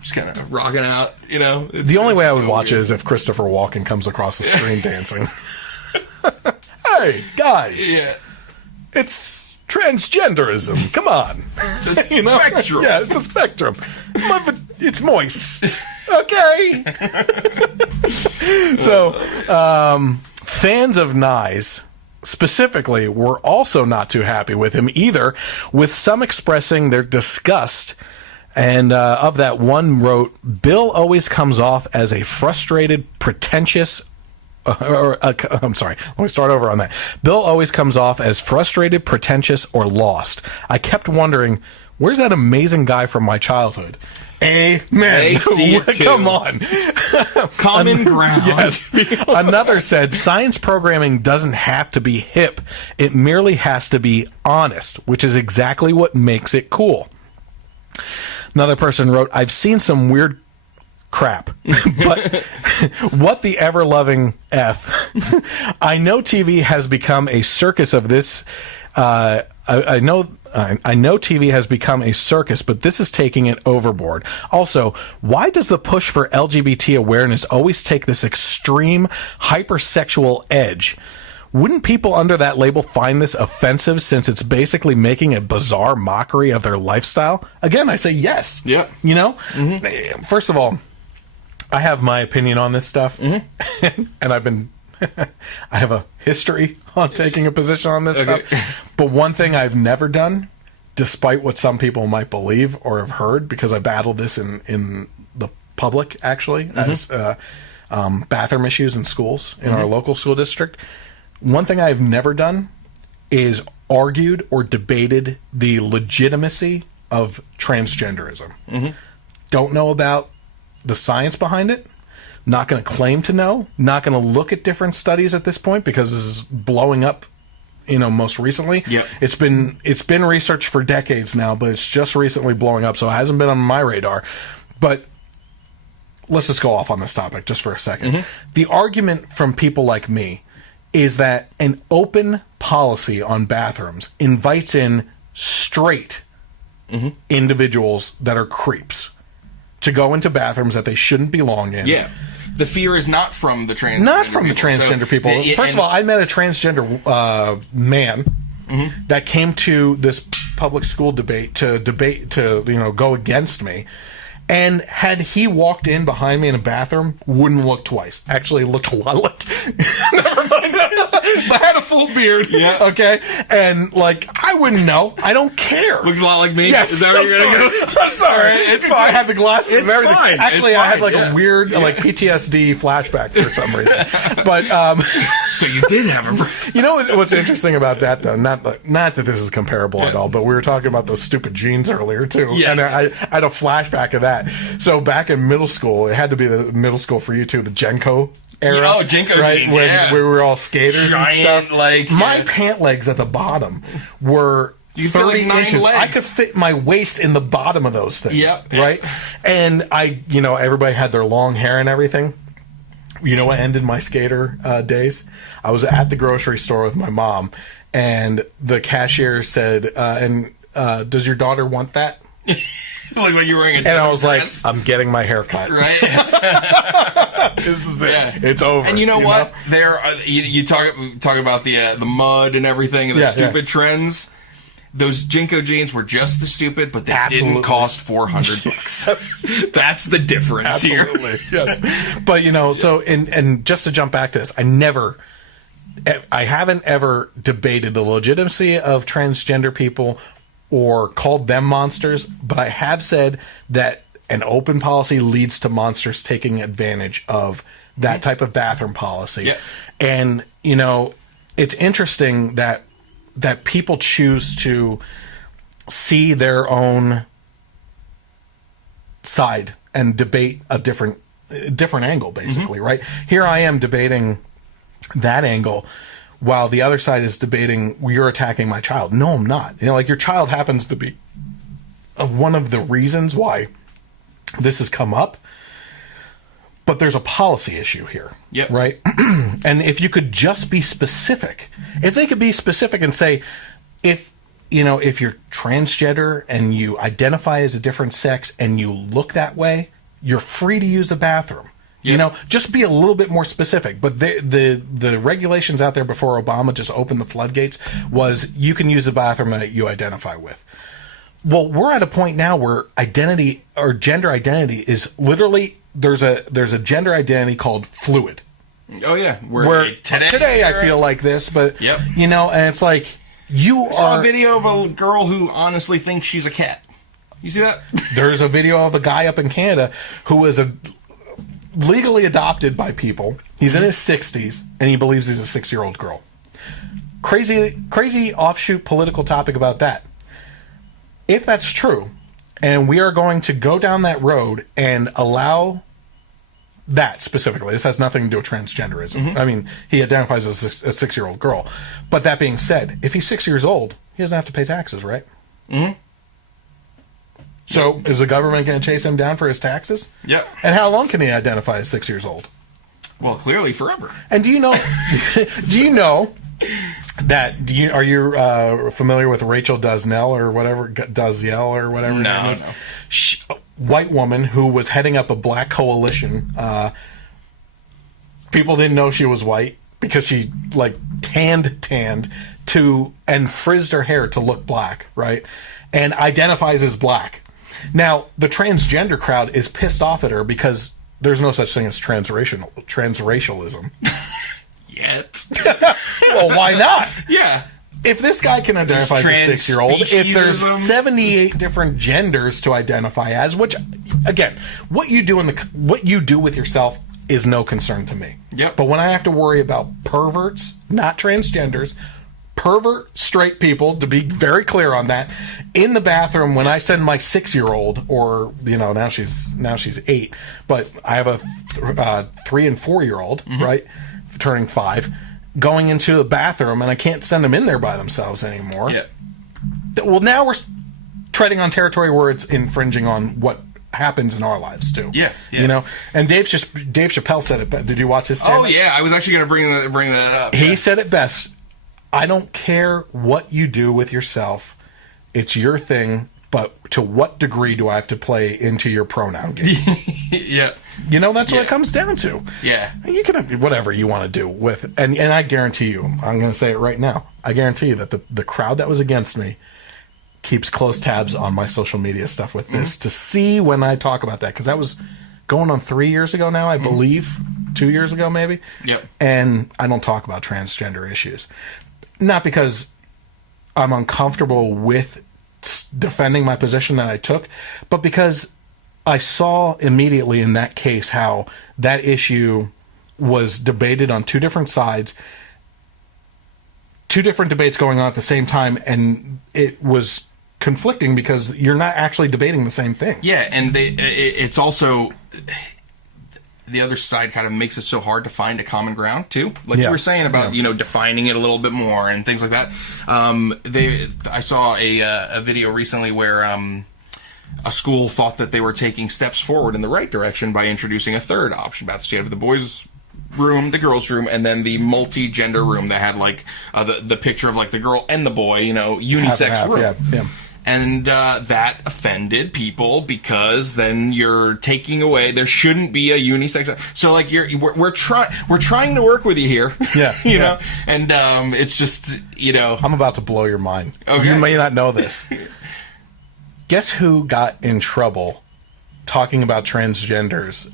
just kind of rocking out, The only way I would watch it is if Christopher Walken comes across the screen dancing. Hey, guys. Yeah. It's transgenderism. Come on. It's a spectrum. Yeah, it's a spectrum. It's moist. Okay. So, fans of Nye's specifically were also not too happy with him either, with some expressing their disgust. And of that, one wrote, Bill always comes off as a frustrated, pretentious... I'm sorry, let me start over on that. Bill always comes off as frustrated, pretentious, or lost. I kept wondering, where's that amazing guy from my childhood? Amen. Come on. Common ground. Yes. Another said, science programming doesn't have to be hip. It merely has to be honest, which is exactly what makes it cool. Another person wrote, I've seen some weird crap, but what the ever-loving F. I know TV has become a circus of this. I know TV has become a circus, but this is taking it overboard. Also, why does the push for LGBT awareness always take this extreme hypersexual edge? Wouldn't people under that label find this offensive since it's basically making a bizarre mockery of their lifestyle? Again, I say yes. Yeah. First of all, I have my opinion on this stuff, and I have a history on taking a position on this stuff. But one thing I've never done, despite what some people might believe or have heard, because I battled this in the public, actually, as bathroom issues in schools in our local school district. One thing I've never done is argued or debated the legitimacy of transgenderism. Don't know about the science behind it. Not going to claim to know. Not going to look at different studies at this point because this is blowing up, most recently. Yep. It's been researched for decades now, but it's just recently blowing up, so it hasn't been on my radar. But let's just go off on this topic just for a second. The argument from people like me is that an open policy on bathrooms invites in straight individuals that are creeps to go into bathrooms that they shouldn't belong in. Yeah. The fear is not from the transgender Not from the people. transgender people. First of all, I met a transgender man that came to this public school debate to go against me. And had he walked in behind me in a bathroom, wouldn't look twice. Actually, looked a lot like... Never mind. I had a full beard. Yeah. Okay? And, I wouldn't know. I don't care. Looked a lot like me? Yes. Is that where you're going to go? I'm sorry. It's fine. I had the glasses It's and everything. fine. Actually, It's I had, fine. a weird, PTSD flashback for some reason. But, So you did have a... You know what's interesting about that, though? Not that this is comparable at all, but we were talking about those stupid jeans earlier, too. Yes. And I had a flashback of that. So back in middle school, it had to be the middle school for you too, the Jenko era. Oh, Jenko right? jeans, when yeah. we were all skaters Giant, and stuff. My yeah. pant legs at the bottom were You feel 30 like 9 inches. legs. I could fit my waist in the bottom of those things. Yep. Right? And everybody had their long hair and everything. You know what ended my skater days? I was at the grocery store with my mom, and the cashier said, does your daughter want that? Like when you were wearing a And I was dress. like, I'm getting my hair cut. Right? This is it. Yeah. It's over. And you know what? There, you talk about the mud and everything, and the stupid trends. Those Jinko jeans were just as stupid, but they didn't cost $400. That's the difference here. Absolutely, yes. But so and just to jump back to this, I haven't ever debated the legitimacy of transgender people or called them monsters, but I have said that an open policy leads to monsters taking advantage of that type of bathroom policy. Yeah. And, it's interesting that people choose to see their own side and debate a different angle, basically, right? Here I am debating that angle, while the other side is debating, you're attacking my child. No, I'm not. Your child happens to be one of the reasons why this has come up, but there's a policy issue here. Yep. Right? And if you could just be specific, if they could be specific and say, if you're transgender and you identify as a different sex and you look that way, you're free to use the bathroom. Yep. Just be a little bit more specific. But the regulations out there before Obama just opened the floodgates was you can use the bathroom that you identify with. Well, we're at a point now where identity or gender identity is literally there's a gender identity called fluid. Oh yeah, Where today I feel like this, but Yep. And it's like I saw a video of a girl who honestly thinks she's a cat. You see that? There's a video of a guy up in Canada who was legally adopted by people. He's in his 60s, and he believes he's a 6-year-old girl. Crazy offshoot political topic about that. If that's true, and we are going to go down that road and allow that specifically, this has nothing to do with transgenderism. I mean, he identifies as a 6-year-old girl. But that being said, if he's 6 years old, he doesn't have to pay taxes, right? Mm-hmm. So is the government going to chase him down for his taxes? Yep. And how long can he identify as 6 years old? Well, clearly forever. And do you know that are you familiar with Rachael Dosnell or whatever, Dosnell or whatever her name is? No. White woman who was heading up a black coalition. People didn't know she was white because she tanned and frizzed her hair to look black, right? And identifies as black. Now, the transgender crowd is pissed off at her because there's no such thing as transracialism. Yet. Well, why not? Yeah. If this guy can identify as a 6-year-old, if there's 78 different genders to identify as, which, again, what you do with yourself is no concern to me. Yep. But when I have to worry about perverts, not transgenders, pervert straight people, to be very clear on that, in the bathroom when I send my 6-year-old, or now she's 8, but I have a 3 and 4-year-old, right, turning 5, going into the bathroom, and I can't send them in there by themselves anymore. Yeah. Well, now we're treading on territory where it's infringing on what happens in our lives too. Yeah. You know, and Dave Chappelle said it. Did you watch his stand-up? Oh yeah, I was actually going to bring that up. He said it best. I don't care what you do with yourself. It's your thing, but to what degree do I have to play into your pronoun game? Yeah. You know, that's what it comes down to. Yeah. You can do whatever you want to do with, and I guarantee you, I'm going to say it right now, I guarantee you that the crowd that was against me keeps close tabs on my social media stuff with this to see when I talk about that, because that was going on 3 years ago now, I believe, 2 years ago maybe. Yep. And I don't talk about transgender issues. Not because I'm uncomfortable with defending my position that I took, but because I saw immediately in that case how that issue was debated on two different sides, two different debates going on at the same time, and it was conflicting because you're not actually debating the same thing. Yeah, and it's also... the other side kind of makes it so hard to find a common ground too. Like you were saying about defining it a little bit more and things like that. I saw a video recently where a school thought that they were taking steps forward in the right direction by introducing a third option bathroom. So you have the boys' room, the girls' room, and then the multi-gender room that had like the picture of like the girl and the boy, unisex room. Yeah. And that offended people because then you're taking away. There shouldn't be a unisex. So like we're trying to work with you here. Yeah, you know. And it's just I'm about to blow your mind. Okay. You may not know this. Guess who got in trouble talking about transgenders,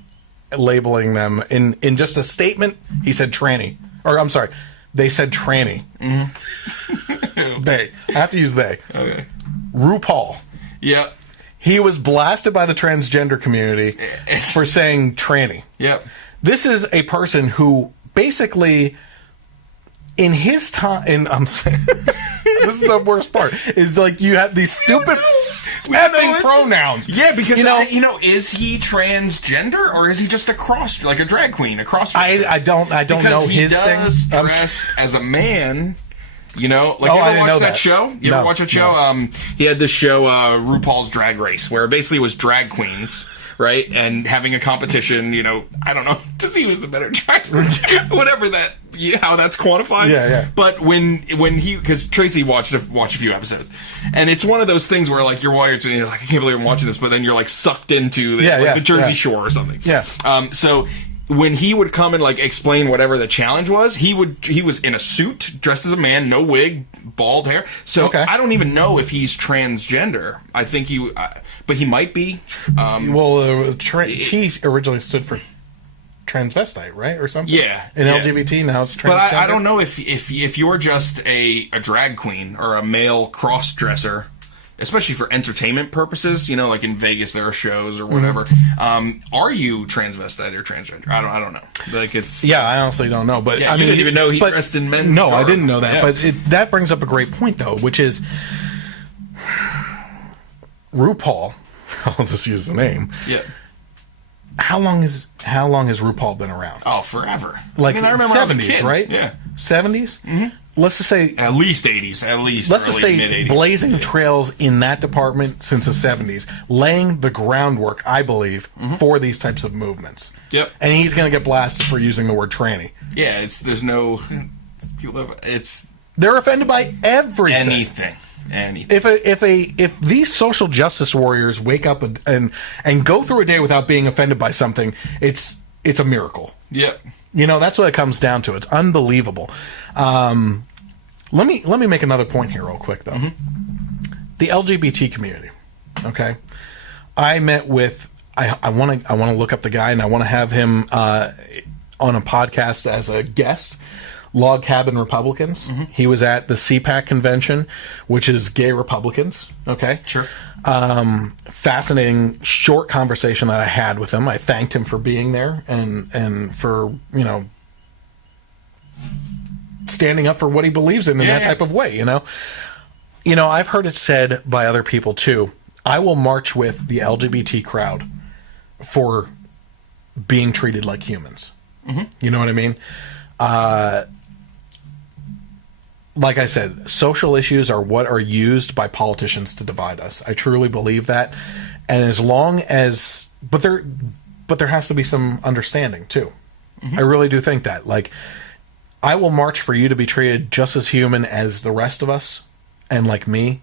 labeling them in just a statement? He said tranny, or I'm sorry, they said tranny. Mm-hmm. They. I have to use they. Okay. RuPaul. Yeah. He was blasted by the transgender community for saying tranny. Yep. This is a person who basically, in his time, and I'm saying, this is the worst part, is like you have these stupid effing pronouns. Yeah, because is he transgender or is he just a drag queen, a cross-dresser? I don't know his thing. Because he does dress as a man. You ever watch that show? You ever watch that show? No. He had this show, RuPaul's Drag Race, where basically it was drag queens, right? And having a competition, I don't know, to see who's the better drag queen. Whatever how that's quantified. Yeah. But when he, because Tracy watched a few episodes, and it's one of those things where like you're watching, and you're like, I can't believe I'm watching this, but then you're like sucked into the Jersey Shore or something. Yeah. So when he would come and like explain whatever the challenge was, he was in a suit, dressed as a man, no wig, bald hair. So I don't even know if he's transgender. I think but he might be. T originally stood for transvestite, right, or something? Yeah. In LGBT, now it's transgender. But I don't know if you're just a drag queen or a male cross-dresser, especially for entertainment purposes, like in Vegas there are shows or whatever. Are you transvestite or transgender? I don't know. Like I honestly don't know. But I mean, you didn't even know he dressed in men's. No, I didn't know that. Yeah. But that brings up a great point though, which is RuPaul. I'll just use the name. Yeah. How long has RuPaul been around? Oh, forever. Like I remember 70s, right? Yeah. 70s? Mm-hmm. Let's just say at least 80s, let's just say mid-80s. blazing trails in that department since the 70s, laying the groundwork, I believe, for these types of movements. Yep. And he's going to get blasted for using the word tranny. Yeah, they're offended by everything. Anything. If these social justice warriors wake up and go through a day without being offended by something, it's a miracle. Yep. That's what it comes down to. It's unbelievable. Let me make another point here real quick, though. The LGBT community, okay? I met with... I want to look up the guy, and I want to have him on a podcast as a guest. Log Cabin Republicans. He was at the CPAC convention, which is gay Republicans, okay? Sure. Fascinating short conversation that I had with him. I thanked him for being there and for, standing up for what he believes in that type of way, I've heard it said by other people too. I will march with the LGBT crowd for being treated like humans. You know what I mean? Like I said, social issues are what are used by politicians to divide us. I truly believe that. And as long as, but there has to be some understanding too. I really do think that. Like, I will march for you to be treated just as human as the rest of us, and like me.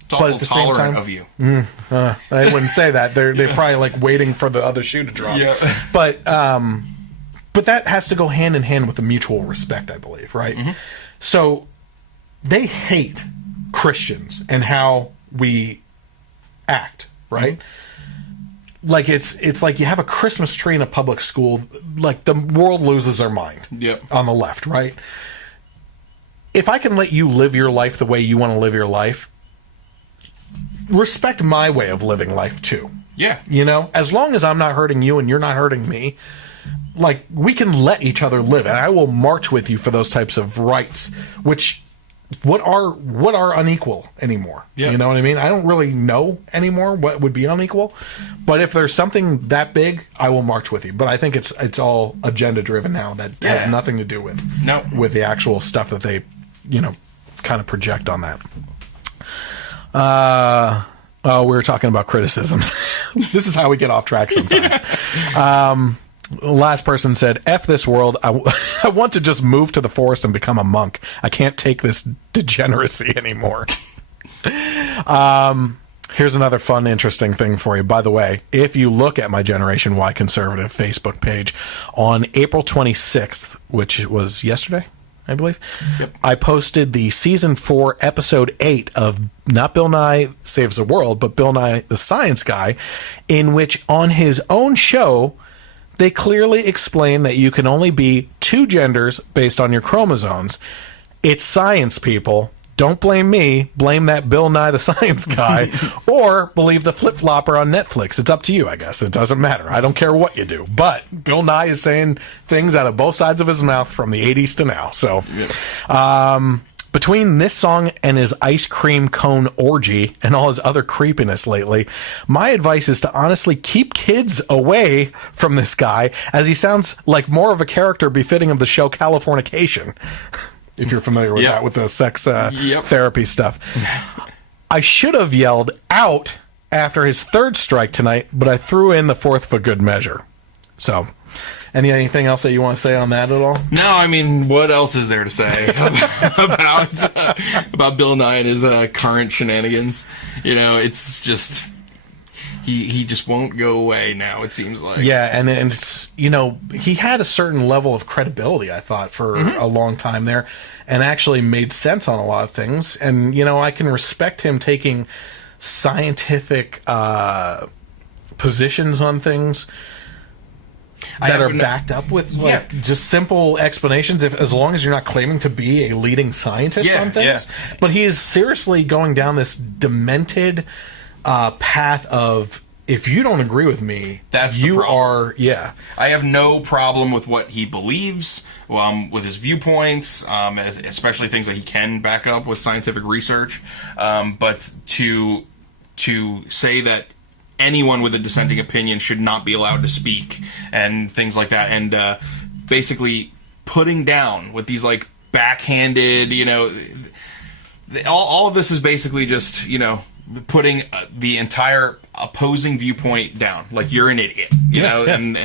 It's awful tolerant of you. I wouldn't say that. They're probably like waiting for the other shoe to drop. Yeah. But that has to go hand in hand with the mutual respect, I believe, right? So they hate Christians and how we act, right? Like it's like you have a Christmas tree in a public school, like the world loses their mind. On the left, right? If I can let you live your life the way you want to live your life, respect my way of living life too. Yeah. You know, as long as I'm not hurting you and you're not hurting me, like, we can let each other live, and I will march with you for those types of rights, which what are unequal anymore. You know what I mean? I don't really know anymore what would be unequal, but if there's something that big, I will march with you. But I think it's all agenda driven now. That has nothing to do with with the actual stuff that they, you know, kind of project on that. We were talking about criticisms. This is how we get off track sometimes. Last person said, F this world. I want to just move to the forest and become a monk. I can't take this degeneracy anymore. Here's another fun, interesting thing for you. By the way, if you look at my Generation Y Conservative Facebook page, on April 26th, which was yesterday, I believe, I posted the Season 4, Episode 8 of not Bill Nye Saves the World, but Bill Nye the Science Guy, in which on his own show, they clearly explain that you can only be two genders based on your chromosomes. It's science, people. Don't blame me. Blame that Bill Nye the Science Guy, or believe the flip-flopper on Netflix. It's up to you, I guess. It doesn't matter. I don't care what you do. But Bill Nye is saying things out of both sides of his mouth from the 80s to now. So, between this song and his ice cream cone orgy and all his other creepiness lately, my advice is to honestly keep kids away from this guy, as he sounds like more of a character befitting of the show Californication. If you're familiar with that, with the sex therapy stuff. I should have yelled out after his third strike tonight, but I threw in the fourth for good measure. So, anything else that you want to say on that at all? No, I mean, what else is there to say about Bill Nye and his current shenanigans? You know, it's just he just won't go away now, it seems like. Yeah, and it's, you know, he had a certain level of credibility, I thought, for a long time there, and actually made sense on a lot of things. And, you know, I can respect him taking scientific positions on things that are backed up with just simple explanations, as long as you're not claiming to be a leading scientist on things. But he is seriously going down this demented path of, if you don't agree with me, you are. I have no problem with what he believes, with his viewpoints, especially things that he can back up with scientific research. But to say that anyone with a dissenting opinion should not be allowed to speak and things like that, and basically putting down with these like backhanded, you know, all of this is basically just, you know, putting the entire opposing viewpoint down, like you're an idiot, you know, and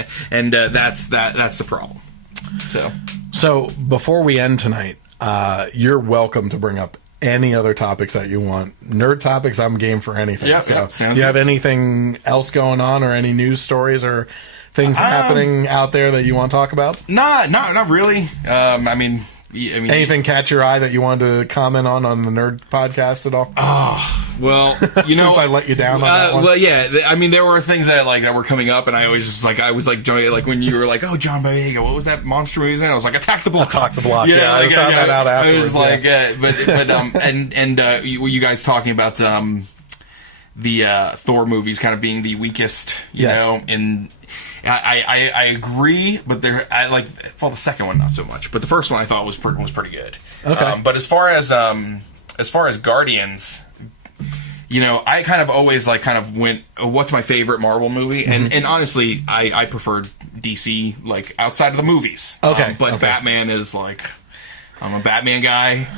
that's the problem. So before we end tonight, you're welcome to bring up any other topics that you want. Nerd topics, I'm game for anything. Do you have anything else going on, or any news stories or things happening out there that you want to talk about? Not really. I mean, anything catch your eye that you wanted to comment on the Nerd podcast at all? Oh, well, you know, since I let you down on that one. Well, yeah. I mean, there were things that were coming up, and I always just I was when you were like, "Oh, John Boyega, what was that monster movie?" And I was like, "Attack the Block." Attack the Block. Yeah, I found that out afterwards. I was like, you guys talking about the Thor movies kind of being the weakest, you know, in. I agree, but the second one not so much, but the first one I thought was pretty good. Okay. But as far as Guardians, you know, I kind of always went, what's my favorite Marvel movie? And honestly, I prefer DC outside of the movies. Okay. But Batman is I'm a Batman guy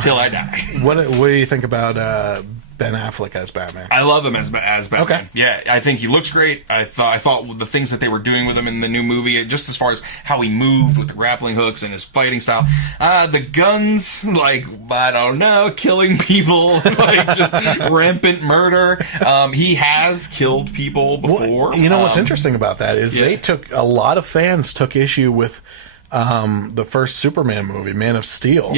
till I die. What do you think about Ben Affleck as Batman? I love him as Batman. Okay. Yeah, I think he looks great. I thought the things that they were doing with him in the new movie, just as far as how he moved with the grappling hooks and his fighting style, the guns, like, I don't know, killing people, like just rampant murder. He has killed people before. Well, you know what's interesting about that is a lot of fans took issue with the first Superman movie, Man of Steel,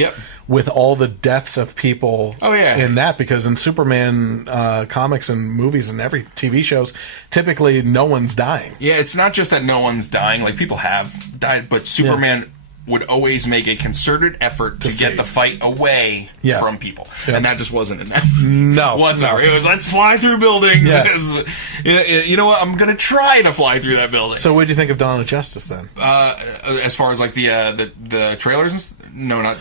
with all the deaths of people in that, because in Superman comics and movies and every TV shows, typically no one's dying. Yeah, it's not just that no one's dying, like people have died, but Superman would always make a concerted effort to get the fight away from people. And that just wasn't in that movie. No. Whatsoever. It was, let's fly through buildings. You know what? I'm going to try to fly through that building. So what did you think of Dawn of Justice then? As far as like the trailers? No, not...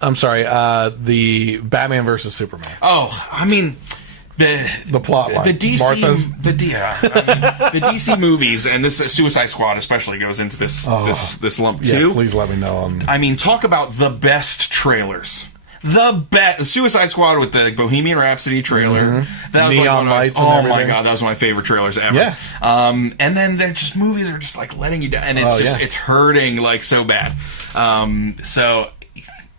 I'm sorry. The Batman versus Superman. Oh, I mean... The plot line. The DC, Martha's. the DC movies, and this Suicide Squad especially goes into this lump too. Yeah, please let me know. I mean, talk about the best trailers. The Suicide Squad with the Bohemian Rhapsody trailer. That was Neon like lights and everything. My god, that was one of my favorite trailers ever. Yeah. And then they're just movies are just like letting you down, and it's it's hurting like so bad. So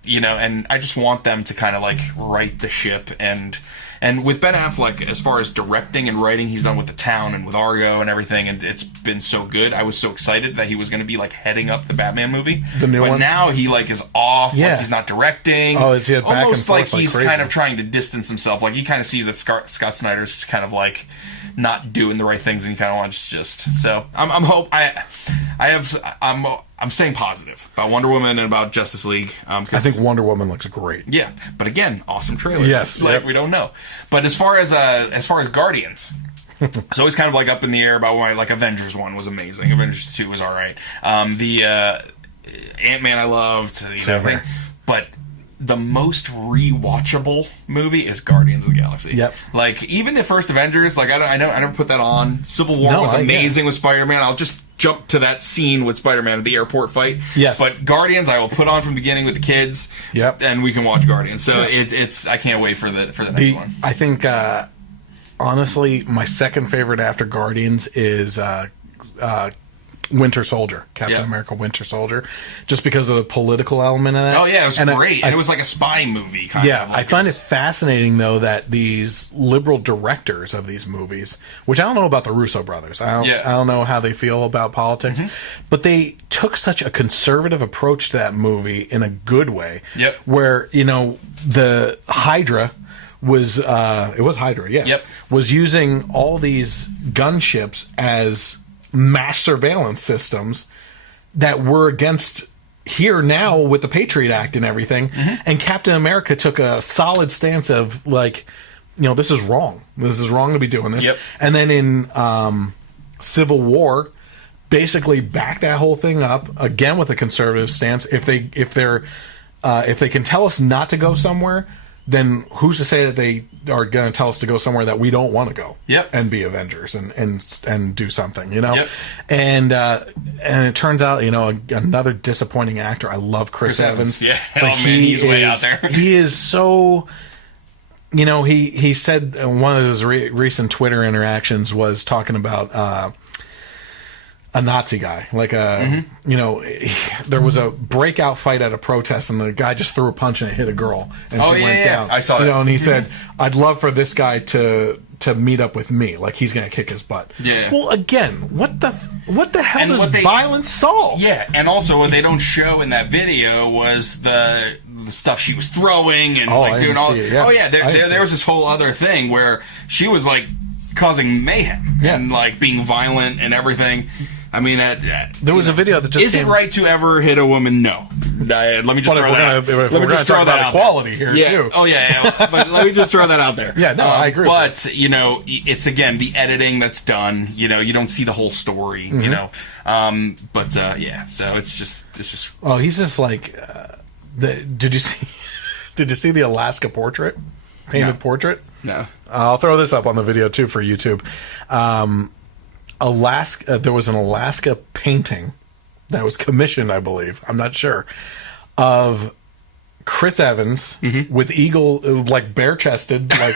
you know, and I just want them to kind of like right the ship. And with Ben Affleck, as far as directing and writing, he's done with The Town and with Argo and everything, and it's been so good. I was so excited that he was going to be like heading up the Batman movie. The new one? But now he like is off. Yeah. Like he's not directing. Oh, it's back almost and forth like he's crazy. kind of trying to distance himself. Like he kind of sees that Scott Snyder's kind of like not doing the right things, and he kind of wants just. So I'm staying positive about Wonder Woman and about Justice League. I think Wonder Woman looks great. Yeah, but again, awesome trailers. Yes, like we don't know. But as far as Guardians, it's always kind of like up in the air about why. Like Avengers 1 was amazing. Avengers 2 was all right. The Ant-Man I loved. Everything. But the most rewatchable movie is Guardians of the Galaxy. Yep. Like even the first Avengers, like I never put that on. Civil War was amazing with Spider-Man. I'll just jump to that scene with Spider-Man at the airport fight. Yes. But Guardians, I will put on from the beginning with the kids. Yep. And we can watch Guardians. So it's I can't wait for the next one. I think honestly, my second favorite after Guardians is Winter Soldier, Captain America Winter Soldier, just because of the political element in it. Oh yeah, it was great. And it was like a spy movie kind of. Yeah, I find it fascinating though that these liberal directors of these movies, which I don't know about the Russo brothers. I don't know how they feel about politics, but they took such a conservative approach to that movie in a good way. Yep. Where, you know, the Hydra was Hydra, was using all these gunships as mass surveillance systems that were against here now with the Patriot Act and everything. And Captain America took a solid stance of like, you know, this is wrong. This is wrong to be doing this. And then in Civil War, basically backed that whole thing up again with a conservative stance. If they can tell us not to go somewhere, then who's to say that they are going to tell us to go somewhere that we don't want to go? And be Avengers and do something, you know? And it turns out, you know, another disappointing actor. I love Chris Evans. Yeah, he's way out there. He is so. You know, he said one of his recent Twitter interactions was talking about a Nazi guy, like you know, there was a breakout fight at a protest, and the guy just threw a punch and it hit a girl, and she went down. I saw that. You know, and he said, "I'd love for this guy to meet up with me, like he's going to kick his butt." Yeah. Well, again, what the hell does violence solve? Yeah, and also what they don't show in that video was the stuff she was throwing and doing all. Oh yeah, there was this whole other thing where she was like causing mayhem and like being violent and everything. I mean, there was a video that just is it right to ever hit a woman? No. Let me just throw that out. Let me just throw that out. Equality here too. Oh yeah. But let me just throw that out there. Yeah, no, I agree. But you know, it's again the editing that's done. You know, you don't see the whole story. You know, but yeah. So it's just. Oh, he's just like. Did you see the Alaska portrait? Painted portrait? No. I'll throw this up on the video too for YouTube. There was an Alaska painting that was commissioned, I believe, I'm not sure, of Chris Evans with eagle, like bare-chested, like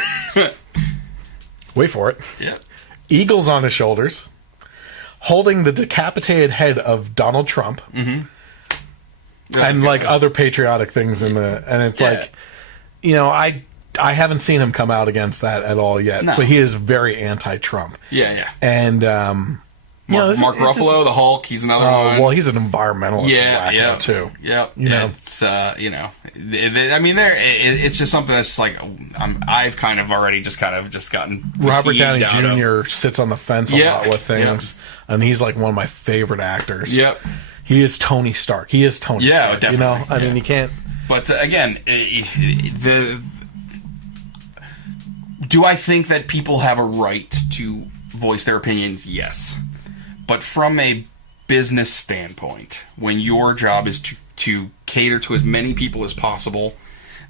wait for it. Yeah. Eagles on his shoulders, holding the decapitated head of Donald Trump, and like other patriotic things in the. And it's like, you know, I haven't seen him come out against that at all yet, but he is very anti-Trump. Yeah. And Mark Ruffalo, the Hulk, he's another one. Well, he's an environmentalist too. Yeah, you know, it's I mean, it's just something that's like I've kind of already just gotten Robert Downey fatigued Jr. sits on the fence a lot with things, and he's like one of my favorite actors. Yep, he is Tony Stark. He is Tony Stark. Definitely. You know, I mean, you can't. But again, do I think that people have a right to voice their opinions? Yes. But from a business standpoint, when your job is to cater to as many people as possible,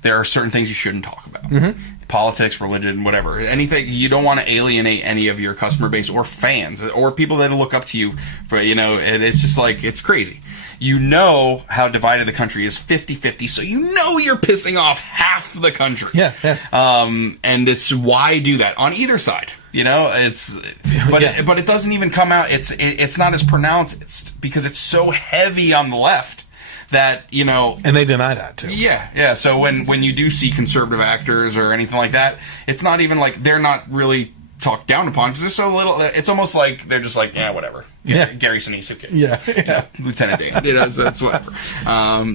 there are certain things you shouldn't talk about. Politics, religion, whatever. Anything. You don't want to alienate any of your customer base or fans or people that look up to you for, you know, and it's just like, it's crazy. You know how divided the country is, 50-50, so you know you're pissing off half the country. Yeah. And it's why do that on either side. You know, but it doesn't even come out. It's not as pronounced. It's because it's so heavy on the left that, you know, and they deny that too. Yeah. So when you do see conservative actors or anything like that, it's not even like they're not really talked down upon because they're so little. It's almost like they're just like, yeah, whatever. Gary Sinise, who cares? Yeah. You know, Lieutenant Dan. You know, that's whatever.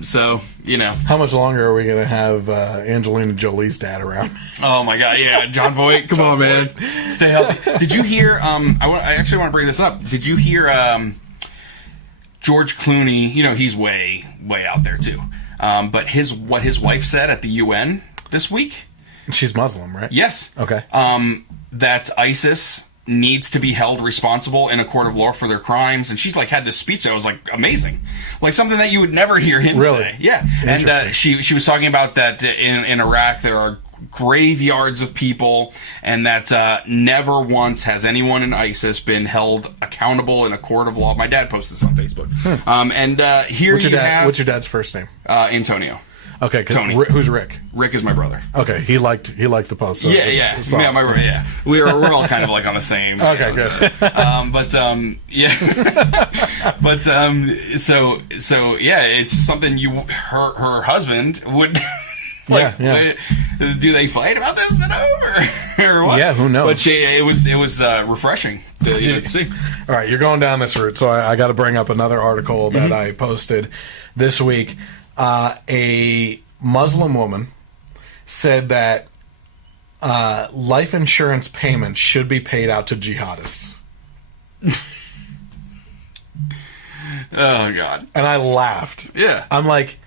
So, you know. How much longer are we going to have Angelina Jolie's dad around? Oh, my God. Yeah, John Voight. Come on, man. Stay healthy. Did you hear, I actually want to bring this up. Did you hear George Clooney? You know, he's way, way out there, too. But what his wife said at the UN this week? She's Muslim, right? Yes. Okay. That ISIS needs to be held responsible in a court of law for their crimes, and she's like had this speech that was like amazing, like something that you would never hear him say. Yeah, and she was talking about that in Iraq there are graveyards of people, and that never once has anyone in ISIS been held accountable in a court of law. My dad posted this on Facebook. And here what's what's your dad's first name? Antonio. Okay, Tony. Who's Rick? Rick is my brother. Okay, he liked the post. So Yeah, my brother. Yeah, we're all kind of like on the same. Okay, good. So it's something her husband would. Do they fight about this or what? Yeah, who knows? But it was refreshing to see. All right, you're going down this route, so I got to bring up another article that I posted this week. A Muslim woman said that life insurance payments should be paid out to jihadists. Oh, God. And I laughed. Yeah. I'm like,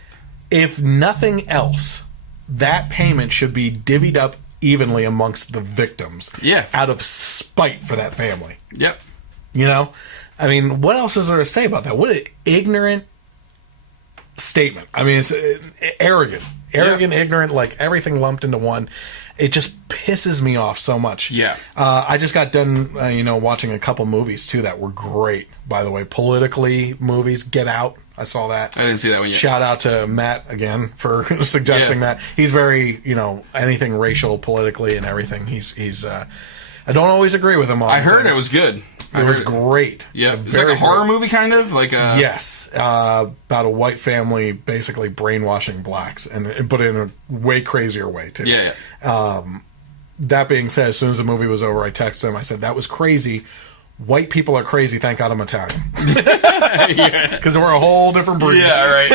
if nothing else, that payment should be divvied up evenly amongst the victims. Yeah. Out of spite for that family. Yep. You know? I mean, what else is there to say about that? What an ignorant statement. I mean, it's arrogant, ignorant, like everything lumped into one. It just pisses me off so much. Yeah. I just got done, watching a couple movies too that were great. By the way, politically movies. Get Out. I saw that. I didn't see that one yet. Shout out to Matt again for suggesting that. He's very, anything racial, politically, and everything. He's. I don't always agree with him on. I heard things. it was good. It was great. Yeah, it's like a horror movie, kind of like a yes, about a white family basically brainwashing blacks, but in a way crazier way too. Yeah. That being said, as soon as the movie was over, I texted him. I said that was crazy. White people are crazy. Thank God I'm Italian, because we're a whole different breed. Yeah, right.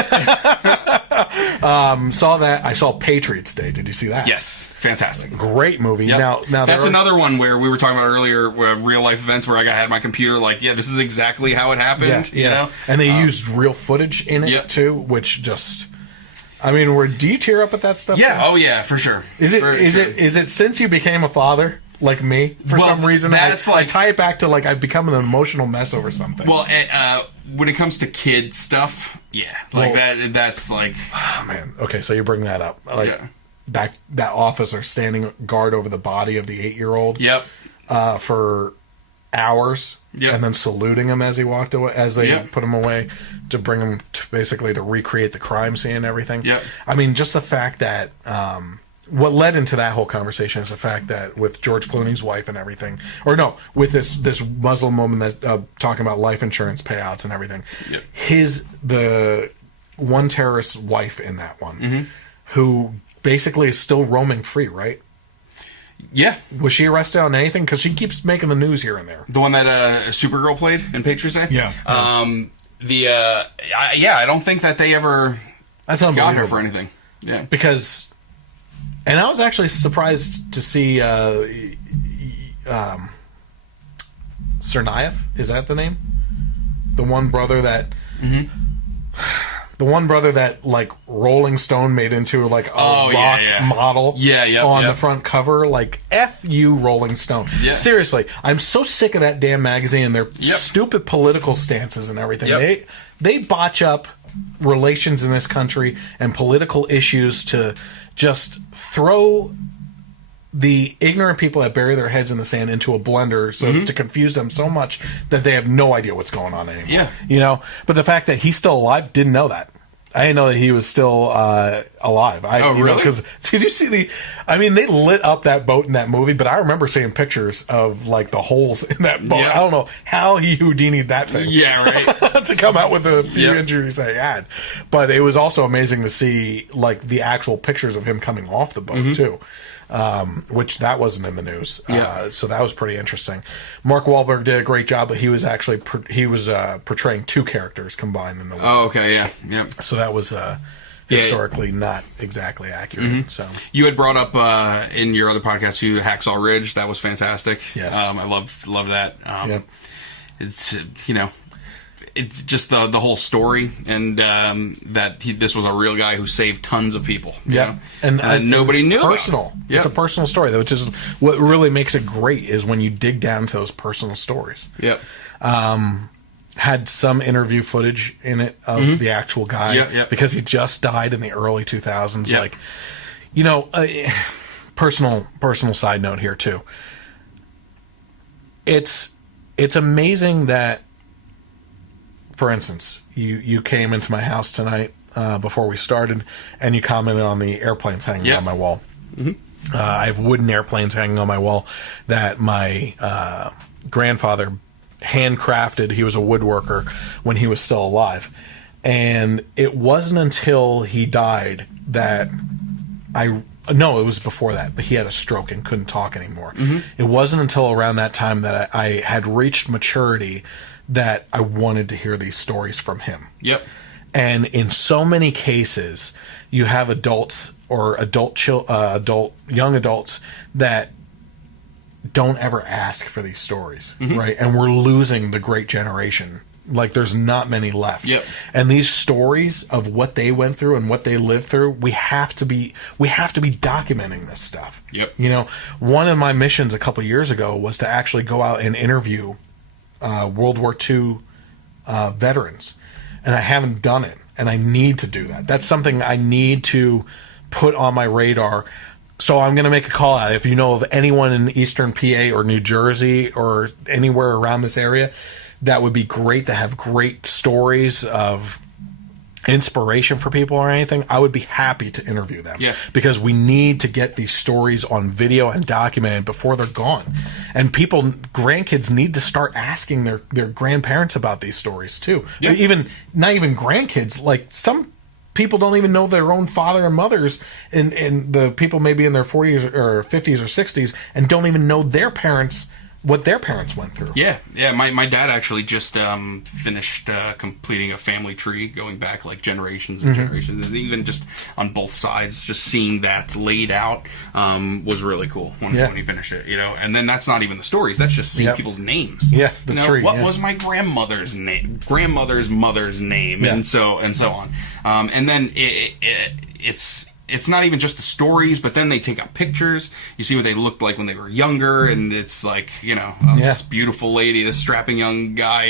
Saw that. I saw Patriots Day. Did you see that? Yes. Fantastic. Great movie. Yep. Now that's another one where we were talking about earlier, real life events where I had my computer like, this is exactly how it happened. Yeah. You know? And they used real footage in it too, which just, I mean, do you tear up at that stuff? Yeah. Oh yeah, for sure. Is it since you became a father? Like me, for some reason, I tie it back to like I've become an emotional mess over something. Well, when it comes to kid stuff, that's like, oh man. Okay, so you bring that up, that officer standing guard over the body of the 8-year-old. Yep. For hours, Yep. and then saluting him as he walked away, as they Yep. put him away to bring him to basically to recreate the crime scene and everything. Yep. I mean, just the fact that what led into that whole conversation is the fact that with George Clooney's wife and everything, or no, with this Muslim woman that's talking about life insurance payouts and everything. Yep. The one terrorist's wife in that one, Mm-hmm. who basically is still roaming free, right? Yeah. Was she arrested on anything? Because she keeps making the news here and there. The one that Supergirl played in Patriots Day? Yeah. I don't think that they ever That's got unbelievable. her for anything. Yeah. Because, and I was actually surprised to see Tsarnaev, is that the name? The one brother that... Mm-hmm. The one brother that, like, Rolling Stone made into, like, a rock model on the front cover. Like, F you, Rolling Stone. Yeah. Seriously, I'm so sick of that damn magazine and their stupid political stances and everything. Yep. They botch up relations in this country and political issues to just throw the ignorant people that bury their heads in the sand into a blender to confuse them so much that they have no idea what's going on anymore. Yeah. You know? But the fact that he's still alive, didn't know that. I didn't know that he was still alive. Really? Because did you see they lit up that boat in that movie, but I remember seeing pictures of, like, the holes in that boat. Yeah. I don't know how he Houdini'd that thing. Yeah, right. to come out with the few Yep. injuries I had. But it was also amazing to see, like, the actual pictures of him coming off the boat, too. Which that wasn't in the news. So that was pretty interesting. Mark Wahlberg did a great job, but he was actually portraying two characters combined in the movie. Oh, okay, yeah. So that was historically not exactly accurate. So You had brought up in your other podcast too, Hacksaw Ridge. That was fantastic. Yes. I love that. It's it's just the whole story and that this was a real guy who saved tons of people. You know? And nobody knew about it. Personal. Yep. It's a personal story, which is what really makes it great. Is when you dig down to those personal stories. Yep. Had some interview footage in it of the actual guy because he just died in the early 2000s. Yep. Like, you know, personal side note here too. It's amazing that, for instance, you came into my house tonight before we started, and you commented on the airplanes hanging on my wall. I have wooden airplanes hanging on my wall that my grandfather handcrafted. He was a woodworker when he was still alive. And it wasn't until he died that no, it was before that, but he had a stroke and couldn't talk anymore. It wasn't until around that time that I had reached maturity that I wanted to hear these stories from him. Yep. And in so many cases, you have adults or young adults that don't ever ask for these stories, right? And we're losing the great generation. Like, there's not many left. Yep. And these stories of what they went through and what they lived through, we have to be documenting this stuff. Yep. You know, one of my missions a couple years ago was to actually go out and interview World War II veterans, and I haven't done it, and I need to do that. That's something I need to put on my radar. So I'm going to make a call out. If you know of anyone in Eastern PA or New Jersey or anywhere around this area, that would be great to have great stories of inspiration for people or anything. I would be happy to interview them. Yeah. Because we need to get these stories on video and documented before they're gone. And grandkids need to start asking their grandparents about these stories too. Yeah. Not even grandkids, like some people don't even know their own father and mothers, and the people maybe in their 40s or 50s or 60s and don't even know their parents, what their parents went through. Yeah. My dad actually just finished completing a family tree going back like generations and generations, and even just on both sides, just seeing that laid out was really cool when he finished it. You know, and then that's not even the stories; that's just seeing people's names. Yeah, the tree. What was my grandmother's name? Grandmother's mother's name, and so on. And then it's not even just the stories, but then they take out pictures. You see what they looked like when they were younger, and it's like, this beautiful lady, this strapping young guy,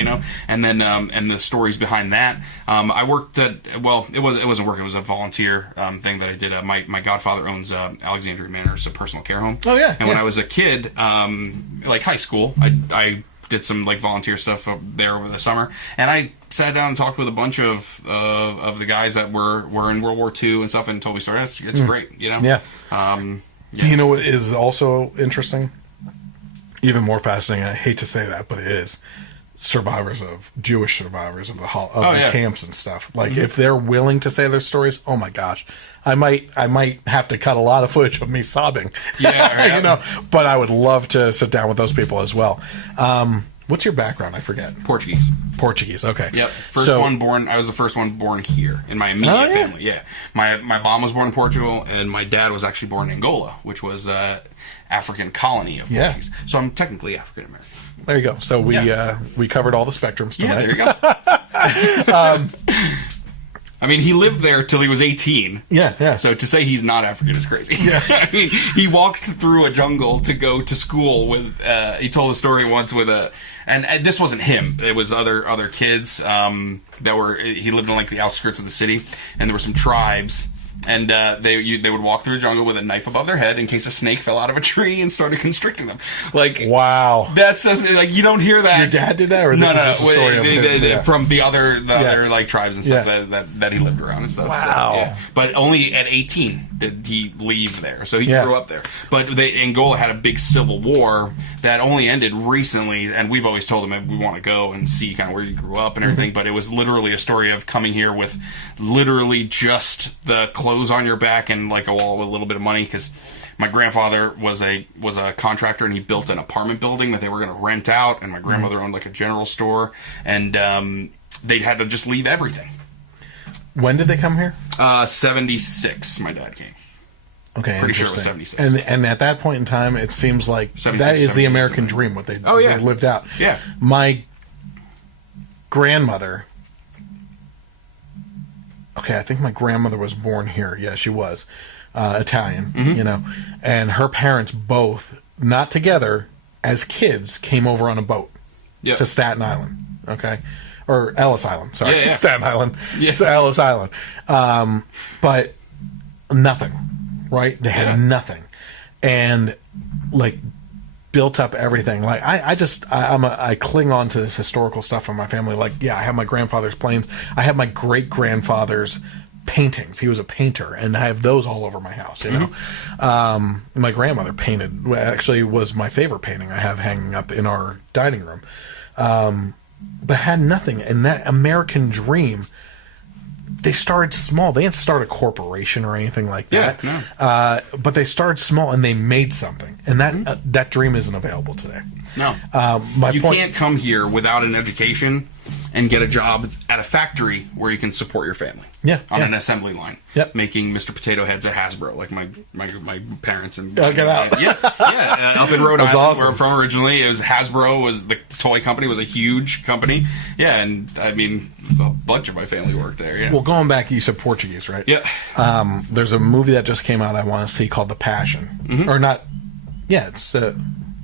and then and the stories behind that. I worked at, it wasn't work, it was a volunteer thing that I did. My godfather owns Alexandria Manor, it's a personal care home. Oh yeah. And when I was a kid, like high school, I did some like volunteer stuff up there over the summer, and I sat down and talked with a bunch of the guys that were in World War II and stuff, and told me stories. It's great, you know. Yeah. Yeah. You know what is also interesting, even more fascinating. I hate to say that, but it is. Jewish survivors of the camps and stuff. Like if they're willing to say their stories, oh my gosh, I might have to cut a lot of footage of me sobbing. Yeah, right. You know. But I would love to sit down with those people as well. What's your background? I forget. Portuguese. Okay. Yep. I was the first one born here in my immediate family. Yeah. My mom was born in Portugal, and my dad was actually born in Angola, which was an African colony of Portuguese. So I'm technically African American. There you go. So we covered all the spectrums tonight. Yeah, there you go. I mean, he lived there till he was 18. Yeah. So to say he's not African is crazy. Yeah. I mean, he walked through a jungle to go to school with. He told a story once with and this wasn't him. It was other kids that were. He lived on like the outskirts of the city, and there were some tribes. And they would walk through a jungle with a knife above their head in case a snake fell out of a tree and started constricting them. Like, wow, that's like you don't hear that. Your dad did that, or this is just a story of him? From the other like tribes and stuff that he lived around and stuff. Wow, so, yeah. But only at 18 did he leave there, so he grew up there. But Angola had a big civil war that only ended recently, and we've always told him we want to go and see kind of where you grew up and everything. But it was literally a story of coming here with literally just the clothes on your back and like a little bit of money, because my grandfather was a contractor, and he built an apartment building that they were going to rent out, and my grandmother owned like a general store, and they had to just leave everything. When did they come here? 76 my dad came. Okay, pretty sure it was 76. And at that point in time, it seems like that is the American dream, what they lived out. Yeah. My grandmother. Okay, I think my grandmother was born here. Yeah, she was Italian, you know. And her parents both, not together, as kids, came over on a boat to Staten Island. Okay, or Ellis Island. Sorry, Staten Island. Yeah. So Ellis Island. But nothing, right? They had nothing, and like built up everything. Like I cling on to this historical stuff from my family. Like, I have my grandfather's planes. I have my great grandfather's paintings. He was a painter, and I have those all over my house. You know, my grandmother painted. Actually, was my favorite painting I have hanging up in our dining room. But had nothing. And that American dream. They started small. They didn't start a corporation or anything like that. Yeah, no. But they started small and they made something. And that dream isn't available today. No. You can't come here without an education and get a job at a factory where you can support your family. Yeah. On an assembly line. Yep. Making Mr. Potato Heads at Hasbro, like my parents and get out. Up in Rhode Island, awesome. where I'm from originally. It was Hasbro, was the toy company, was a huge company. Yeah, and I mean, a bunch of my family worked there. Yeah. Well, going back, you said Portuguese, right? Yeah. There's a movie that just came out I want to see called The Passion, or not? Yeah, it's.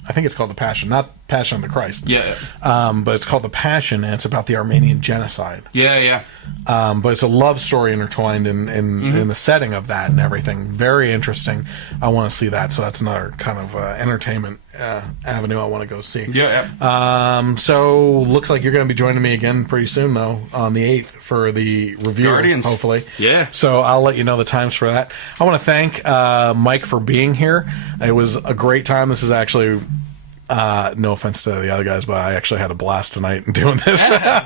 I think it's called The Passion, not Passion of the Christ. Yeah. But it's called The Passion, and it's about the Armenian genocide. Yeah. But it's a love story intertwined in the setting of that and everything. Very interesting. I want to see that. So that's another kind of entertainment avenue I want to go see. Yeah. So looks like you're going to be joining me again pretty soon, though, on the 8th for the review. Guardians. Hopefully. Yeah. So I'll let you know the times for that. I want to thank Mike for being here. It was a great time. This is actually... no offense to the other guys, but I actually had a blast tonight doing this.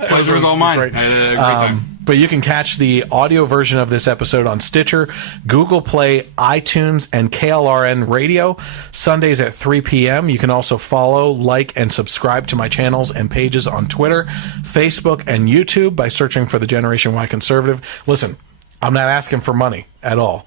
Pleasure was all mine. I had a great time. But you can catch the audio version of this episode on Stitcher, Google Play, iTunes, and KLRNRadio, Sundays at 3 p.m. You can also follow, like, and subscribe to my channels and pages on Twitter, Facebook, and YouTube by searching for the Generation Y Conservative. Listen, I'm not asking for money at all.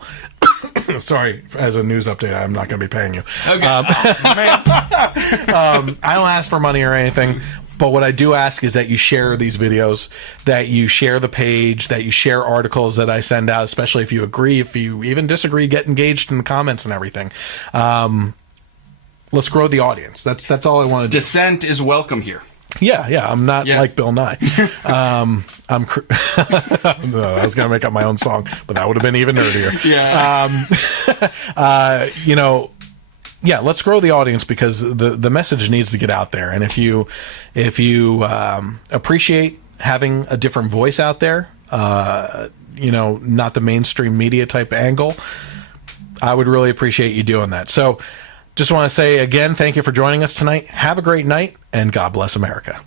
Sorry, as a news update, I'm not going to be paying you. Okay. I don't ask for money or anything, but what I do ask is that you share these videos, that you share the page, that you share articles that I send out, especially if you agree. If you even disagree, get engaged in the comments and everything. Let's grow the audience. That's all I want to do. Dissent is welcome here. Yeah, I'm not like Bill Nye. No, I was going to make up my own song, but that would have been even nerdier. Yeah. let's grow the audience, because the message needs to get out there. And if you appreciate having a different voice out there, not the mainstream media type angle, I would really appreciate you doing that. So just want to say again, thank you for joining us tonight. Have a great night, and God bless America.